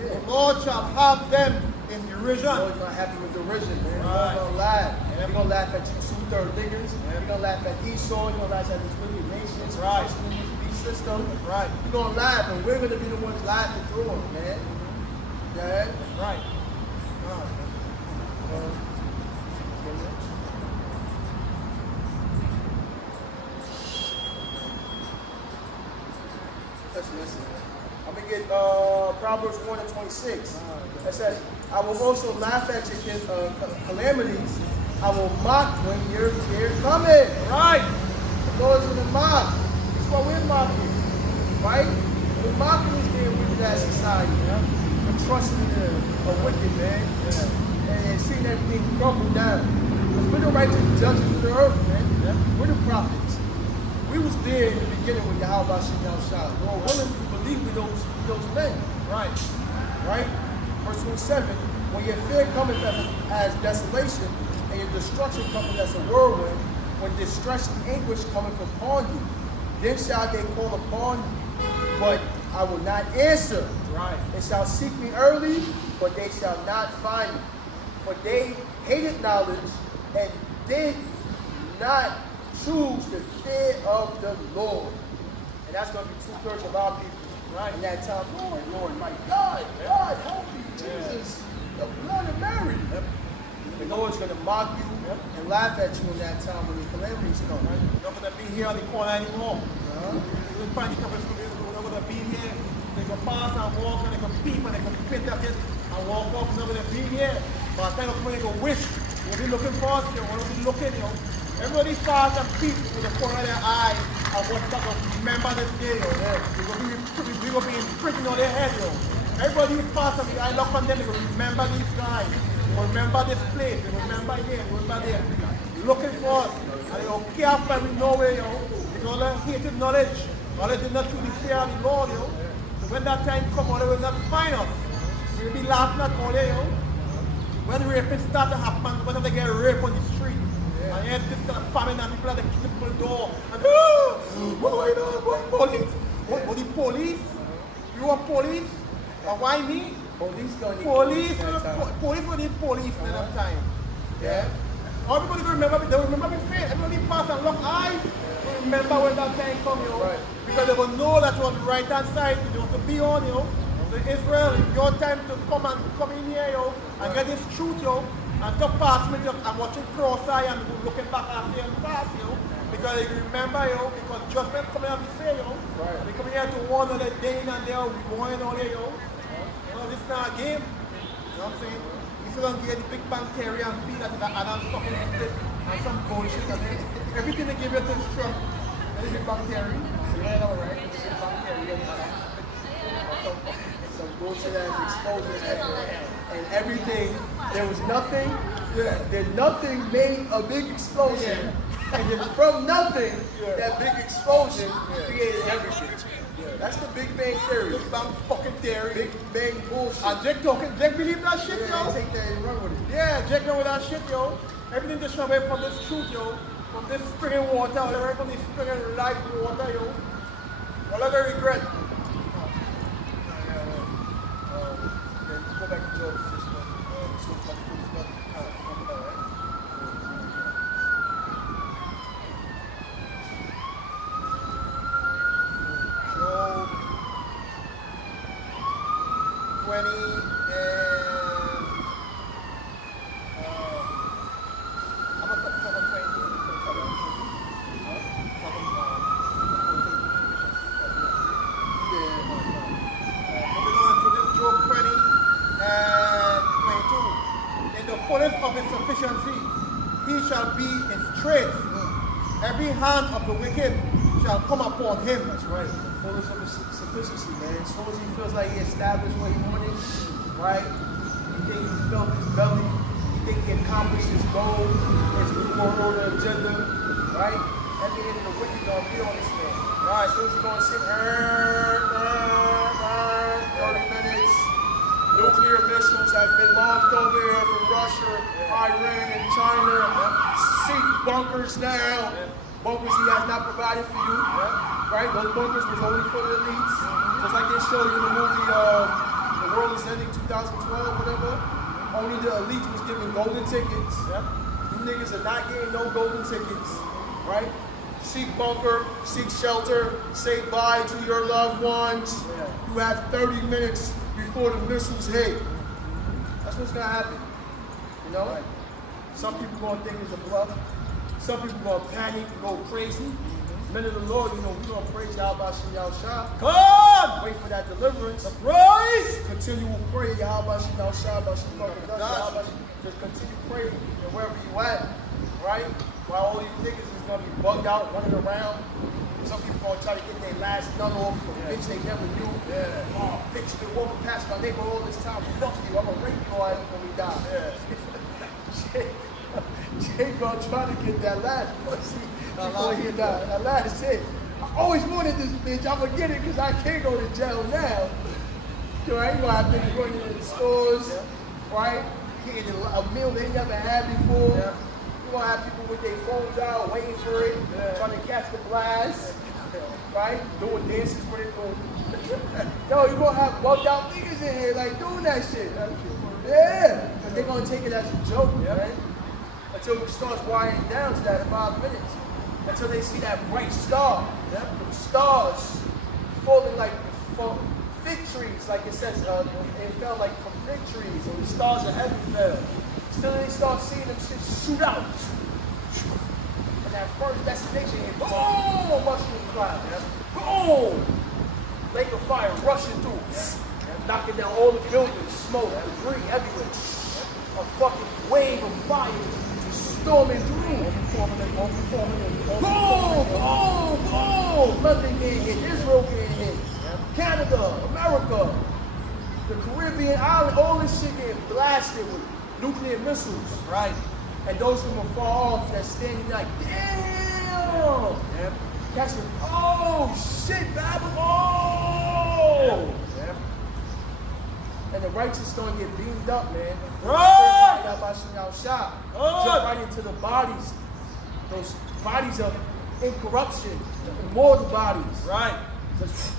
Yeah. The Lord shall have them in derision. Lord's not happy with derision, man. Right. Lord's gonna laugh. Yeah. He's gonna laugh at you two-third niggas. Yeah. He's gonna laugh at Esau. He's gonna laugh at these wicked nations. Right. This system. Right. He's gonna laugh, and we're gonna be the ones laughing through him, man. Yeah. Right. Let's listen. I'm gonna get Proverbs 1 and 26. It says, I will also laugh at your calamities. I will mock when you're coming. Right. The Lord's gonna mock. That's what we're mocking. Right? We're mocking this day with that society. Yeah? For trusting in a wicked man. Yeah. And seeing everything crumble down. Because we're the righteous judges of the earth, man. Yeah. We're the prophets. We was there in the beginning when Yahweh Shah. We were willing to believe with those men. Right. Right? Verse 27, when your fear cometh as desolation, and your destruction cometh as a whirlwind, when distress and anguish cometh upon you, then shall they call upon you, but I will not answer. Right. They shall seek me early, but they shall not find me. For they hated knowledge and did not choose the fear of the Lord. And that's going to be 2/3 of our people. Right. In that time, Lord, Lord, my God, God, help me, Jesus, the blood of Mary. Yep. The Lord's going to mock you and laugh at you in that time when the calamities come. Right? You're not going to be here on the corner anymore. You're going to find the cover schools. We're not going to be here. They can pass and walk and they can peep and they can spit at it and walk off. We're not going to be here. By the time of they go wish, we'll be looking for us. We'll be looking, Everybody pass and peep with the corner of their eye and what's going to remember this day, We're going to be imprinting on their head, Everybody who pass and I look on them, they will remember these guys. They will remember this place. They will remember here. They will remember there. Looking for us. And they will care for we know where, It's all that hated knowledge. Knowledge did not truly fear the Lord, So when that time comes, they will not find us. We will be laughing at all there, When rapists start to happen, when they get raped on the street, and yet this kind of famine and people at the people's door, and what going on? What police? What the police? You want police? And why me? Police going to police will need police in that time. Yeah. Everybody will remember, they will remember me face. Everybody pass and look eyes. Will remember when that time come, Right. Because they will know that you're on the right hand side, you want to be on, So Israel, it's your time to come in here, and get this truth, and stop passing me, I'm watching cross-eye and looking back after and pass, because you remember, because judgment coming out to say, Right. They coming here to warn on the day and there, we warning all there, This is not a game. You know what I'm saying? You still don't get the big bang theory and feel that it's an Adam fucking stick and some bullshit and then everything they give you to struck. And the big bang theory. You know, right? The big bang theory and some bullshit that is exposing everywhere. And everything, there was nothing, then nothing made a big explosion. And then from nothing, that big explosion created everything. That's the Big Bang Theory. Big Bang fucking theory. Big Bang bullshit. And Jake believe that shit, Take that and run with it. Yeah, Jake know that shit, Everything just away from this truth, From this spring water, away from this spring light water, All I regret. Go back to Job. Job 20 and I'm going to talk about 20. Job 20 and 22. In the fullness of his sufficiency, he shall be in straits. Every hand of the wicked shall come upon him. That's right. The fullness of his sufficiency, man. As soon as he feels like he established what he wanted, right? He thinks he felt his belly. He think he accomplished his goal, his new world order agenda, right? At the end of the wicked gonna be on this man. Right, as soon as he's gonna sit, 30 minutes. Nuclear missiles have been launched over here from Russia, Iran, and China. Seek bunkers now. Bunkers he has not provided for you. Right? Those bunkers was only for the elites. Just like they showed you in the movie The World is Ending 2012, whatever. Only the elites was given golden tickets. You niggas are not getting no golden tickets. Right? Seek bunker, seek shelter, say bye to your loved ones. You have 30 minutes before the missiles hit. That's what's gonna happen. You know? Some people gonna think it's a bluff. Some people gonna panic and go crazy. Men of the Lord, you know, we gonna praise Yahweh Shem Yahushua. Come! Wait for that deliverance. Rise! Continual prayer, Yahweh Shem Yahushua. Just continue praying wherever you at, right? While all you niggas is gonna be bugged out, running around. Some people gonna try to get their last nut off from a bitch they never knew. Oh, bitch, you been walking past my neighbor all this time. Fuck you, I'm gonna rape your ass when we die. Jay gonna try to get that last pussy before he die. That last shit. I always wanted this bitch. I'm gonna get it because I can't go to jail now. You know, I ain't gonna have niggas running in the stores, right? Getting a meal they never had before. You're gonna have people with their phones out waiting for it, trying to catch the blast, right? Doing dances with it. Yo, you're gonna have bugged out niggas in here like doing that shit. Yeah, but they're gonna take it as a joke, right? Until it starts winding down to that 5 minutes. Until they see that bright star. The stars falling like from fig trees, like it says, it fell like from fig trees, and the stars of heaven fell. Still they start seeing them shit shoot out. And that first destination hit, boom, mushroom cloud. Boom! Lake of fire rushing through. Knocking down all the buildings, smoke, debris everywhere. A fucking wave of fire storming through. Boom, boom, boom! London getting hit, Israel getting hit, Canada, America, the Caribbean island, all this shit getting blasted with nuclear missiles. Right. And those from afar off that's standing like, damn! Catch them, oh shit, Babylon! And the righteous gonna get beamed up, man. Right! Jump right into the bodies. Those bodies of incorruption, immortal bodies. Right. Just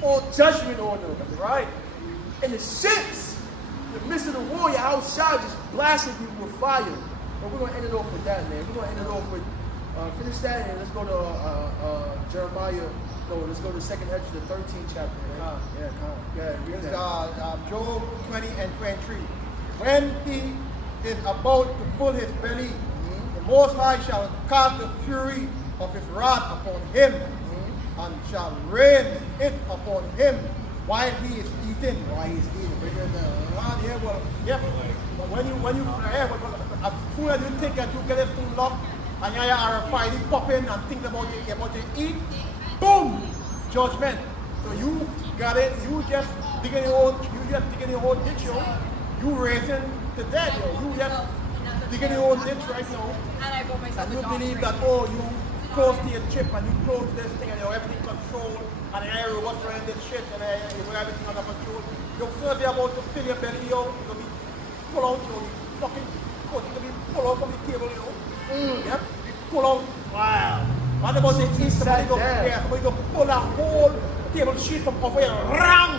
full judgment on them. Right. And the ships, the midst of the war, your outside just blasting people with fire. But we're gonna end it off with that, man. We're gonna end it off with finish that and let's go to Jeremiah. No, let's go to the second edge of the 13th chapter. Right? It's Job 20 and 23. When he is about to fill his belly, the Most High shall cast the fury of his wrath upon him, and shall rain it upon him while he is eating. While he is eating. But when you as soon as you think that you get it too long, and you are finally popping and think about it, about to eat, boom, judgment. So you got it. You just digging your own ditch, yo. You racing to death, yo. You just digging your own ditch right now. And you believe that you close to your chip and you close to this thing and you have everything controlled and then you're what's running this shit and you have everything under control. You're first about to fill your belly, yo. You're gonna be pull out, yo. The fucking coat, you're gonna be pull out from the table, yo. Yep. Pull out. Wow. What about the east? Somebody go pull that whole table sheet from over here. Rang!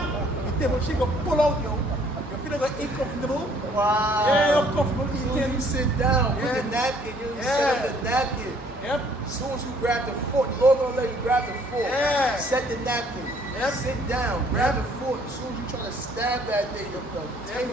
The table sheet go pull out, yo. You feeling like uncomfortable? Wow. Yeah, you're comfortable eating. You sit down with the napkin. You set up the napkin. Yep. As soon as you grab the fork, the Lord gonna let you grab the fork. Yeah. Set the napkin. Yep. Sit down. Grab the fork. As soon as you try to stab that thing,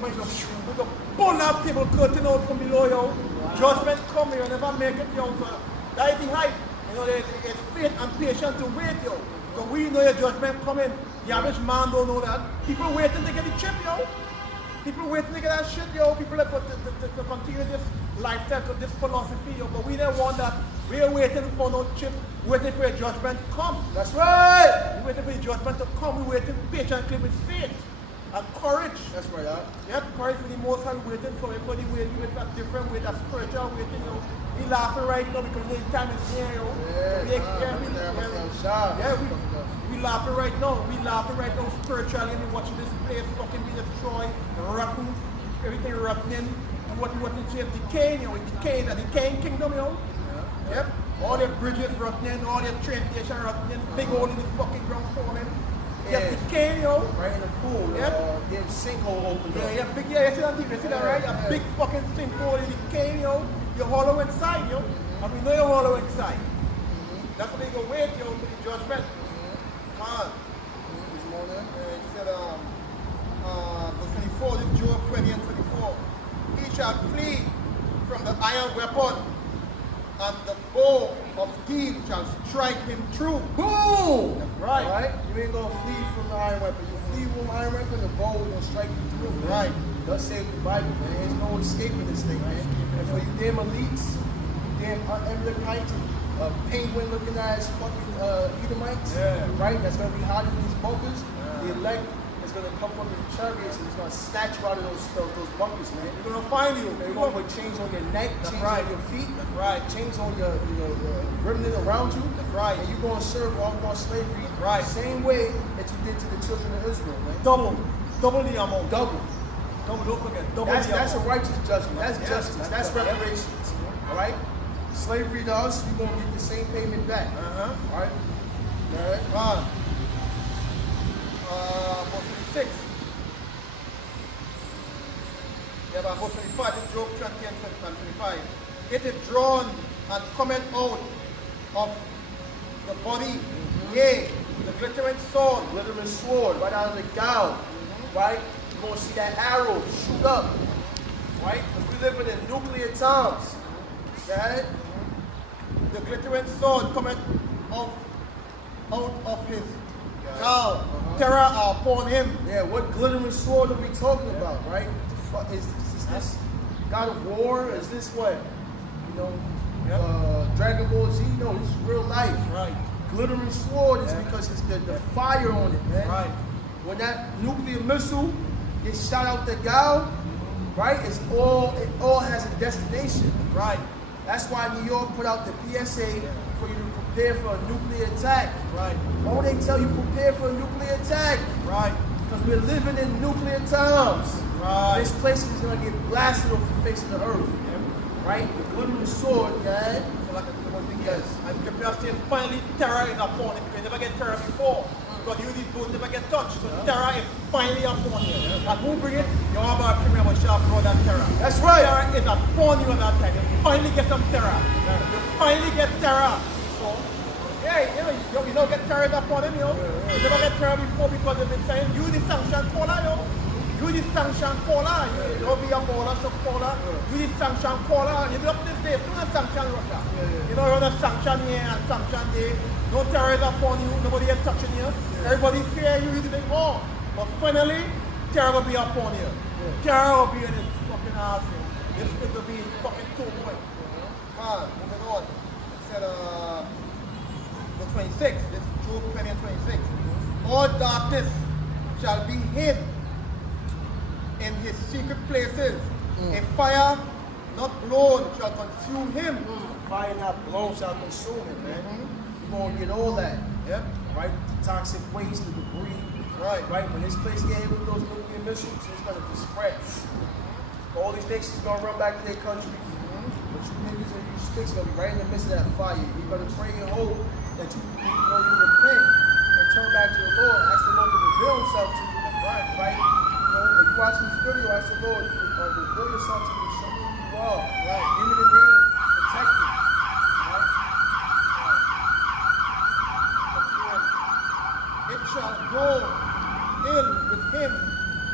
we're gonna pull that table curtain out from below, yo. Wow. Judgment come, you never make it, yo. So that is the hype. You know, it's faith and patience to wait, yo. So we know your judgment coming. The average man don't know that. People waiting to get the chip, yo. People waiting to get that shit, yo. People that to continue this lifestyle, to this philosophy, yo. But we don't want that. We are waiting for no chip, waiting for a judgment to come. That's right. We're waiting for the judgment to come. We're waiting patiently with faith. and courage. That's right, huh? Yep, courage for the most high waiting for everybody waiting with a different way, that spiritual waiting, you know. We laughing right now because the time is near, you know. We laughing right now. We laughing right now spiritually and watching this place fucking be destroyed, rotten, everything rotting. And what you say is decaying, you know, decaying, a decaying kingdom, you know. Yep. All the bridges rotting, all the train station rotting, big hole in the fucking ground falling. Yeah, decaying, you know. Right in the pool. Yep. The sinkhole opened up. Yeah, big, you see that thing, you see that, right? A big fucking sinkhole in the decaying, you know. You're hollow inside, you know. And we know you're hollow inside. That's why they go wait, you know, for the judgment. Come on. There's more there? It said, verse 24, this Job 20 and 24. He shall flee from the iron weapon, and the bow of steel shall strike him through. Boom! That's right. Right? You ain't gonna flee from the iron weapon. You flee from the iron weapon, the bow is gonna strike you through. Man. Right. Thus save the Bible, man. There's no escaping this thing, man. And for you damn elites, you damn Amalekites, penguin looking ass fucking Edomites, right? That's gonna be hiding in these bunkers. The elect is gonna come from the chariots and he's gonna snatch you out of those bunkers, man. We're gonna find you. They're gonna put chains on your neck, chains on your feet, chains on your remnant around you. That's right. And you're gonna serve all slavery Right. the same way that you did to the children of Israel, man. Double the amount. Double. Don't forget. Double That's the a amount. righteous judgment. That's justice. That's right. reparations. All right? Slavery to us, you're gonna get the same payment back. All right? All right? Verse 26. Yeah, but verse 25 in Job 20 and 25. It is drawn and cometh out of the body, yea, the glittering sword. Glittering sword right out of the gown. Right? You're gonna see that arrow shoot up. Right? Because we live in nuclear times. Right? The glittering sword cometh out of his gown. Terror are upon him. Yeah, what glittering sword are we talking about, right? What the fuck is this God of War? Is this what? You know, Dragon Ball Z? No, this is real life. Right. Glittering sword is because it's the fire on it, man. Right. When that nuclear missile gets shot out the gown, right? It all has a destination. Right. That's why New York put out the PSA for you to prepare for a nuclear attack. Right. Why would they tell you prepare for a nuclear attack? Right. Because we're living in nuclear times. Right. This place is going to get blasted off the face of the earth. Right? The glittering sword, guy. Like yes. And Scripture says finally terror is upon him because you never get terror before. Because you these fools never get touched. So terror is finally upon you. And who bring it? Your about premier will shall brought that terror. That's right. Terror is upon you at that time. You finally get some terror. You finally get terror. So yeah, you don't get terror upon him, you know. You never get terror before because they've been saying you the sanction caller, you know. You the sanction caller, you don't be a baller, so caller. You the sanction caller, and you be up this day, do not sanction Russia. You know, you're not sanction here and sanction there. No terror is upon you, nobody is touching you. Everybody fear you, you think, oh. But finally, terror will be upon you. Terror will be in his fucking ass, you know. This thing will be fucking too quick. Moving on. It said, verse 26, this is Job 20 and 26. All darkness shall be hid in his secret places. A fire not blown shall consume him. Fire not blown shall consume it, man. You're going to get all that. Yep. Right? The toxic waste, the debris. Right. Right? When this place get hit with those nuclear missiles, it's going to just spread. All these nations going to run back to their countries. But you niggas and you sticks going to be right in the midst of that fire. You better pray and hope that you repent and turn back to the Lord. Ask the Lord to reveal himself to you. Right? Right? If you're watching this video, ask the Lord, reveal yourself to me, show me who you are. Right. Give me the name, protect me. Right? It shall go in with him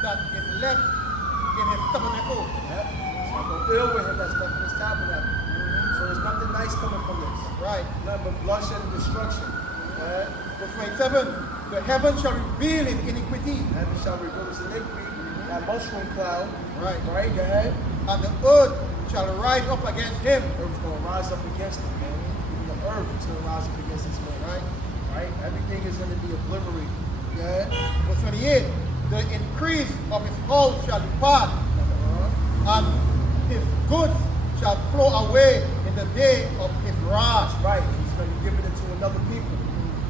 that is left in his tabernacle. Yep. Shall go ill with him that's left in his tabernacle. So there's nothing nice coming from this. Right. Nothing but bloodshed and destruction. Right? Verse 27, the heaven shall reveal his iniquity. Heaven shall reveal his iniquity. That mushroom cloud. Right. Right, go ahead. And the earth shall rise up against him. The earth's going to rise up against him, man. Even the earth is going to rise up against this man. Right. Right? Everything is going to be obliterated. Yeah. Verse 28, the increase of his house shall depart, and his goods shall flow away in the day of his wrath. That's right. He's going to give it to another people.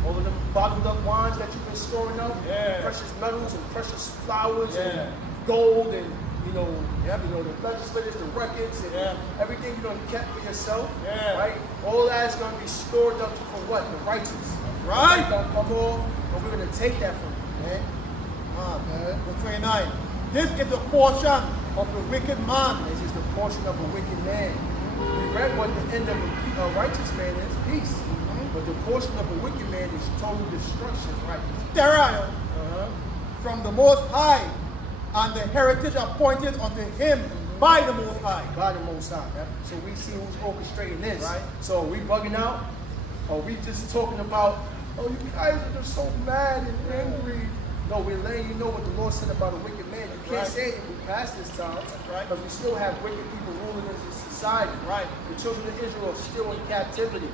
All of them bottled up wines that you've been storing up, precious metals and precious flowers and gold and you know the legislators, the records, and everything you kept for yourself. Right? All that is going to be stored up for what? The righteous. Right. It's going to come off, and we're going to take that from you, man. Verse 29. This is the portion of the wicked man. This is the portion of a wicked man. We read what the end of a righteous man is, peace. But the portion of a wicked man is total destruction, right? Sterile from the Most High, and the heritage appointed unto him by the Most High. By the Most High. So we see who's orchestrating this. Right. So are we bugging out? Or are we just talking about, oh, you guys are just so mad and angry? No, we're letting you know what the Lord said about a wicked man. You can't say it we passed this time, because we still have wicked people ruling in this society. Right. The children of Israel are still in captivity.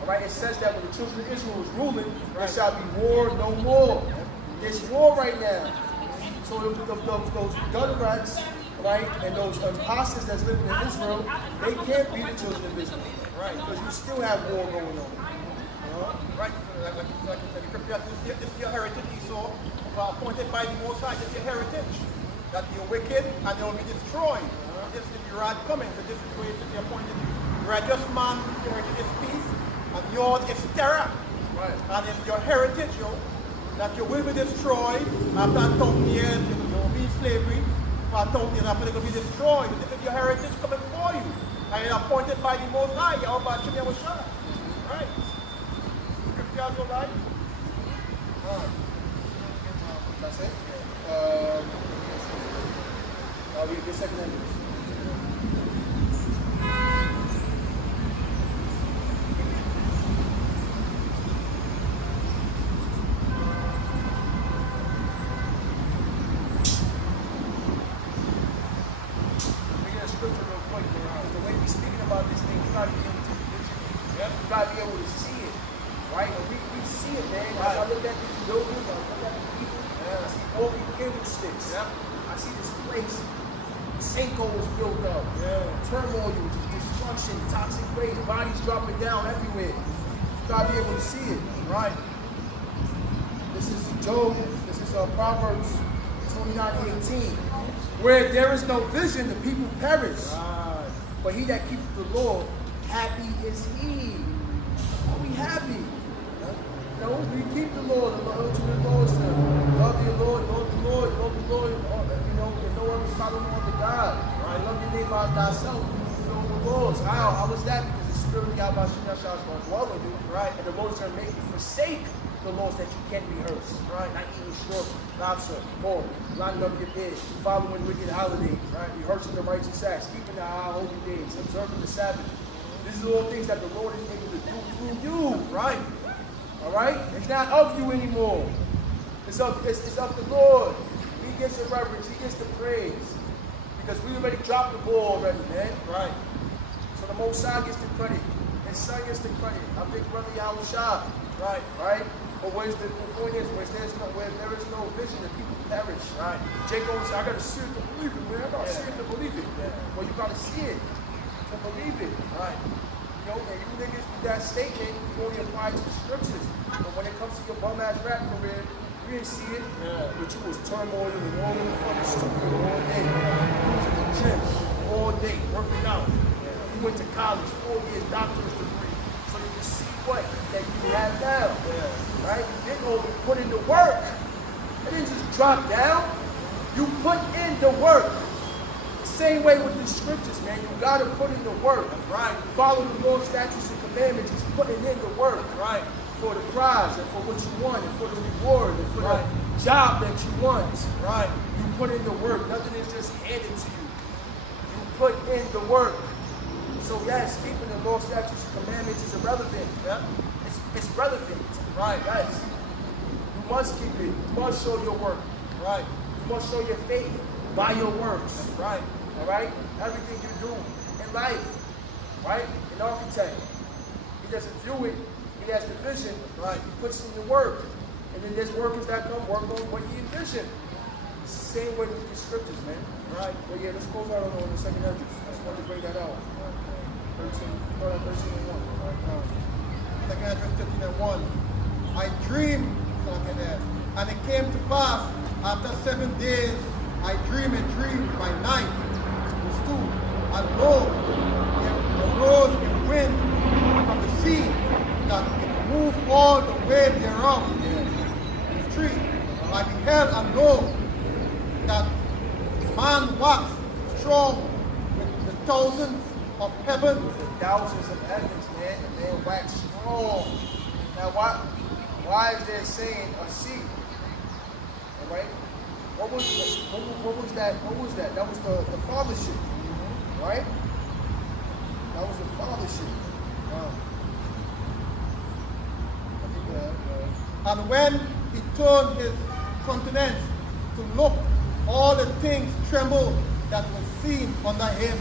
All right. It says that when the children of Israel is ruling, there shall be war no more. There's war right now. So those gun rats, right, and those imposters that's living in Israel, they can't be the children of Israel. Right. Because you still have war going on. Right. Like this is your heritage, Esau. Appointed by the Most High, this is your heritage. That you're wicked and they will be destroyed. This is the wrath coming. So this is where it is appointed. Righteous man, your heritage is peace, and yours is terror. Right. And it's your heritage, that you will be destroyed after 1,000 years. You will be in slavery for 1,000 years after they will be destroyed. This is your heritage coming for you. And you're appointed by the Most High. You're about to be able to shine. Right. Scriptures all right. That's it? I'll read the second end. Sinkholes built up, turmoil, destruction, toxic waste, bodies dropping down everywhere. You gotta be able to see it, right? This is Job, this is Proverbs 29:18. Where there is no vision, the people perish. Right. But he that keeps the law, happy is he. Are we happy? No, we keep the law. The law to the Lord says, love your Lord, love the Lord, love the Lord. And no other follow no other God. Right? Love your neighbor as thyself. Fulfill the laws. How is that? Because the Spirit of Yahweh shall dwell in you. Right? And the Lord is going to make you forsake the laws that you can't rehearse. Right? Not eating short, lobster, pork, lining up your bed, following wicked holidays, right? Rehearsing the righteous acts, keeping the high holy days, observing the Sabbath. These are all things that the Lord is able to do through you. Right? All right? It's not of you anymore. It's of the Lord. He gets the reverence. He gets the praise. Because we already dropped the ball already, man. Right. So the Most High gets the credit. His Son gets the credit. Our big brother Yahushua. Right. Right? But the point is, where there is no vision, the people perish. Right. Jacob said, I got to see it to believe it, man. I got to see it to believe it. Well, you got to see it to believe it. Right. You know, and you niggas with that statement, you only apply to the scriptures. But when it comes to your bum-ass rap career, we didn't see it. But you was turmoil and all in the fucking studio all day. You was in the gym all day, working out. You went to college, 4 years, doctorate degree. So you can see what that you have now. Right? You didn't only put in the work. It didn't just drop down. You put in the work. Same way with the scriptures, man. You gotta put in the work. Right. Follow the Lord's statutes and commandments. He's putting in the work. Right. For the prize and for what you want and for the reward and for the job that you want. Right. You put in the work. Nothing is just handed to you. You put in the work. So yes, keeping the Lord's statutes and commandments is irrelevant. Yeah. It's relevant. Right. Yes. You must keep it. You must show your work. Right. You must show your faith by your works. That's right. All right? Everything you do in life, right? An architect, he doesn't view it, he has the vision, right? He puts in the work. And then there's workers that come work on what he envisioned. It's the same way with the scriptures, man. Right. But yeah, let's go right on the second entrance. I just wanted to bring that out. 13, start at 13 and 1. Second address 13 and 1. I dreamed something there. And it came to pass after 7 days, I dreamed a dream by night. Verse 2. And lo, there arose a wind from the sea that moved all the way thereof. Verse 3. I beheld and lo, that man waxed strong with the thousands of heaven. The thousands of heavens, man. The man waxed strong. Now, why is there saying a sea? All right. What was that? What was that? That was the fathership, right? That was the fathership. And when he turned his countenance to look, all the things trembled that was seen under him.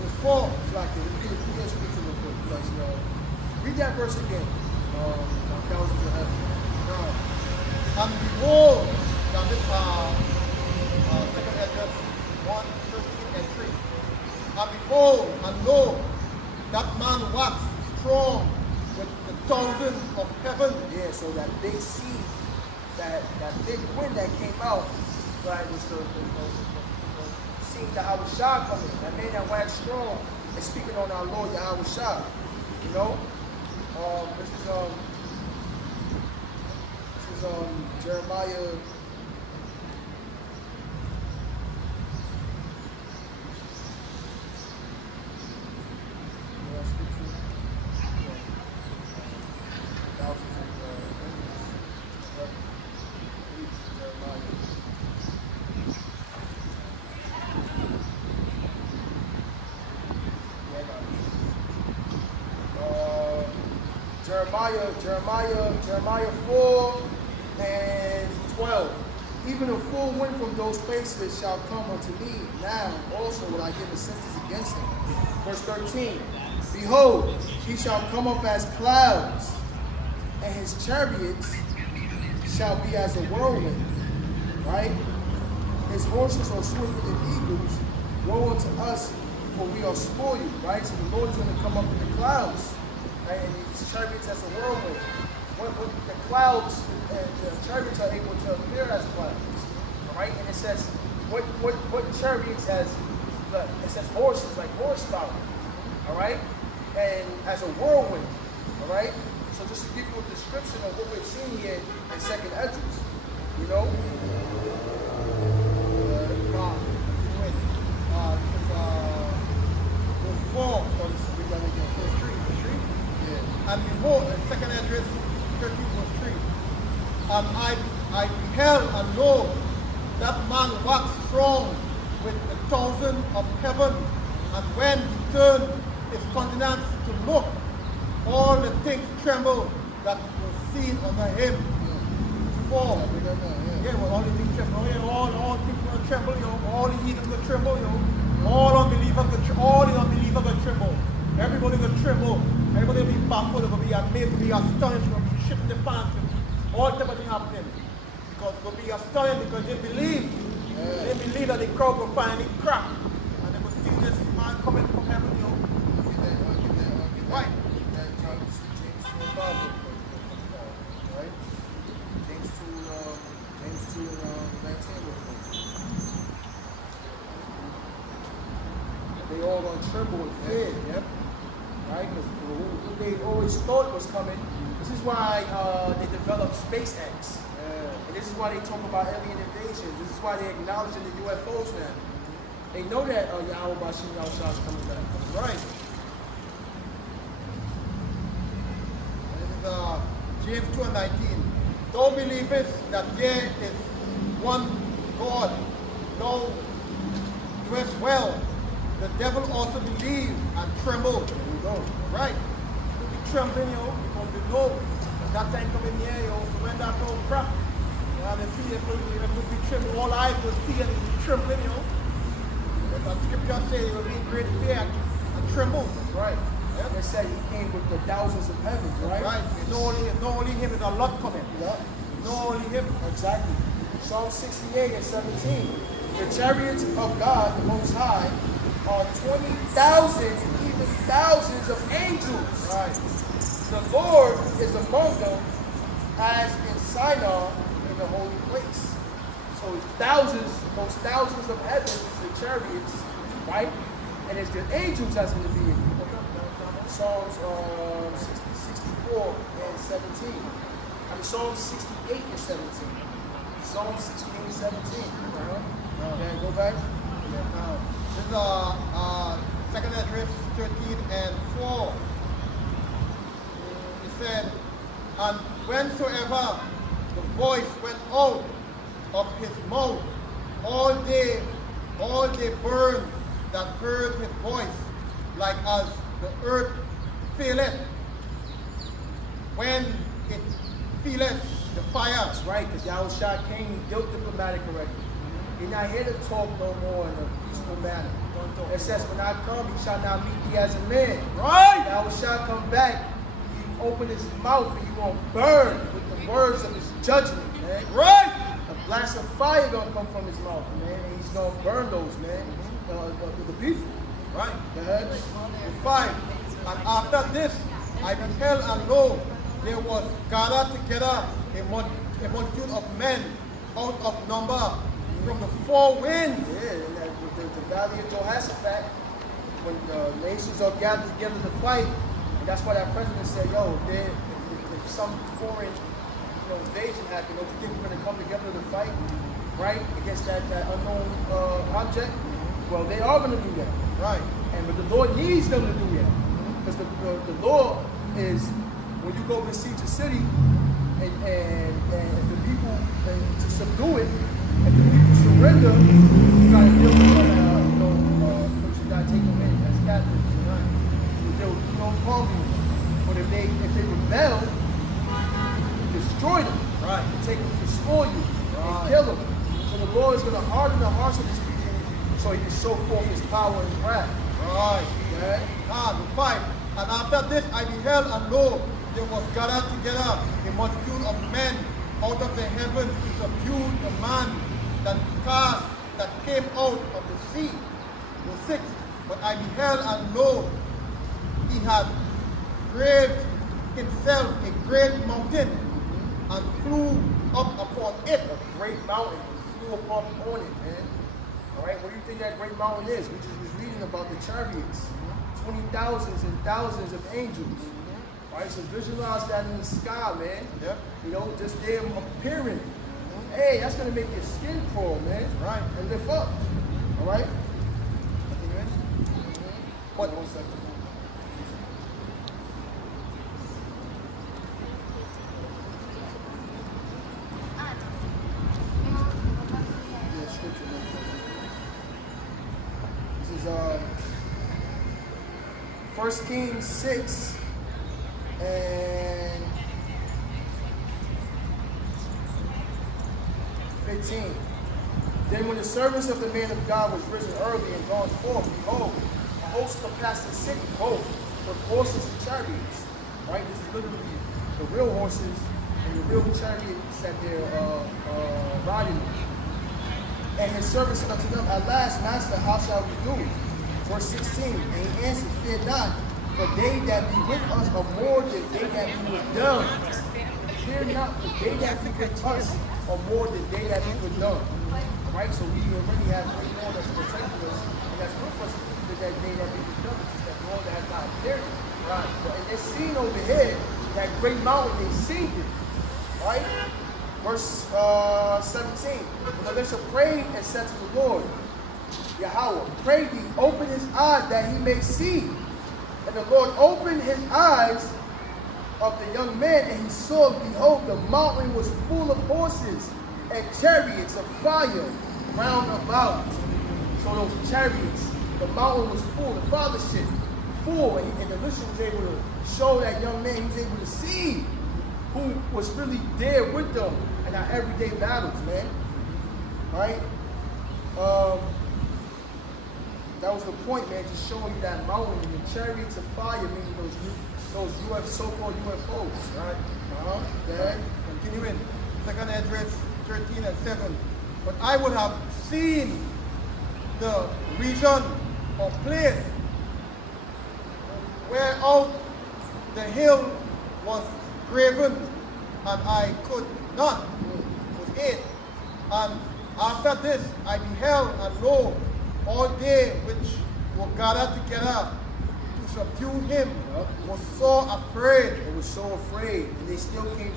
Verse 4. It's like read scripture real quick. Because, read that verse again. Thousands of heavens. And behold, now this second address 1, 13 and 3. And behold, and lo, that man waxed strong with the thousands of heaven. Yeah, so that big sea, that big wind that came out, right, was the seeing Yahweh Shah coming. That man that waxed strong is speaking on our Lord Yahweh Shah. You know? This is Jeremiah. Jeremiah 4 and 12. Even a full wind from those places shall come unto me. Now also will I give a sentence against him. Verse 13. Behold, he shall come up as clouds, and his chariots shall be as a whirlwind. Right? His horses are swifter than eagles. Woe unto us, for we are spoiled. Right? So the Lord is going to come up in the clouds. Right? And his chariots as a whirlwind. What the clouds and the chariots are able to appear as clouds. All right? And it says, what chariots has, it says horses, like horsepower. All right? And as a whirlwind. All right? So just to give you a description of what we're seeing here in second entrance. You know? Verse 4. Verse 3. Yeah. And behold, the second address 13 verse 3. And I beheld and lo, that man waxed strong with the thousand of heaven, and when he turned his countenance to look, all the things trembled that was seen under him. 4. Yeah, well, all the things tremble. Yeah, all people will tremble, you know, all the heathens will tremble, you know, all the unbelievers will tremble. Everybody will tremble. Everybody will be baffled, will be amazed, will be astonished, will be shitting their pants, all type of things happening. Because will be astonished because they believe. Yeah. They believe that the crowd will finally crack. And they will see this man coming from heaven, you know. Right. James 2 right? James 2 19. They all gonna tremble in fear, yep. Right? Because who they always thought was coming. This is why they developed SpaceX. And this is why they talk about alien invasion. This is why they acknowledge the UFOs now. They know that Yahweh Bashim Yahushua is coming back. That's right. This is James 2 and 19. Thou believest that there is one God, thou doest well. The devil also believe and tremble. There we go. Right. You'll be trembling, you know, because they know that time coming here, you know, so when that all crap, they see it, will be trembling. All eyes will see and they'll be trembling, you know. But the scripture says you will be in great fear and tremble. That's right. Yep. They said he came with the thousands of heavens, right? Right. It's not only him, it's a lot coming. Yeah. Not only him. Exactly. Psalm 68 and 17. The chariots of God, the Most High, are 20,000, even thousands of angels. Right. The Lord is among them, as in Sinai in the holy place. So it's thousands, those thousands of heavens, the chariots, right? And it's the angels that's going to be in it. Psalms 64 and 17. I mean, Psalms 68 and 17. Psalms 68 and 17. Okay, go back. This is second address 13 and 4. It said, and whensoever the voice went out of his mouth, all they burned that heard his voice, like as the earth faileth when it feeleth the fire. That's right, because Yahushua came, he built diplomatic already. You're not here to talk no more in a peaceful manner. It says, when I come, he shall not meet thee as a man. Right. Yahushua come back, he open his mouth and he gonna burn with the words of his judgment, man. Right. A blast of fire gonna come from his mouth, man. And he's gonna burn those, man. The people. Right. Go ahead. 5. And after this, I beheld, and lo, there was gathered together a multitude of men out of number from the four winds. Yeah, and the valley of Jehoshaphat, when the nations are gathered together to fight, and that's why that president said, yo, if some foreign invasion happened, don't you think we're going to come together to fight, right, against that unknown object? Well, they are going to do that. Right. But the Lord needs them to do that. Because the law is when you go besiege a city and the people, to subdue it, if the people surrender, you got to deal with you got to take them in as captives. Right? They'll do no harm to them. But if they rebel, you destroy them. Right. You take them to spoil you and kill them. So the Lord is going to harden the hearts of his people so he can show forth his power and wrath. Right. Yeah. 5. And after this I beheld, and lo, there was gathered together a multitude of men out of the heavens to subdue the man that came out of the sea. Verse 6. But I beheld, and lo, he had graved himself a great mountain and flew up upon it. A great mountain flew upon on it, man. All right, what do you think that great mountain is? We just was reading about the chariots, 20,000s and thousands of angels. All right, so visualize that in the sky, man. Yep. You know, just them appearing. Hey, that's gonna make your skin crawl, man. Right. And lift up. All right. What? 1 second. Yeah, scripture. This is 1 Kings 6 and 15. Then when the servants of the man of God was risen early and gone forth, behold, a host compassed the city, both with horses and chariots. Right? This is literally the real horses and the real chariots that they're riding. And his servants said unto them, at last, master, how shall we do? Verse 16, and he answered, fear not, for they that be with us are more than they that be with them. Fear not, for they that be with us are more than they that be with them. Right? So we already have great Lord that's protecting us, and that's with us than that they that be with them, which is that Lord that has not appeared. Right? But in this scene over here, that great mountain, they seen it. Right? Verse 17. But Elisha prayed and said to the Lord, Yahweh, pray thee, open his eyes that he may see. And the Lord opened his eyes of the young man, and he saw, behold, the mountain was full of horses and chariots of fire round about. So those chariots, the mountain was full, the fathership full, and Elisha was able to show that young man, he was able to see who was really there with them in our everyday battles, man. All right? That was the point, man, just showing you that mountain and the chariots of fire, meaning those so-called UFOs, right? Yeah. Continuing. Second address 13 and 7. But I would have seen the region or place where out the hill was graven, and I could not. Was 8. And after this I beheld, and lo, all they which were gathered together to subdue him was so afraid. They were so afraid, and they still came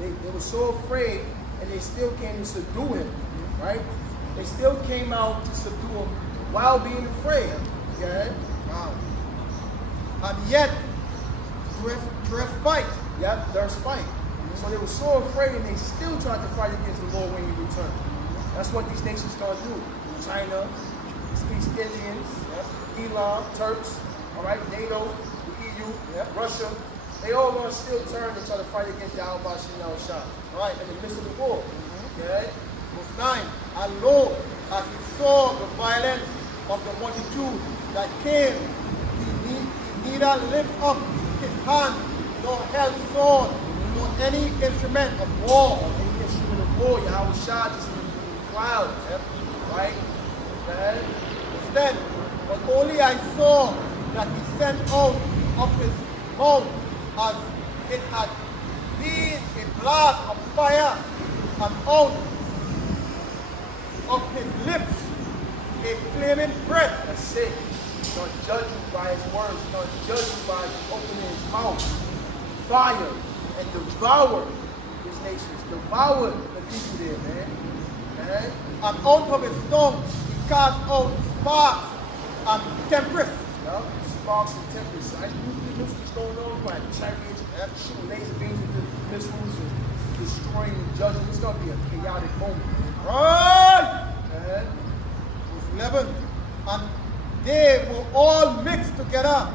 they were so afraid, and they still came to subdue him, right? They still came out to subdue him while being afraid. Okay? Wow. And yet, dress fight. Yep, there's fight. So they were so afraid, and they still tried to fight against the Lord when he returned. That's what these nations start to do. China, East Indians, Elam, Turks, all right, NATO, the EU, Russia. They all going to still turn and try to fight against Yahweh Shem Shah. Right, in the midst of the war. Okay? Verse 9. And lo, as he saw the violence of the multitude that came, he neither lift up his hand, nor held sword, nor any instrument of war. Any instrument of war, Yahweh Shah just in the clouds. Right? Okay? Instead, but only I saw that he sent out of his mouth as it had been a blast of fire, and out of his lips a flaming breath. That's it. He's going to judge you by his words. He's going to judge you by opening his mouth. Fire and devour his nations. Devour the people there, man. Okay? And out of his tongue he cast out sparks and tempest. Yep. Sparks and tempests. I knew this was going on. Like chariots, shooting laser beams with the missiles and destroying and judging. It's going to be a chaotic moment. Right! Okay? Verse 11. And they were all mixed together,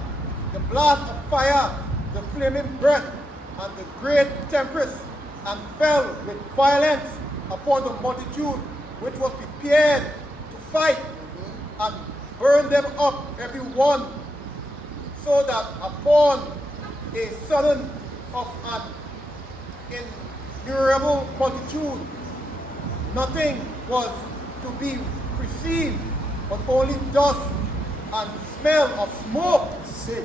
the blast of fire, the flaming breath, and the great tempest, and fell with violence upon the multitude which was prepared to fight, and burned them up every one, so that upon a sudden of an innumerable multitude nothing was to be perceived, but only dust and smell of smoke. Sit.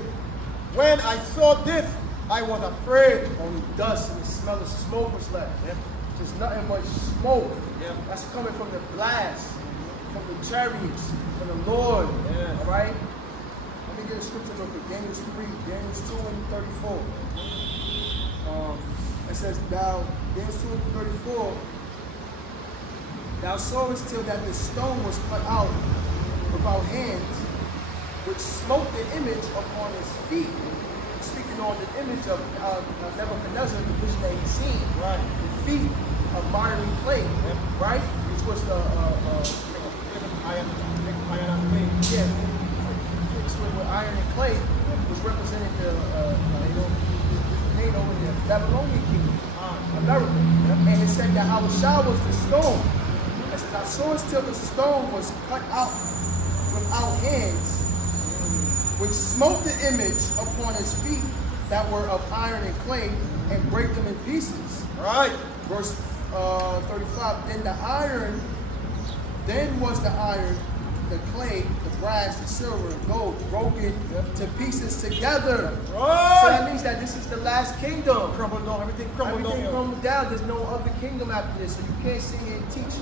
When I saw this, I was afraid. Only dust and the smell of smoke was left. Just nothing but smoke. That's coming from the blast, from the chariots, from the Lord. All right? Let me get a scripture real quick. Daniel 3, Daniel 2 and 34. It says, Daniel 2 and 34, thou sawest till that the stone was cut out without hands, which smote the image upon his feet. Speaking on the image of Nebuchadnezzar, the vision that he seen, the feet of miry clay, right? Which was the iron and clay. Yeah, fixed with iron and clay, was represented the NATO in the Babylonian kingdom, America. And it said that Yahushua was the stone. It said, I saw it till the stone was cut out without hands, which smote the image upon his feet that were of iron and clay, and break them in pieces. Right. Verse 35, then was the iron, the clay, the brass, the silver, and gold broken to pieces together. Right. So that means that this is the last kingdom. Crumbled down, everything crumbled Everything down. crumbled down. There's no other kingdom after this. So you can't sit here and teach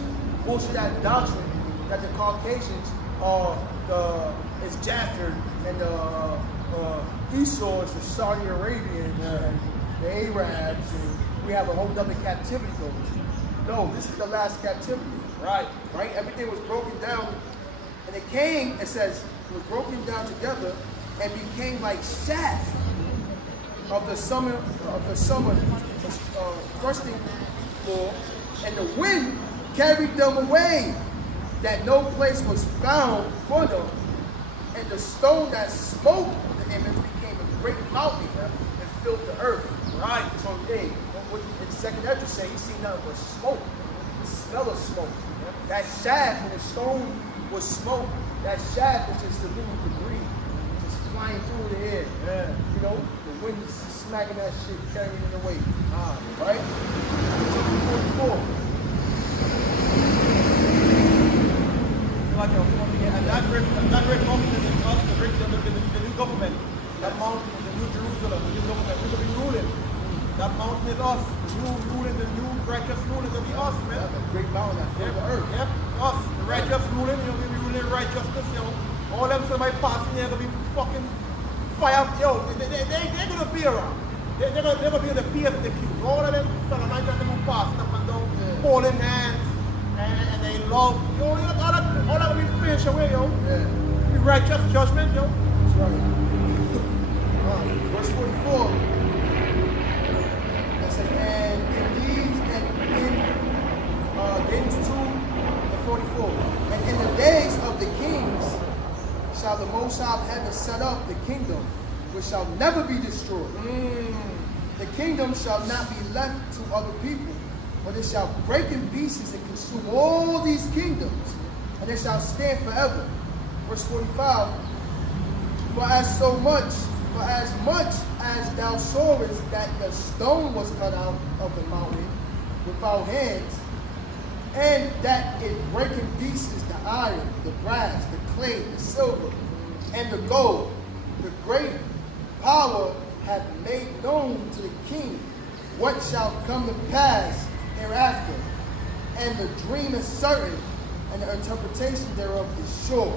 bullshit that doctrine that the Caucasians are it's Jaffer and Esau is the Saudi Arabian and the Arabs, and we have a whole other captivity going. No, this is the last captivity. Right. Everything was broken down, and it came. It says it was broken down together and became like chaff of the summer thrusting floor, and the wind carried them away, that no place was found for them. And the stone that smote the image became a great mountain and filled the earth. Right. So what in the second Ezra say, he seen nothing but smoke. The smell of smoke. That shaft, when the stone was smoke, that shaft was just a little debris, just flying through the air. Yeah. You know, the wind is smacking that shit, carrying it away. Right? 44. Like and that red mountain is us, the new government. That mountain is the new Jerusalem, the new government. We're going to be ruling. That mountain is us. The new ruling, the new righteous ruling is going to be us, man. The great mountain that filled the earth. Yep, us. The righteous ruling, we're going to be ruling righteousness, yo. All them some might passing here, going to be fucking fire. Yo, they're going to be around. They're going to be in the peers and the queues. All of them, son of mine, got them passing up and down, holding hands. And they love, yo, all that will be finished away, yo. Yeah. Be righteous judgment, yo. That's right. Verse 44. It says, and James 2 and 44. And in the days of the kings shall the Most High of heaven set up the kingdom, which shall never be destroyed. The kingdom shall not be left to other people, but it shall break in pieces and consume all these kingdoms, and it shall stand forever. Verse 45. For as much as thou sawest that the stone was cut out of the mountain without hands, and that it break in pieces the iron, the brass, the clay, the silver, and the gold, the great power hath made known to the king what shall come to pass hereafter, and the dream is certain, and the interpretation thereof is sure.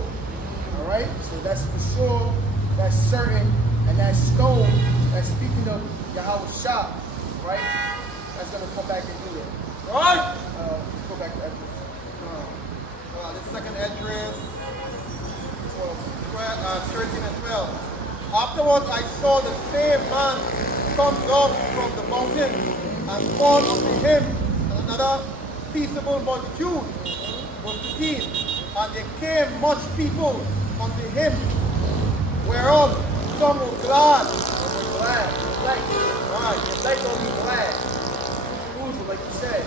All right, so that's for sure, that's certain, and that stone that's speaking of Yahweh Shah, right? That's gonna come back and do it. Right? Go back to Ezra. The second address, 13 and 12. Afterwards I saw the same man come down from the mountain and fall unto him another peaceable multitude. Verse 15. And there came much people unto him, whereof some were glad. Glad. Right. Like gonna be glad. Jerusalem, like you said.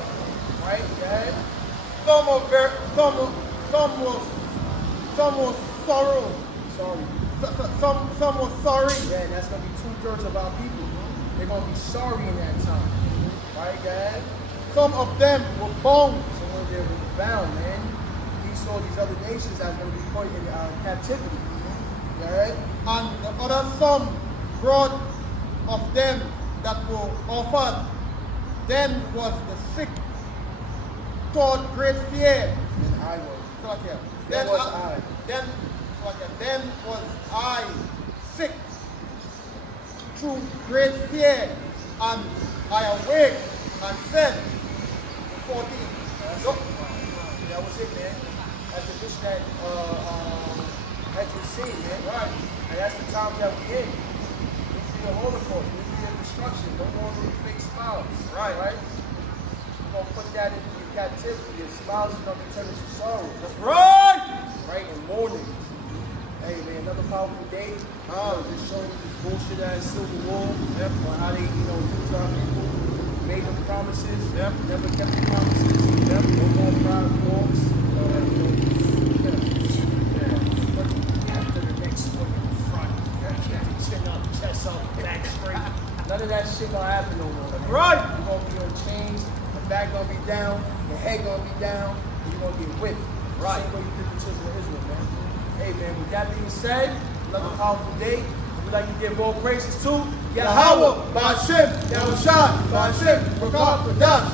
Right? Go ahead. Some were sorrow. Sorry. Some were sorry. Yeah, and that's gonna be 2/3 of our people. They're gonna be sorry in that time. Right, go ahead. Some of them were bound. Someone there was bound, man. He saw these other nations that are gonna be put in captivity. Go ahead. And the other some brought of them that were offered. Then was the sick taught great fear. And I was. Then was I. Then was I sick through great fear, and I awake and said, 14. That was it, man. That's the vision that you see, man. Right. And that's the time that we're in. We need a Holocaust. We need a destruction. No more little fake smiles. Right. We're going to put that into your captivity. Your smiles are going to be turned into sorrow. That's right. Right? And mourning. Hey, man, another powerful day. Just showing you this bullshit ass civil war. Yep. On how they, use our people. Made them promises. Yep. Never kept the promises. Yep. No more pride wars. After the next foot in the front. Chin up, chest up, back straight. None of that shit gonna happen no more. That's right. You're gonna be on chains, the back gonna be down, your head gonna be down, and you're gonna get whipped. Right. Same way you did the children of Israel, man. Hey, man, with that being said, another powerful day. We'd like to give all praises to Yahweh, Ba'ashem, Yahushua, Ba'ashem, Rakah, Kadash.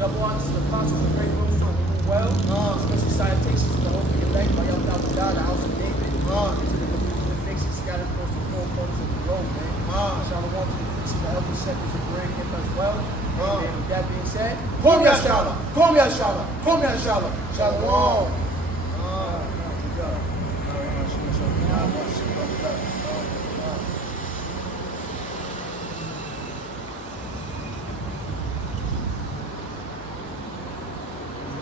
Double honors to the apostles and great rooms doing well. Especially salutations to the Holy Elect by Yahweh Dawud, the house of David. To the people faces scattered across the four corners of the globe, man. Shalom to the priests and the elder shepherds of Greg Him as well. And with that being said, Kom Yashala, Kom Yashala, Kom Yashala. Shalom.